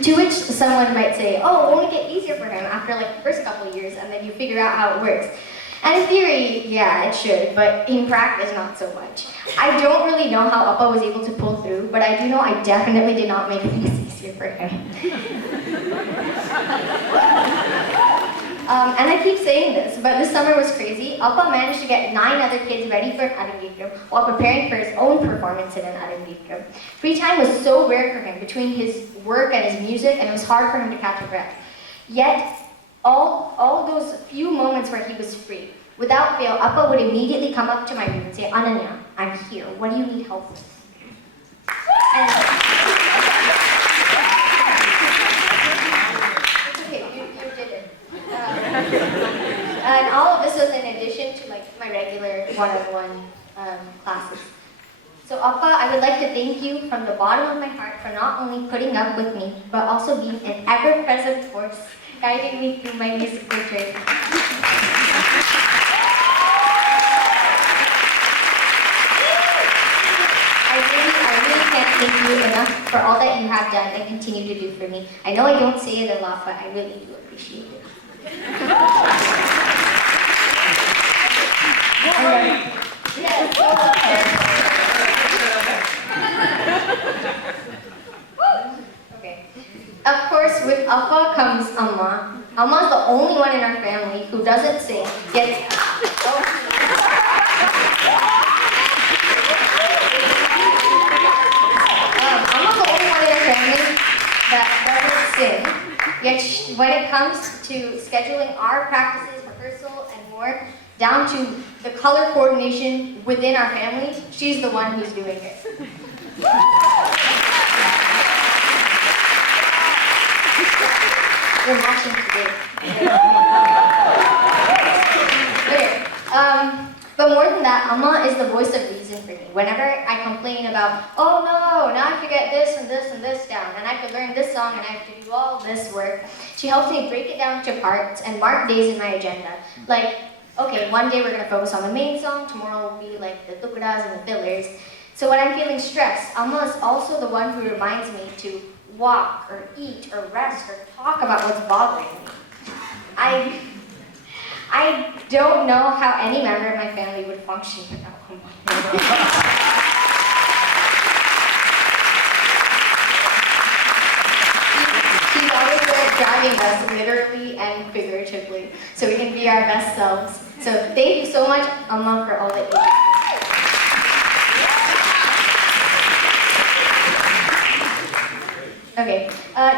To which someone might say, oh, it won't get easier for him after like the first couple of years and then you figure out how it works. And in theory, yeah, it should, but in practice, not so much. I don't really know how Appa was able to pull through, but I do know I definitely did not make things easier for him. And I keep saying this, but this summer was crazy. Appa managed to get 9 other kids ready for an Arangetram while preparing for his own performance in an Arangetram. Free time was so rare for him between his work and his music, and it was hard for him to catch a breath. Yet, all those few moments where he was free, without fail, Appa would immediately come up to my room and say, Ananya, I'm here. What do you need help with? And okay, you did it. And all of this was in addition to like my regular one-on-one classes. So Appa, I would like to thank you from the bottom of my heart for not only putting up with me, but also being an ever-present force guiding me through my musical journey. I really can't thank you enough for all that you have done and continue to do for me. I know I don't say it a lot, but I really do appreciate it. Alright. Yes. Okay. Of course, with Appa comes Amma. Amma's the only one in our family who doesn't sing, yet... Amma's the only one in our family that doesn't sing, yet when it comes to scheduling our practices, rehearsal, and more, down to the color coordination within our family, she's the one who's doing it. We're matching today. Okay. But more than that, Amma is the voice of reason for me. Whenever I complain about, oh no, now I have to get this and this and this down, and I have to learn this song, and I have to do all this work, she helps me break it down to parts and mark days in my agenda. Like, okay, one day we're going to focus on the main song, tomorrow will be like the tukudas and the fillers. So when I'm feeling stressed, Amma is also the one who reminds me to walk, or eat, or rest, or talk about what's bothering me. I don't know how any member of my family would function without Amma. reviving us literally and figuratively so we can be our best selves. So thank you so much, Amma, for all that you do. Okay,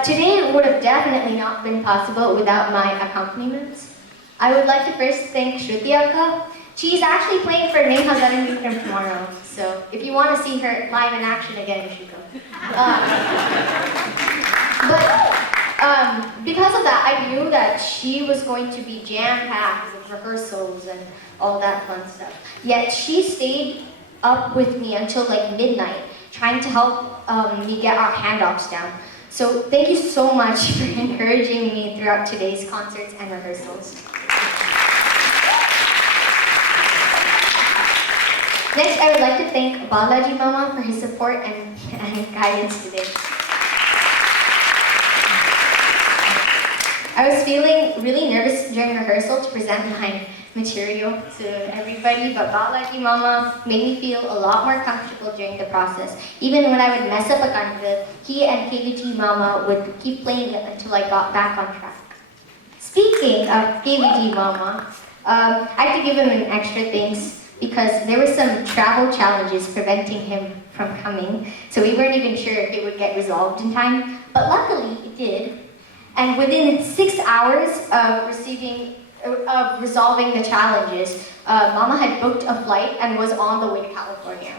today would have definitely not been possible without my accompaniments. I would like to first thank Sruthi Akka. She's actually playing for Arangetram tomorrow, so if you want to see her live in action again, you should go. But because of that, I knew that she was going to be jam-packed with rehearsals and all that fun stuff. Yet she stayed up with me until like midnight, trying to help me get our handoffs down. So thank you so much for encouraging me throughout today's concerts and rehearsals. Next, I would like to thank Balaji Mama for his support and guidance today. I was feeling really nervous during rehearsal to present my material to everybody, but Balaji Mama made me feel a lot more comfortable during the process. Even when I would mess up a Kanjira, he and KVG Mama would keep playing it until I got back on track. Speaking of KVG Mama, I have to give him an extra thanks because there were some travel challenges preventing him from coming, so we weren't even sure if it would get resolved in time, but luckily it did. And within 6 hours of resolving the challenges, Mama had booked a flight and was on the way to California.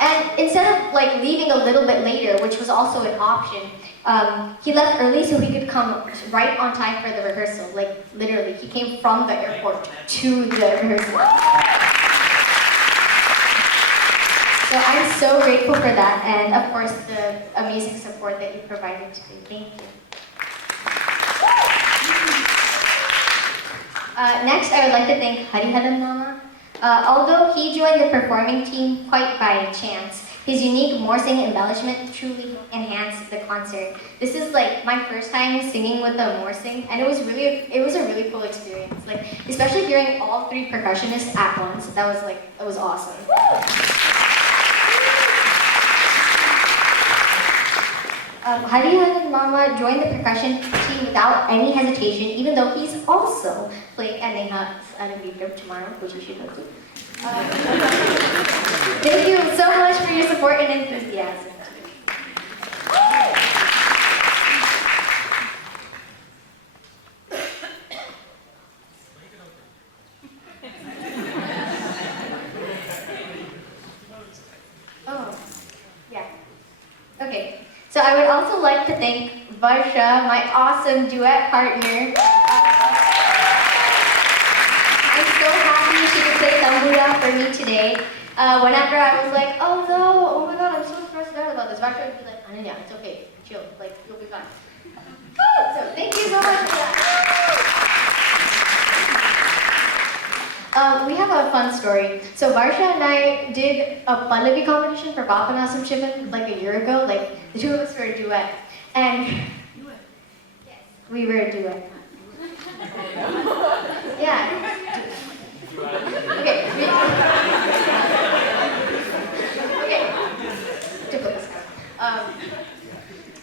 And instead of like leaving a little bit later, which was also an option, he left early so he could come right on time for the rehearsal. Like literally, he came from the airport to the rehearsal. So I'm so grateful for that, and of course the amazing support that you provided today. Thank you. Next, I would like to thank Hariharan Mama. Although he joined the performing team quite by chance, his unique Morsing embellishment truly enhanced the concert. This is like my first time singing with the Morsing, and it was a really cool experience. Like especially hearing all three percussionists at once. That was awesome. Hariharan Mama joined the percussion team without any hesitation, even though he's also playing at Arangetram tomorrow, which you should go to. Thank you so much for your support and enthusiasm. Oh, yeah. Okay. So I would also like to thank Varsha, my awesome duet partner. I'm so happy she could play tambura for me today. Whenever I was like, oh no, oh my god, I'm so stressed out about this, Varsha would be like, Ananya, it's okay, chill, like, you'll be fine. So thank you so much for that. We have a fun story. So Varsha and I did a Pallavi competition for Papanasam Shivan like a year ago. Like the two of us were a duet. And yes, we were a duet. Yeah. Okay. To put this down.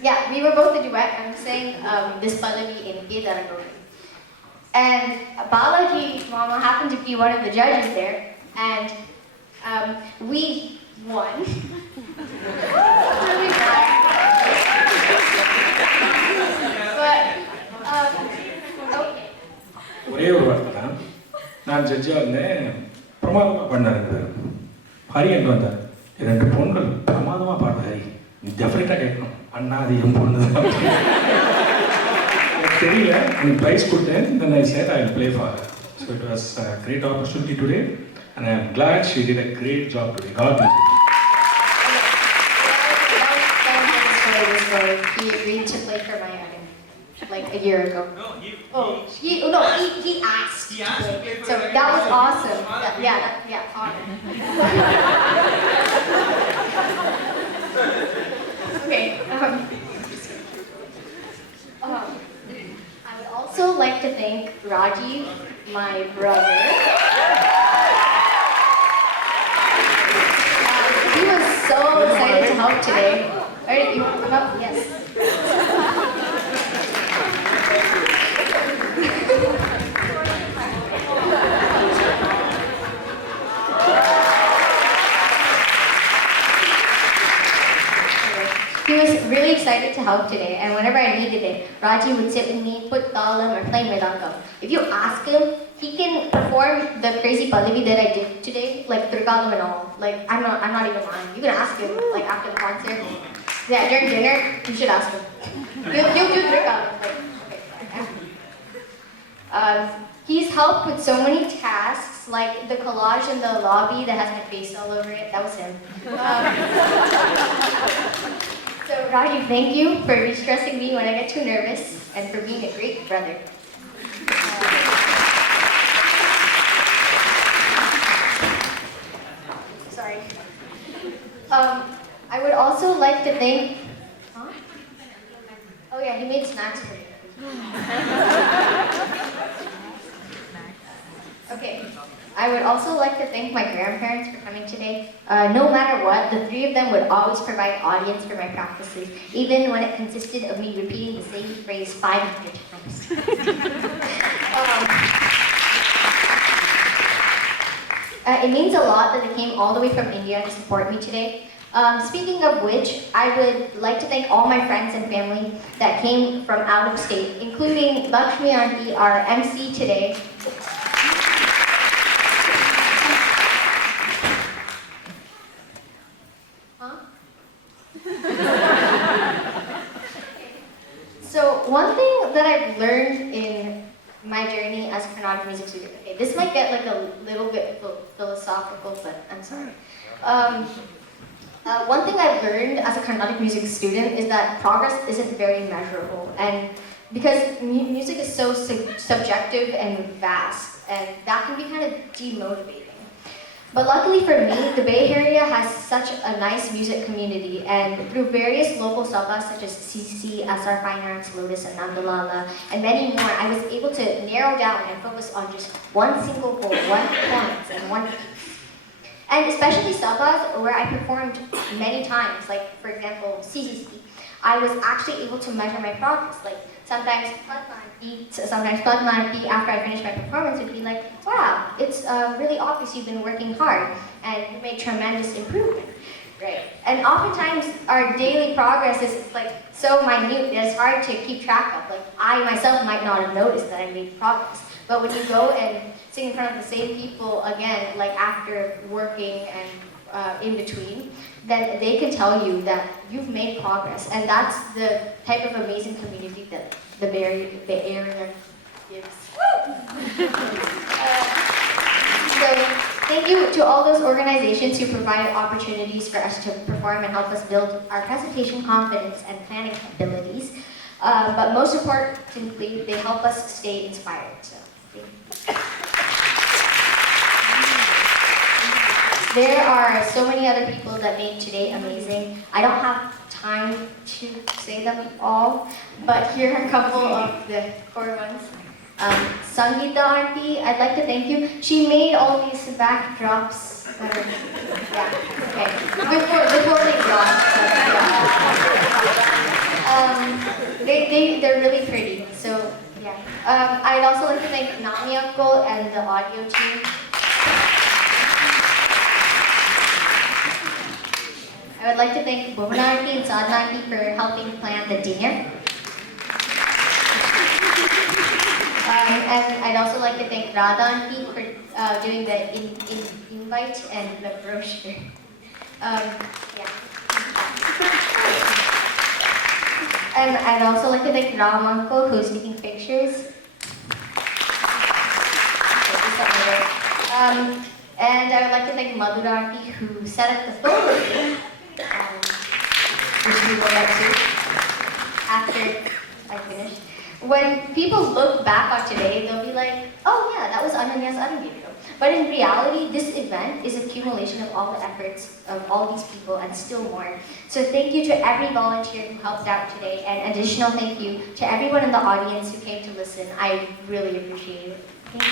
Yeah, we were both a duet and sang this Pallavi in Hariharan. And Balaji Mama happened to be one of the judges there, and we won. Really bad. But, okay. ஒரே ஒரு வார்த்தை தான். நான் ஜட்ஜாக இருந்தேன். பிரமாதமாக பண்ணார் 2 பேரும். ஹரி என்று வந்தார். 2 பொண்கள் பிரமாதமாக பாடுற ஹரி. நீ டெஃபினட்டாக கேட்கணும். அண்ணா அது என் பொண்ணு தான். தெரியல நீ ப்ரைஸ் கொடுத்தேன். Then I said I will play for her. So it was a great opportunity today, and I am glad she did a great job today. God bless you. He agreed to play for my item like a year ago. He asked. He asked. So that was awesome. Honor. Okay. I would also like to thank Rajiv, my brother. He was so excited help today. Alright, you want to come up? Yes. He was really excited to help today, and whenever I needed it, Raji would sit with me, put talam, or play Mridangam. If you ask him, he can perform the crazy Pallavi that I did today, like Trivandrum and all. Like, I'm not even lying. You can ask him, like, after the concert. Yeah, during dinner, you should ask him. He'll do Trivandrum. He's helped with so many tasks, like the collage in the lobby that has my face all over it. That was him. So Raju, thank you for de-stressing me when I get too nervous and for being a great brother. Sorry. I would also like to thank... Huh? Oh yeah, he made snacks for me. Okay. I would also like to thank my grandparents for coming today. No matter what, the three of them would always provide audience for my practices, even when it consisted of me repeating the same phrase 500 times. It means a lot that they came all the way from India to support me today. Speaking of which, I would like to thank all my friends and family that came from out of state, including Lakshmi Auntie, our MC today. So one thing that I've learned in my journey as a Carnatic music student, okay, this might get like a little bit philosophical, but I'm sorry. One thing I've learned as a Carnatic music student is that progress isn't very measurable, and because music is so subjective and vast, and that can be kind of demotivating. But luckily for me, the Bay Area has such a nice music community, and through various local sabhas such as CC, SR Fine Arts, Lotus, and Nandalala, and many more, I was able to narrow down and focus on just one single goal, one performance, and one piece. And especially sabhas where I performed many times, like for example, CCC, I was actually able to measure my progress. Like sometimes Padma after I finished my performance would be like, wow, it's really obvious you've been working hard and you made tremendous improvement, right? And oftentimes our daily progress is like so minute that it's hard to keep track of. Like I myself might not have noticed that I made progress, but when you go and sing in front of the same people again, like after working and in between, then they can tell you that you've made progress, and that's the type of amazing community that the Bay Area gives. So thank you to all those organizations who provided opportunities for us to perform and help us build our presentation confidence and planning abilities. But most importantly, they help us stay inspired. So thank you. There are so many other people that made today amazing. I don't have time to say them all, but here are a couple of the core ones. Sangeeta Auntie, I'd like to thank you. She made all these backdrops that are, yeah, okay, before they dropped. They're really pretty, so yeah. I'd also like to thank Nami Uncle and the audio team. I would like to thank Bhuvana Auntie and Sadhana Auntie for helping plan the dinner. And I'd also like to thank Radha Auntie for doing the invite and the brochure. Yeah. And I'd also like to thank Ram Uncle, who's taking pictures. And I would like to thank Madhura Auntie, who set up the photo booth, which we will get to after I finish. When people look back on today, they'll be like, oh yeah, that was Ananya's Arangetram. But in reality, this event is an accumulation of all the efforts of all these people and still more. So thank you to every volunteer who helped out today, and additional thank you to everyone in the audience who came to listen. I really appreciate it. Thank you.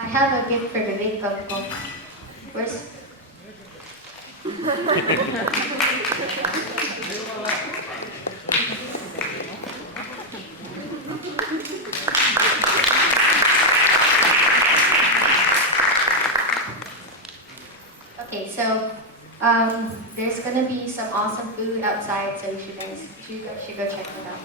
I have a gift for Vivek Kapko. Where's... Okay, so there's gonna be some awesome food outside, so you guys should go check it out.